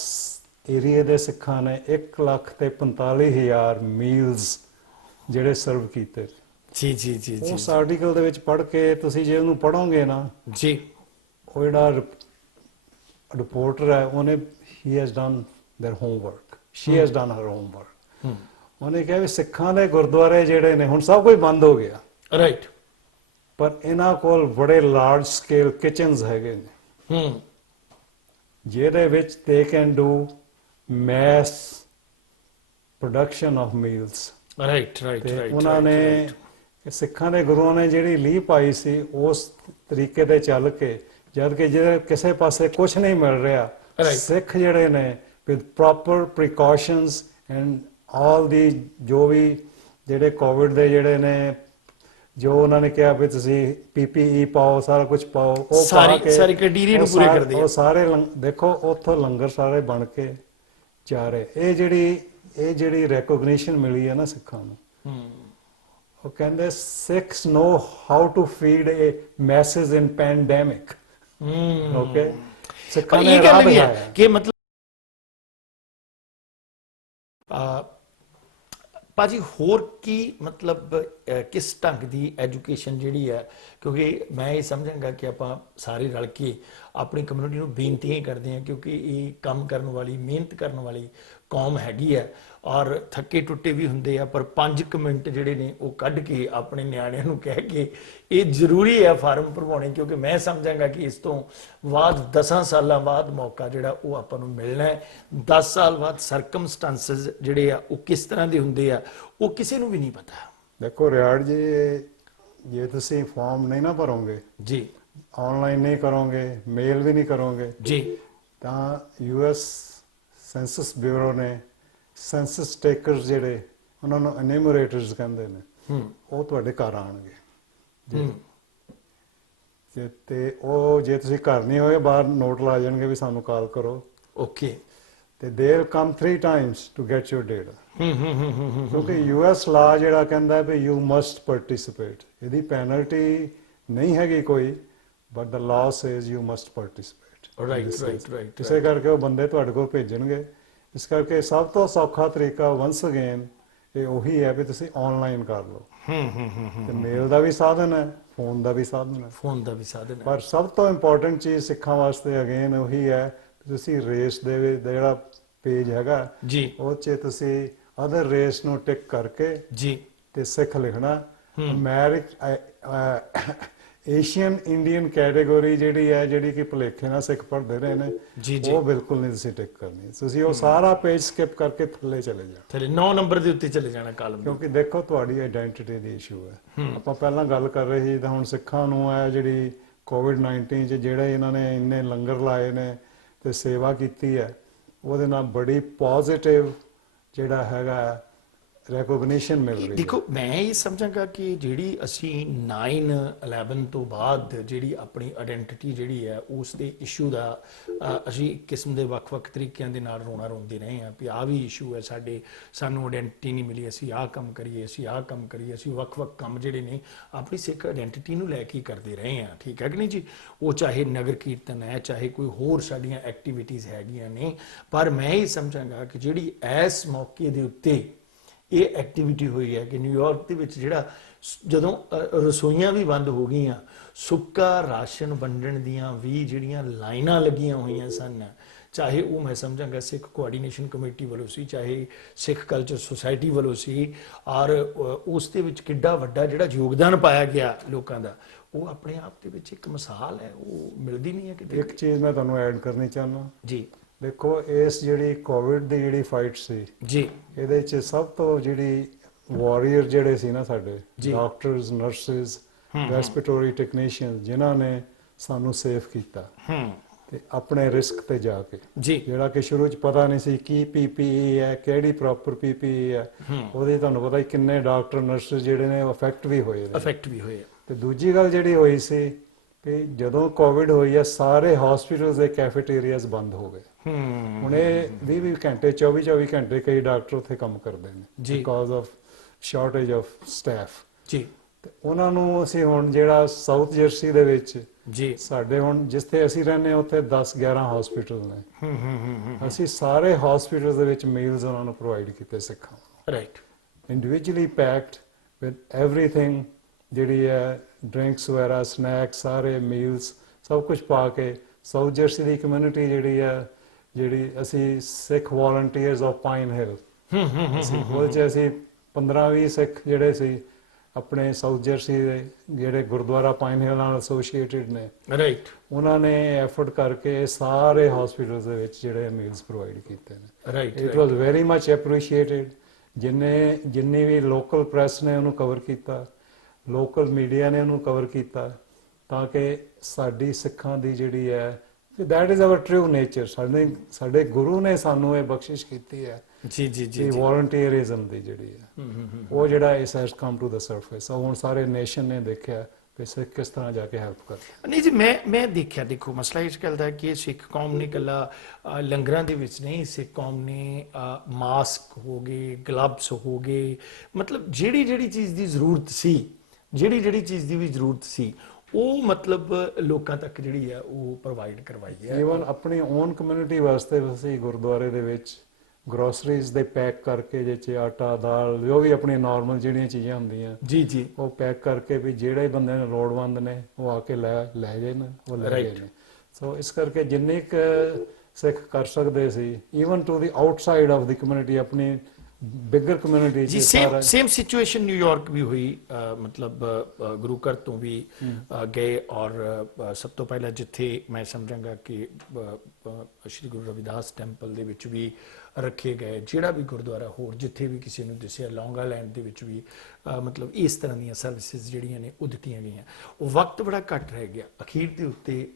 ਏਰੀਏ ਦੇ ਸਿੱਖਾਂ ਨੇ 1,45,000 ਮੀਲਸ ਜਿਹੜੇ ਸਰਵ ਕੀਤੇ। ਜੀ ਜੀ ਜੀ ਜੀ। ਉਸ ਆਰਟੀਕਲ ਦੇ ਵਿੱਚ ਪੜ੍ਹ ਕੇ ਤੁਸੀਂ ਜੇ ਉਹਨੂੰ ਪੜ੍ਹੋਗੇ ਨਾ, ਜੀ, ਉਹ ਜਿਹੜਾ ਰਿਪੋਰਟਰ ਹੈ ਉਹਨੇ ਹੀ has done their homework, she has done her homework. ਉਹਨੇ ਕਿਹਾ ਵੀ ਸਿੱਖਾਂ ਦੇ ਗੁਰਦੁਆਰੇ ਜਿਹੜੇ ਨੇ ਹੁਣ ਸਭ ਕੁਝ ਬੰਦ ਹੋ ਗਿਆ, ਰਾਈਟ, ਪਰ ਇਹਨਾਂ ਕੋਲ ਬੜੇ ਲਾਰਜ ਸਕੇਲ ਕਿਚਨਸ ਹੈਗੇ ਨੇ ਜਿਹਦੇ ਵਿੱਚ they can do mess production of meals. Right right right. ਉਹਨਾਂ ਨੇ ਸਿੱਖਾਂ ਦੇ ਗੁਰੂਆਂ ਨੇ ਜਿਹੜੀ ਲੀਹ ਪਾਈ ਸੀ ਉਸ ਤਰੀਕੇ ਤੇ ਚੱਲ ਕੇ, ਜਦ ਕਿ ਜਿਹੜੇ ਕਿਸੇ ਪਾਸੇ ਕੁਝ ਨਹੀਂ ਮਿਲ ਰਿਹਾ, ਸਿੱਖ ਜਿਹੜੇ ਨੇ with proper precautions and all ਦੀ ਜੋ ਵੀ ਜਿਹੜੇ ਕੋਵਿਡ ਦੇ ਜਿਹੜੇ ਨੇ ਜੋ ਉਹਨਾਂ ਨੇ ਕਿਹਾ ਵੀ ਤੁਸੀਂ PPE ਪਾਓ, ਸਾਰਾ ਕੁਝ ਪਾਓ, ਉਹ ਪਾ ਕੇ ਸਾਰੀ ਕ੍ਰਾਈਟੇਰੀਆ ਨੂੰ ਪੂਰੇ ਕਰਦੇ ਆ। ਉਹ ਸਾਰੇ ਦੇਖੋ ਉੱਥੋਂ ਲੰਗਰ ਸਾਰੇ ਬਣ ਕੇ ਜਾ ਰਹੇ। ਇਹ ਜਿਹੜੀ ਰੈਕੋਗਨੀਸ਼ਨ ਮਿਲੀ ਹੈ ਨਾ ਸਿੱਖਾਂ ਨੂੰ, ਉਹ ਕਹਿੰਦੇ Sikhs know how to feed a message in pandemic. Okay, ਸਿੱਖਾਂ ਨੇ ਰਾਹ ਦਿਖਾਇਆ ਕਿ ਮਤਲਬ ਭਾਜੀ ਹੋਰ ਕੀ ਮਤਲਬ ਕਿਸ ਢੰਗ ਦੀ ਐਜੂਕੇਸ਼ਨ ਜਿਹੜੀ ਹੈ, ਕਿਉਂਕਿ ਮੈਂ ਇਹ ਸਮਝਾਂਗਾ ਕਿ ਆਪਾਂ ਸਾਰੇ ਰਲ ਕੇ ਆਪਣੀ ਕਮਿਊਨਿਟੀ ਨੂੰ ਬੇਨਤੀਆਂ ਹੀ ਕਰਦੇ ਹਾਂ, ਕਿਉਂਕਿ ਇਹ ਕੰਮ ਕਰਨ ਵਾਲੀ ਮਿਹਨਤ ਕਰਨ ਵਾਲੀ ਕੌਮ ਹੈਗੀ ਹੈ ਔਰ ਥੱਕੇ ਟੁੱਟੇ ਵੀ ਹੁੰਦੇ ਆ, ਪਰ 5 ਮਿੰਟ ਜਿਹੜੇ ਨੇ ਉਹ ਕੱਢ ਕੇ ਆਪਣੇ ਨਿਆਣਿਆਂ ਨੂੰ ਕਹਿ ਕੇ ਇਹ ਜ਼ਰੂਰੀ ਹੈ ਫਾਰਮ ਭਰਵਾਉਣੇ, ਕਿਉਂਕਿ ਮੈਂ ਸਮਝਾਂਗਾ ਕਿ ਇਸ ਤੋਂ ਬਾਅਦ 10 ਸਾਲਾਂ ਬਾਅਦ ਮੌਕਾ ਜਿਹੜਾ ਉਹ ਆਪਾਂ ਨੂੰ ਮਿਲਣਾ ਹੈ। 10 ਸਾਲ ਬਾਅਦ ਸਰਕਮਸਟੈਂਸਸ ਜਿਹੜੇ ਆ ਉਹ ਕਿਸ ਤਰ੍ਹਾਂ ਦੇ ਹੁੰਦੇ ਆ ਉਹ ਕਿਸੇ ਨੂੰ ਵੀ ਨਹੀਂ ਪਤਾ। ਦੇਖੋ ਰਿਆੜ ਜੀ, ਜੇ ਤੁਸੀਂ ਫਾਰਮ ਨਹੀਂ ਨਾ ਭਰੋਗੇ ਜੀ, ਆਨਲਾਈਨ ਨਹੀਂ ਕਰੋਗੇ, ਮੇਲ ਵੀ ਨਹੀਂ ਕਰੋਗੇ ਜੀ, ਤਾਂ ਯੂਐਸ ਸੈਂਸਸ ਬਿਊਰੋ ਨੇ ਸੈਂਸਸ ਟੇਕਰਸ ਜਿਹੜੇ ਉਹਨਾਂ ਨੂੰ ਐਨੂਮਰੇਟਰਸ ਕਹਿੰਦੇ ਨੇ, ਉਹ ਤੁਹਾਡੇ ਘਰ ਆਣਗੇ ਤੇ ਉਹ ਜੇ ਤੁਸੀਂ ਘਰ ਨਹੀਂ ਹੋਏ ਬਾਹਰ ਨੋਟ ਲਾ ਜਾਣਗੇ ਵੀ ਸਾਨੂੰ ਕਾਲ ਕਰੋ। ਓਕੇ। ਤੇ they will come 3 times to get your data, ਕਿਉਂਕਿ ਯੂਐਸ ਲਾ ਜਿਹੜਾ ਕਹਿੰਦਾ ਵੀ ਯੂ ਮਸਟ ਪਾਰਟਿਸਿਪੇਟ, ਇਹਦੀ ਪੈਨਲਟੀ ਨਹੀਂ ਹੈਗੀ ਕੋਈ, but the law says you must participate. Right. ਇਸੇ ਕਰਕੇ ਉਹ ਬੰਦੇ ਤੁਹਾਡੇ ਕੋਲ ਭੇਜਣਗੇ। ਇਸ ਕਰਕੇ ਸਭ ਤੋਂ ਸੌਖਾ ਤਰੀਕਾ ਵਾਂਸ ਅਗੇਨ ਇਹ ਉਹੀ ਹੈ ਵੀ ਤੁਸੀਂ ਆਨਲਾਈਨ ਕਰ ਲਓ। ਤੇ ਮੇਲ ਦਾ ਵੀ ਸਾਧਨ ਹੈ, ਫੋਨ ਦਾ ਵੀ ਸਾਧਨ ਹੈ, ਪਰ ਸਭ ਤੋਂ ਇੰਪੋਰਟੈਂਟ ਚੀਜ਼ ਸਿੱਖਾਂ ਵਾਸਤੇ ਅਗੇਨ ਉਹੀ ਹੈ, ਤੁਸੀਂ ਰੇਸ ਦੇ ਵਿੱਚ ਜਿਹੜਾ ਪੇਜ ਹੈਗਾ ਜੀ, ਉਹ 'ਚ ਤੁਸੀਂ ਅਦਰ ਰੇਸ ਨੂੰ ਟਿਕ ਕਰਕੇ ਜੀ ਤੇ ਸਿੱਖ ਲਿਖਣਾ। ਏਸ਼ੀਅਨ ਇੰਡੀਅਨ ਕੈਟਾਗਰੀ ਜਿਹੜੀ ਹੈ, ਜਿਹੜੀ ਕਿ ਭੁਲੇਖੇ ਨਾਲ ਸਿੱਖ ਪੜ੍ਹਦੇ ਰਹੇ ਨੇ, ਉਹ ਬਿਲਕੁਲ ਨਹੀਂ ਤੁਸੀਂ ਟਿਕ ਕਰਨੀ। ਤੁਸੀਂ ਉਹ ਸਾਰਾ ਪੇਜ ਸਕਿਪ ਕਰਕੇ ਥੱਲੇ ਚਲੇ ਜਾਣਾ, ਥੱਲੇ 9 ਨੰਬਰ ਦੇ ਉੱਤੇ ਚਲੇ ਜਾਣਾ ਕਾਲਮ, ਕਿਉਂਕਿ ਦੇਖੋ ਤੁਹਾਡੀ ਆਇਡੈਂਟੀਟੀ ਦੀ ਇਸ਼ੂ ਹੈ। ਆਪਾਂ ਪਹਿਲਾਂ ਗੱਲ ਕਰ ਰਹੇ ਸੀ ਤਾਂ ਹੁਣ ਸਿੱਖਾਂ ਨੂੰ ਹੈ ਜਿਹੜੀ COVID-19 'ਚ ਜਿਹੜੇ ਇਹਨਾਂ ਨੇ ਇੰਨੇ ਲੰਗਰ ਲਾਏ ਨੇ ਤੇ ਸੇਵਾ ਕੀਤੀ ਹੈ, ਉਹਦੇ ਨਾਲ ਬੜੀ ਪੋਜ਼ਿਟਿਵ ਜਿਹੜਾ ਹੈਗਾ ਰੈਕੋਗਨੀਸ਼ਨ ਮਿਲ ਰਹੀ ਹੈ। ਦੇਖੋ ਮੈਂ ਇਹ ਸਮਝਾਂਗਾ ਕਿ ਜਿਹੜੀ ਅਸੀਂ 9/11 ਤੋਂ ਬਾਅਦ ਜਿਹੜੀ ਆਪਣੀ ਆਇਡੈਂਟੀਟੀ ਜਿਹੜੀ ਹੈ ਉਸ ਦੇ ਇਸ਼ੂ ਦਾ ਅਸੀਂ ਇੱਕ ਕਿਸਮ ਦੇ ਵੱਖ-ਵੱਖ ਤਰੀਕਿਆਂ ਦੇ ਨਾਲ ਰੋਣਾ ਰੋਂਦੇ ਰਹੇ ਹਾਂ ਵੀ ਆਹ ਵੀ ਇਸ਼ੂ ਹੈ, ਸਾਨੂੰ ਆਇਡੈਂਟੀਟੀ ਨਹੀਂ ਮਿਲੀ, ਅਸੀਂ ਆਹ ਕੰਮ ਕਰੀਏ, ਅਸੀਂ ਵੱਖ-ਵੱਖ ਕੰਮ ਜਿਹੜੇ ਨੇ ਆਪਣੀ ਸਿੱਖ ਆਇਡੈਂਟੀਟੀ ਨੂੰ ਲੈ ਕੇ ਕਰਦੇ ਰਹੇ ਹਾਂ। ਠੀਕ ਹੈ ਕਿ ਨਹੀਂ ਜੀ? ਉਹ ਚਾਹੇ ਨਗਰ ਕੀਰਤਨ ਹੈ, ਚਾਹੇ ਕੋਈ ਹੋਰ ਸਾਡੀਆਂ ਐਕਟੀਵਿਟੀਜ਼ ਹੈਗੀਆਂ ਨੇ, ਪਰ ਮੈਂ ਇਹ ਸਮਝਾਂਗਾ ਕਿ ਜਿਹੜੀ ਇਸ ਮੌਕੇ ਦੇ ਉੱਤੇ ਇਹ ਐਕਟੀਵਿਟੀ ਹੋਈ ਹੈ ਕਿ ਨਿਊਯਾਰਕ ਦੇ ਵਿੱਚ ਜਿਹੜਾ ਜਦੋਂ ਰਸੋਈਆਂ ਵੀ ਬੰਦ ਹੋ ਗਈਆਂ, ਸੁੱਕਾ ਰਾਸ਼ਨ ਵੰਡਣ ਦੀਆਂ ਵੀ ਜਿਹੜੀਆਂ ਲਾਈਨਾਂ ਲੱਗੀਆਂ ਹੋਈਆਂ ਸਨ, ਚਾਹੇ ਉਹ ਮੈਂ ਸਮਝਾਂਗਾ ਸਿੱਖ ਕੋਆਰਡੀਨੇਸ਼ਨ ਕਮੇਟੀ ਵੱਲੋਂ ਸੀ, ਚਾਹੇ ਸਿੱਖ ਕਲਚਰ ਸੁਸਾਇਟੀ ਵੱਲੋਂ ਸੀ, ਔਰ ਉਸ ਦੇ ਵਿੱਚ ਕਿੱਡਾ ਵੱਡਾ ਜਿਹੜਾ ਯੋਗਦਾਨ ਪਾਇਆ ਗਿਆ ਲੋਕਾਂ ਦਾ, ਉਹ ਆਪਣੇ ਆਪ ਦੇ ਵਿੱਚ ਇੱਕ ਮਿਸਾਲ ਹੈ, ਉਹ ਮਿਲਦੀ ਨਹੀਂ ਹੈ ਕਿਤੇ। ਇੱਕ ਚੀਜ਼ ਮੈਂ ਤੁਹਾਨੂੰ ਐਡ ਕਰਨੀ ਚਾਹੁੰਦਾ ਜੀ, ਦੇਖੋ ਇਸ ਜਿਹੜੀ ਕੋਵਿਡ ਦੀ ਜਿਹੜੀ ਫਾਈਟ ਸੀ ਜੀ, ਇਹਦੇ 'ਚ ਸਭ ਤੋਂ ਜਿਹੜੀ ਵਾਰੀਅਰ ਜਿਹੜੇ ਸੀ ਨਾ ਸਾਡੇ ਡਾਕਟਰਸ, ਨਰਸਿਸ, ਰੈਸਪੀਰੇਟਰੀ ਟੈਕਨੀਸ਼ੀਅਨ, ਜਿਨ੍ਹਾਂ ਨੇ ਸਾਨੂੰ ਸੇਫ ਕੀਤਾ ਤੇ ਆਪਣੇ ਰਿਸਕ ਤੇ ਜਾ ਕੇ, ਜਿਹੜਾ ਕਿ ਸ਼ੁਰੂ 'ਚ ਪਤਾ ਨਹੀਂ ਸੀ ਕੀ PPE ਹੈ, ਕਿਹੜੀ ਪ੍ਰੋਪਰ PPE ਹੈ, ਉਹਦੇ ਤੁਹਾਨੂੰ ਪਤਾ ਕਿੰਨੇ ਡਾਕਟਰ ਨਰਸਿਸ ਜਿਹੜੇ ਨੇ ਅਫੈਕਟ ਵੀ ਹੋਏ ਤੇ ਦੂਜੀ ਗੱਲ ਜਿਹੜੀ ਹੋਈ ਸੀ ਕਿ ਜਦੋਂ ਕੋਵਿਡ ਹੋਈ ਹੈ ਸਾਰੇ ਹਸਪੀਟਲਸ ਦੇ ਕੈਫੇਟੇਰੀਆਜ਼ ਬੰਦ ਹੋ ਗਏ। ਹੁਣ ਇਹ 20 ਘੰਟੇ 24 ਘੰਟੇ ਕਈ ਡਾਕਟਰ ਉੱਥੇ ਕੰਮ ਕਰਦੇ ਨੇ because of shortage of staff ਜੀ। ਤੇ ਉਹਨਾਂ ਨੂੰ ਅਸੀਂ ਹੁਣ ਜਿਹੜਾ ਸਾਊਥ ਜਰਸੀ ਦੇ ਵਿੱਚ ਜੀ ਸਾਡੇ ਹੁਣ ਜਿੱਥੇ ਅਸੀਂ ਰਹਿੰਦੇ ਹਾਂ ਉੱਥੇ 10-11 ਹਸਪੀਟਲ ਨੇ, ਅਸੀਂ ਸਾਰੇ ਹਸਪੀਟਲਸ ਦੇ ਵਿੱਚ ਮੀਲਸ ਉਹਨਾਂ ਨੂੰ ਪ੍ਰੋਵਾਈਡ ਕੀਤੇ ਸਿੱਖਾਂ ਨੂੰ, right, individually packed with everything, ਜਿਹੜੀ ਹੈ ਡਰਿੰਕਸ ਵਗੈਰਾ, ਸਨੈਕਸ, ਸਾਰੇ ਮੀਲਸ ਸਭ ਕੁਝ ਪਾ ਕੇ। ਸਾਊਥ ਜਰਸੀ ਦੀ ਕਮਿਊਨਿਟੀ ਜਿਹੜੀ ਹੈ, ਜਿਹੜੀ ਅਸੀਂ ਸਿੱਖ ਵਾਲੰਟੀਅਰਸ ਆਫ ਪਾਈਨ ਹਿਲ, ਉਹਦੇ 'ਚ ਅਸੀਂ 15-20 ਸਿੱਖ ਜਿਹੜੇ ਸੀ ਆਪਣੇ ਸਾਊਥ ਜਰਸੀ ਦੇ ਜਿਹੜੇ ਗੁਰਦੁਆਰਾ ਪਾਈਨ ਹਿਲ ਨਾਲ ਐਸੋਸੀਏਟਿਡ ਨੇ, ਰਾਈਟ, ਉਹਨਾਂ ਨੇ ਐਫਰਟ ਕਰਕੇ ਸਾਰੇ ਹਸਪੀਟਲਸ ਦੇ ਵਿੱਚ ਜਿਹੜੇ ਮੀਲਸ ਪ੍ਰੋਵਾਈਡ ਕੀਤੇ ਨੇ, right. It was very much appreciated. ਜਿੰਨੀ ਵੀ ਲੋਕਲ ਪ੍ਰੈਸ ਨੇ ਉਹਨੂੰ ਕਵਰ ਕੀਤਾ, ਲੋਕਲ ਮੀਡੀਆ ਨੇ ਉਹਨੂੰ ਕਵਰ ਕੀਤਾ, ਤਾਂ ਕਿ ਸਾਡੀ ਸਿੱਖਾਂ ਦੀ ਜਿਹੜੀ ਹੈ, that is our true nature, ਸਾਡੇ ਗੁਰੂ ਨੇ ਸਾਨੂੰ ਇਹ ਬਖਸ਼ਿਸ਼ ਕੀਤੀ ਹੈ ਜੀ ਵਾਲੰਟੀਅਰਿਜ਼ਮ ਦੀ ਜਿਹੜੀ ਹੈ, ਉਹ ਜਿਹੜਾ ਇਸ has come to the surface. ਹੁਣ ਸਾਰੇ ਨੇਸ਼ਨ ਨੇ ਦੇਖਿਆ ਕਿ ਸਿੱਖ ਕਿਸ ਤਰ੍ਹਾਂ ਜਾ ਕੇ ਹੈਲਪ ਕਰਦੇ। ਨਹੀਂ ਜੀ, ਮੈਂ ਦੇਖਿਆ, ਦੇਖੋ ਮਸਲਾ ਇਸ ਗੱਲ ਦਾ ਕਿ ਸਿੱਖ ਕੌਮ ਨੇ ਇਕੱਲਾ ਲੰਗਰਾਂ ਦੇ ਵਿੱਚ ਨਹੀਂ, ਸਿੱਖ ਕੌਮ ਨੇ ਮਾਸਕ ਹੋ ਗਏ, ਗਲਵਸ ਹੋ ਗਏ, ਮਤਲਬ ਜਿਹੜੀ ਚੀਜ਼ ਦੀ ਜ਼ਰੂਰਤ ਸੀ, ਜਿਹੜੀ ਚੀਜ਼ ਦੀ ਵੀ ਜ਼ਰੂਰਤ ਸੀ, ਉਹ ਮਤਲਬ ਲੋਕਾਂ ਤੱਕ ਜਿਹੜੀ ਹੈ ਉਹ ਪ੍ਰੋਵਾਈਡ ਕਰਵਾਈ ਹੈ। ਈਵਨ ਆਪਣੀ ਓਨ ਕਮਿਊਨਿਟੀ ਵਾਸਤੇ ਅਸੀਂ ਗੁਰਦੁਆਰੇ ਦੇ ਵਿੱਚ ਗਰੋਸਰੀਜ਼ ਦੇ ਪੈਕ ਕਰਕੇ ਜਿਹ 'ਚ ਆਟਾ ਦਾਲ ਜੋ ਵੀ ਆਪਣੀ ਨਾਰਮਲ ਜਿਹੜੀਆਂ ਚੀਜ਼ਾਂ ਹੁੰਦੀਆਂ ਜੀ ਜੀ ਉਹ ਪੈਕ ਕਰਕੇ ਵੀ ਜਿਹੜੇ ਬੰਦੇ ਨੇ ਲੋੜਵੰਦ ਨੇ ਉਹ ਆ ਕੇ ਲੈ ਗਏ ਨੇ ਉਹ ਲੈ ਗਏ ਨੇ। ਸੋ ਇਸ ਕਰਕੇ ਜਿੰਨੇ ਕੁ ਸਿੱਖ ਕਰ ਸਕਦੇ ਸੀ even to the outside of the community ਆਪਣੀ ਬਿਗਰ ਕਮਿਊਨਿਟੀ ਜੀ ਸੇਮ ਸਿਚੁਏਸ਼ਨ ਨਿਊਯਾਰਕ ਵੀ ਹੋਈ ਮਤਲਬ ਗੁਰੂ ਘਰ ਤੋਂ ਵੀ ਗਏ ਔਰ ਸਭ ਤੋਂ ਪਹਿਲਾਂ ਜਿੱਥੇ ਮੈਂ ਸਮਝਾਂਗਾ ਕਿ ਸ਼੍ਰੀ ਗੁਰੂ ਰਵਿਦਾਸ ਟੈਂਪਲ ਦੇ ਵਿੱਚ ਵੀ ਰੱਖੇ ਗਏ, ਜਿਹੜਾ ਵੀ ਗੁਰਦੁਆਰਾ ਹੋਰ ਜਿੱਥੇ ਵੀ ਕਿਸੇ ਨੂੰ ਦਿਸਿਆ ਲੌਂਗਾ ਲੈਂਡ ਦੇ ਵਿੱਚ ਵੀ ਮਤਲਬ ਇਸ ਤਰ੍ਹਾਂ ਦੀਆਂ ਸਰਵਿਸਿਜ਼ ਜਿਹੜੀਆਂ ਨੇ ਉਹ ਦਿੱਤੀਆਂ ਗਈਆਂ। ਉਹ ਵਕਤ ਬੜਾ ਘੱਟ ਰਹਿ ਗਿਆ, ਅਖੀਰ ਦੇ ਉੱਤੇ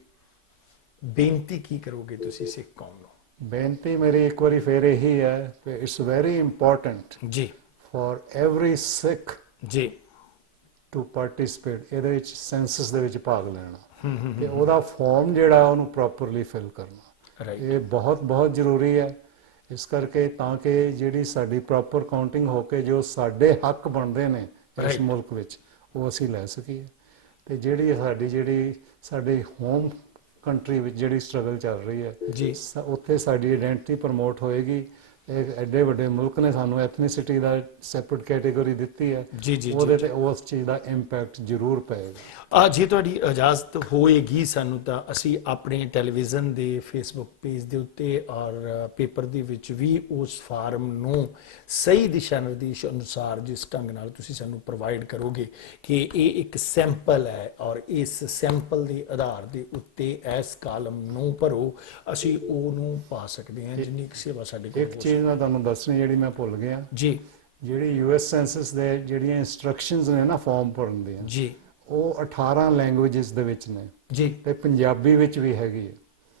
ਬੇਨਤੀ ਕੀ ਕਰੋਗੇ ਤੁਸੀਂ ਸਿੱਖ ਕੌਮ ਨੂੰ? ਬੇਨਤੀ ਮੇਰੀ ਇੱਕ ਵਾਰੀ ਫੇਰ ਇਹੀ ਹੈ ਕਿ ਇਟਸ ਵੈਰੀ ਇੰਪੋਰਟੈਂਟ ਜੀ ਫॉर ਐਵਰੀ ਸਿੱਖ ਜੀ ਟੂ ਪਾਰਟਿਸਿਪੇਟ ਇਹਦੇ ਵਿੱਚ ਸੈਂਸਸ ਦੇ ਵਿੱਚ ਭਾਗ ਲੈਣਾ ਤੇ ਉਹਦਾ ਫਾਰਮ ਜਿਹੜਾ ਉਹਨੂੰ ਪ੍ਰੋਪਰਲੀ ਫਿਲ ਕਰਨਾ, ਇਹ ਬਹੁਤ ਬਹੁਤ ਜ਼ਰੂਰੀ ਹੈ। ਇਸ ਕਰਕੇ ਤਾਂ ਕਿ ਜਿਹੜੀ ਸਾਡੀ ਪ੍ਰੋਪਰ ਕਾਊਂਟਿੰਗ ਹੋ ਕੇ ਜੋ ਸਾਡੇ ਹੱਕ ਬਣਦੇ ਨੇ ਇਸ ਮੁਲਕ ਵਿੱਚ ਉਹ ਅਸੀਂ ਲੈ ਸਕੀਏ। ਤੇ ਜਿਹੜੀ ਸਾਡੇ ਹੋਮ ਕੰਟਰੀ ਵਿੱਚ ਜਿਹੜੀ ਸਟਰਗਲ ਚੱਲ ਰਹੀ ਹੈ ਜੀ ਉੱਥੇ ਸਾਡੀ ਆਇਡੈਂਟੀਟੀ ਪ੍ਰਮੋਟ ਹੋਏਗੀ। ਇਹ ਐਡੇ ਵੱਡੇ ਮੁਲਕ ਨੇ ਸਾਨੂੰ ਐਥਨੀਸਿਟੀ ਦਾ ਸੈਪਰੇਟ ਕੈਟਾਗਰੀ ਦਿੱਤੀ ਹੈ, ਉਹਦੇ ਤੇ ਉਸ ਚੀਜ਼ ਦਾ ਇੰਪੈਕਟ ਜ਼ਰੂਰ ਪਏਗਾ। ਜੇ ਤੁਹਾਡੀ ਇਜਾਜ਼ਤ ਹੋਏਗੀ ਸਾਨੂੰ ਤਾਂ ਅਸੀਂ ਆਪਣੇ ਟੈਲੀਵਿਜ਼ਨ ਦੇ ਫੇਸਬੁੱਕ ਪੇਜ ਦੇ ਉੱਤੇ ਔਰ ਪੇਪਰ ਦੇ ਵਿੱਚ ਵੀ ਉਸ ਫਾਰਮ ਨੂੰ ਸਹੀ ਦਿਸ਼ਾ ਨਿਰਦੇਸ਼ ਅਨੁਸਾਰ ਜਿਸ ਢੰਗ ਨਾਲ ਤੁਸੀਂ ਸਾਨੂੰ ਪ੍ਰੋਵਾਈਡ ਕਰੋਗੇ ਕਿ ਇਹ ਇੱਕ ਸੈਂਪਲ ਹੈ ਔਰ ਇਸ ਸੈਂਪਲ ਦੇ ਆਧਾਰ ਦੇ ਉੱਤੇ ਇਸ ਕਾਲਮ ਨੂੰ ਭਰੋ, ਅਸੀਂ ਉਹਨੂੰ ਪਾ ਸਕਦੇ ਹਾਂ ਜਿੰਨੀ ਕੁ ਸੇਵਾ ਸਾਡੇ ਕੋਲ। ਇੱਕ ਚੀਜ਼ ਮੈਂ ਤੁਹਾਨੂੰ ਦੱਸਣੀ ਜਿਹੜੀ ਮੈਂ ਭੁੱਲ ਗਿਆ ਜੀ, ਜਿਹੜੀ ਯੂਐਸ ਸੈਂਸਸ ਦੇ ਜਿਹੜੀਆਂ ਇੰਸਟਰਕਸ਼ਨਸ ਨੇ ਨਾ ਫਾਰਮ ਭਰਨ ਦੀਆਂ ਜੀ ਉਹ 18 ਲੈਂਗੁਏਜਸ ਦੇ ਵਿੱਚ ਨੇ ਜੀ ਤੇ ਪੰਜਾਬੀ ਵਿੱਚ ਵੀ ਹੈਗੀ ਹੈ।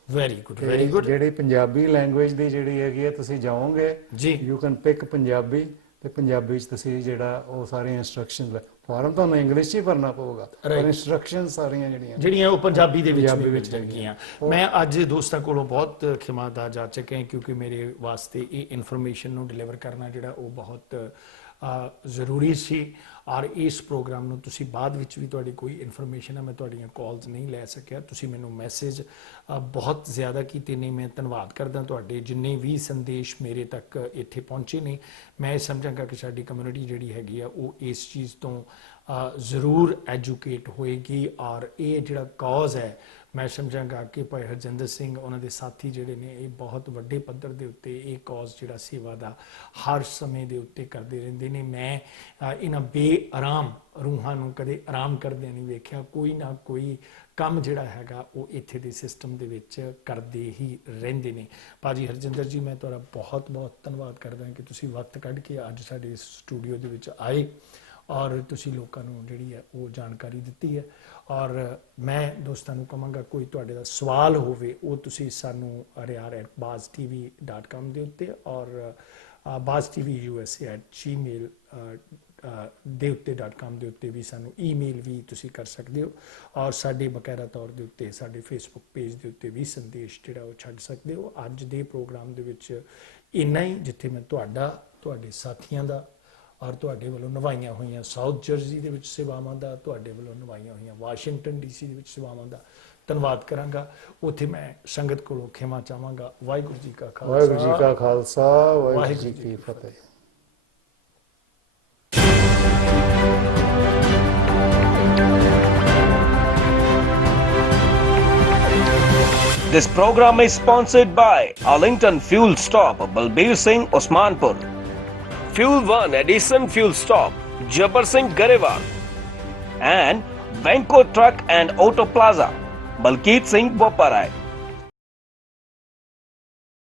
Very good very good. ਜਿਹੜੀ ਪੰਜਾਬੀ ਲੈਂਗੁਏਜ ਦੀ ਜਿਹੜੀ ਹੈਗੀ ਹੈ ਤੁਸੀਂ ਜਾਓਗੇ ਜੀ ਯੂ ਕੈਨ ਪਿਕ ਪੰਜਾਬੀ ਤੇ ਪੰਜਾਬੀ ਵਿੱਚ ਤੁਸੀਂ ਜਿਹੜਾ ਉਹ ਸਾਰੀਆਂ ਇੰਸਟਰਕਸ਼ਨਸ ਫਾਰਮ ਤੁਹਾਨੂੰ ਇੰਗਲਿਸ਼ 'ਚ ਹੀ ਭਰਨਾ ਪਊਗਾ ਪਰ ਇੰਸਟਰਕਸ਼ਨ ਸਾਰੀਆਂ ਜਿਹੜੀਆਂ ਉਹ ਪੰਜਾਬੀ ਦੇ ਵਿੱਚ ਮਿਲ ਜਾਣਗੀਆਂ। ਮੈਂ ਅੱਜ ਦੋਸਤਾਂ ਕੋਲੋਂ ਬਹੁਤ ਖਿਮਾ ਦਾ ਜਾ ਚੁੱਕਿਆ ਕਿਉਂਕਿ ਮੇਰੇ ਵਾਸਤੇ ਇਹ ਇਨਫੋਰਮੇਸ਼ਨ ਨੂੰ ਡਿਲੀਵਰ ਕਰਨਾ ਜਿਹੜਾ ਉਹ ਬਹੁਤ ਜ਼ਰੂਰੀ ਸੀ ਔਰ ਇਸ ਪ੍ਰੋਗਰਾਮ ਨੂੰ ਤੁਸੀਂ ਬਾਅਦ ਵਿੱਚ ਵੀ ਤੁਹਾਡੀ ਕੋਈ ਇਨਫੋਰਮੇਸ਼ਨ ਹੈ ਮੈਂ ਤੁਹਾਡੀਆਂ ਕਾਲਸ ਨਹੀਂ ਲੈ ਸਕਿਆ, ਤੁਸੀਂ ਮੈਨੂੰ ਮੈਸੇਜ ਬਹੁਤ ਜ਼ਿਆਦਾ ਕੀਤੇ ਨੇ। ਮੈਂ ਧੰਨਵਾਦ ਕਰਦਾ ਤੁਹਾਡੇ ਜਿੰਨੇ ਵੀ ਸੰਦੇਸ਼ ਮੇਰੇ ਤੱਕ ਇੱਥੇ ਪਹੁੰਚੇ ਨੇ। ਮੈਂ ਸਮਝਾਂਗਾ ਕਿ ਸਾਡੀ ਕਮਿਊਨਿਟੀ ਜਿਹੜੀ ਹੈਗੀ ਆ ਉਹ ਇਸ ਚੀਜ਼ ਤੋਂ ਜ਼ਰੂਰ ਐਜੂਕੇਟ ਹੋਏਗੀ ਔਰ ਇਹ ਜਿਹੜਾ ਕਾਜ਼ ਹੈ ਮੈਂ ਸਮਝਾਂਗਾ ਕਿ ਭਾਈ ਹਰਜਿੰਦਰ ਸਿੰਘ ਉਹਨਾਂ ਦੇ ਸਾਥੀ ਜਿਹੜੇ ਨੇ ਇਹ ਬਹੁਤ ਵੱਡੇ ਪੱਧਰ ਦੇ ਉੱਤੇ ਇਹ ਕਾਜ਼ ਜਿਹੜਾ ਸੇਵਾ ਦਾ ਹਰ ਸਮੇਂ ਦੇ ਉੱਤੇ ਕਰਦੇ ਰਹਿੰਦੇ ਨੇ। ਮੈਂ ਇਹਨਾਂ ਬੇਆਰਾਮ ਰੂਹਾਂ ਨੂੰ ਕਦੇ ਆਰਾਮ ਕਰਦਿਆਂ ਨਹੀਂ ਵੇਖਿਆ, ਕੋਈ ਨਾ ਕੋਈ ਕੰਮ ਜਿਹੜਾ ਹੈਗਾ ਉਹ ਇੱਥੇ ਦੇ ਸਿਸਟਮ ਦੇ ਵਿੱਚ ਕਰਦੇ ਹੀ ਰਹਿੰਦੇ ਨੇ। ਭਾਜੀ ਹਰਜਿੰਦਰ ਜੀ ਮੈਂ ਤੁਹਾਡਾ ਬਹੁਤ ਬਹੁਤ ਧੰਨਵਾਦ ਕਰਦਾ ਕਿ ਤੁਸੀਂ ਵਕਤ ਕੱਢ ਕੇ ਅੱਜ ਸਾਡੇ ਸਟੂਡੀਓ ਦੇ ਵਿੱਚ ਆਏ ਔਰ ਤੁਸੀਂ ਲੋਕਾਂ ਨੂੰ ਜਿਹੜੀ ਹੈ ਉਹ ਜਾਣਕਾਰੀ ਦਿੱਤੀ ਹੈ। ਔਰ ਮੈਂ ਦੋਸਤਾਂ ਨੂੰ ਕਹਾਂਗਾ ਕੋਈ ਤੁਹਾਡੇ ਦਾ ਸਵਾਲ ਹੋਵੇ ਉਹ ਤੁਸੀਂ ਸਾਨੂੰ ryar@baztv.com ਦੇ ਉੱਤੇ ਔਰ baztvusa@gmail ਦੇ ਉੱਤੇ .com ਦੇ ਉੱਤੇ ਵੀ ਸਾਨੂੰ ਈਮੇਲ ਵੀ ਤੁਸੀਂ ਕਰ ਸਕਦੇ ਹੋ ਔਰ ਸਾਡੇ ਬਕਾਇਦਾ ਤੌਰ ਦੇ ਉੱਤੇ ਸਾਡੇ ਫੇਸਬੁੱਕ ਪੇਜ ਦੇ ਉੱਤੇ ਵੀ ਸੰਦੇਸ਼ ਜਿਹੜਾ ਉਹ ਛੱਡ ਸਕਦੇ ਹੋ। ਅੱਜ ਦੇ ਪ੍ਰੋਗਰਾਮ ਦੇ ਵਿੱਚ ਇੰਨਾ ਹੀ, ਜਿੱਥੇ ਮੈਂ ਤੁਹਾਡੇ ਸਾਥੀਆਂ ਦਾ ਔਰ ਤੁਹਾਡੇ ਵੱਲੋਂ ਨਿਭਾਈਆਂ ਹੋਈਆਂ ਸਾਊਥ ਜਰਸੀ ਦੇ ਵਿੱਚ ਸੇਵਾਵਾਂ ਦਾ, ਤੁਹਾਡੇ ਵੱਲੋਂ ਨਿਭਾਈਆਂ ਹੋਈਆਂ ਵਾਸ਼ਿੰਗਟਨ DC ਦੇ ਵਿੱਚ ਸੇਵਾਵਾਂ ਦਾ ਧੰਨਵਾਦ ਕਰਾਂਗਾ। ਉੱਥੇ ਮੈਂ ਸੰਗਤ ਕੋਲੋਂ ਖਿਮਾ ਚਾਹਾਂਗਾ। ਵਾਹਿਗੁਰੂ ਜੀ ਕਾ ਖਾਲਸਾ, ਵਾਹਿਗੁਰੂ ਜੀ ਕੀ ਫਤਿਹ। This program is sponsored by Arlington Fuel Stop, Balbir Singh, Osmanpur. Fuel 1 Edison Fuel Stop, Jabbar Singh, Garewal. And Banco Truck and Auto Plaza, Balkeet Singh, Boparai.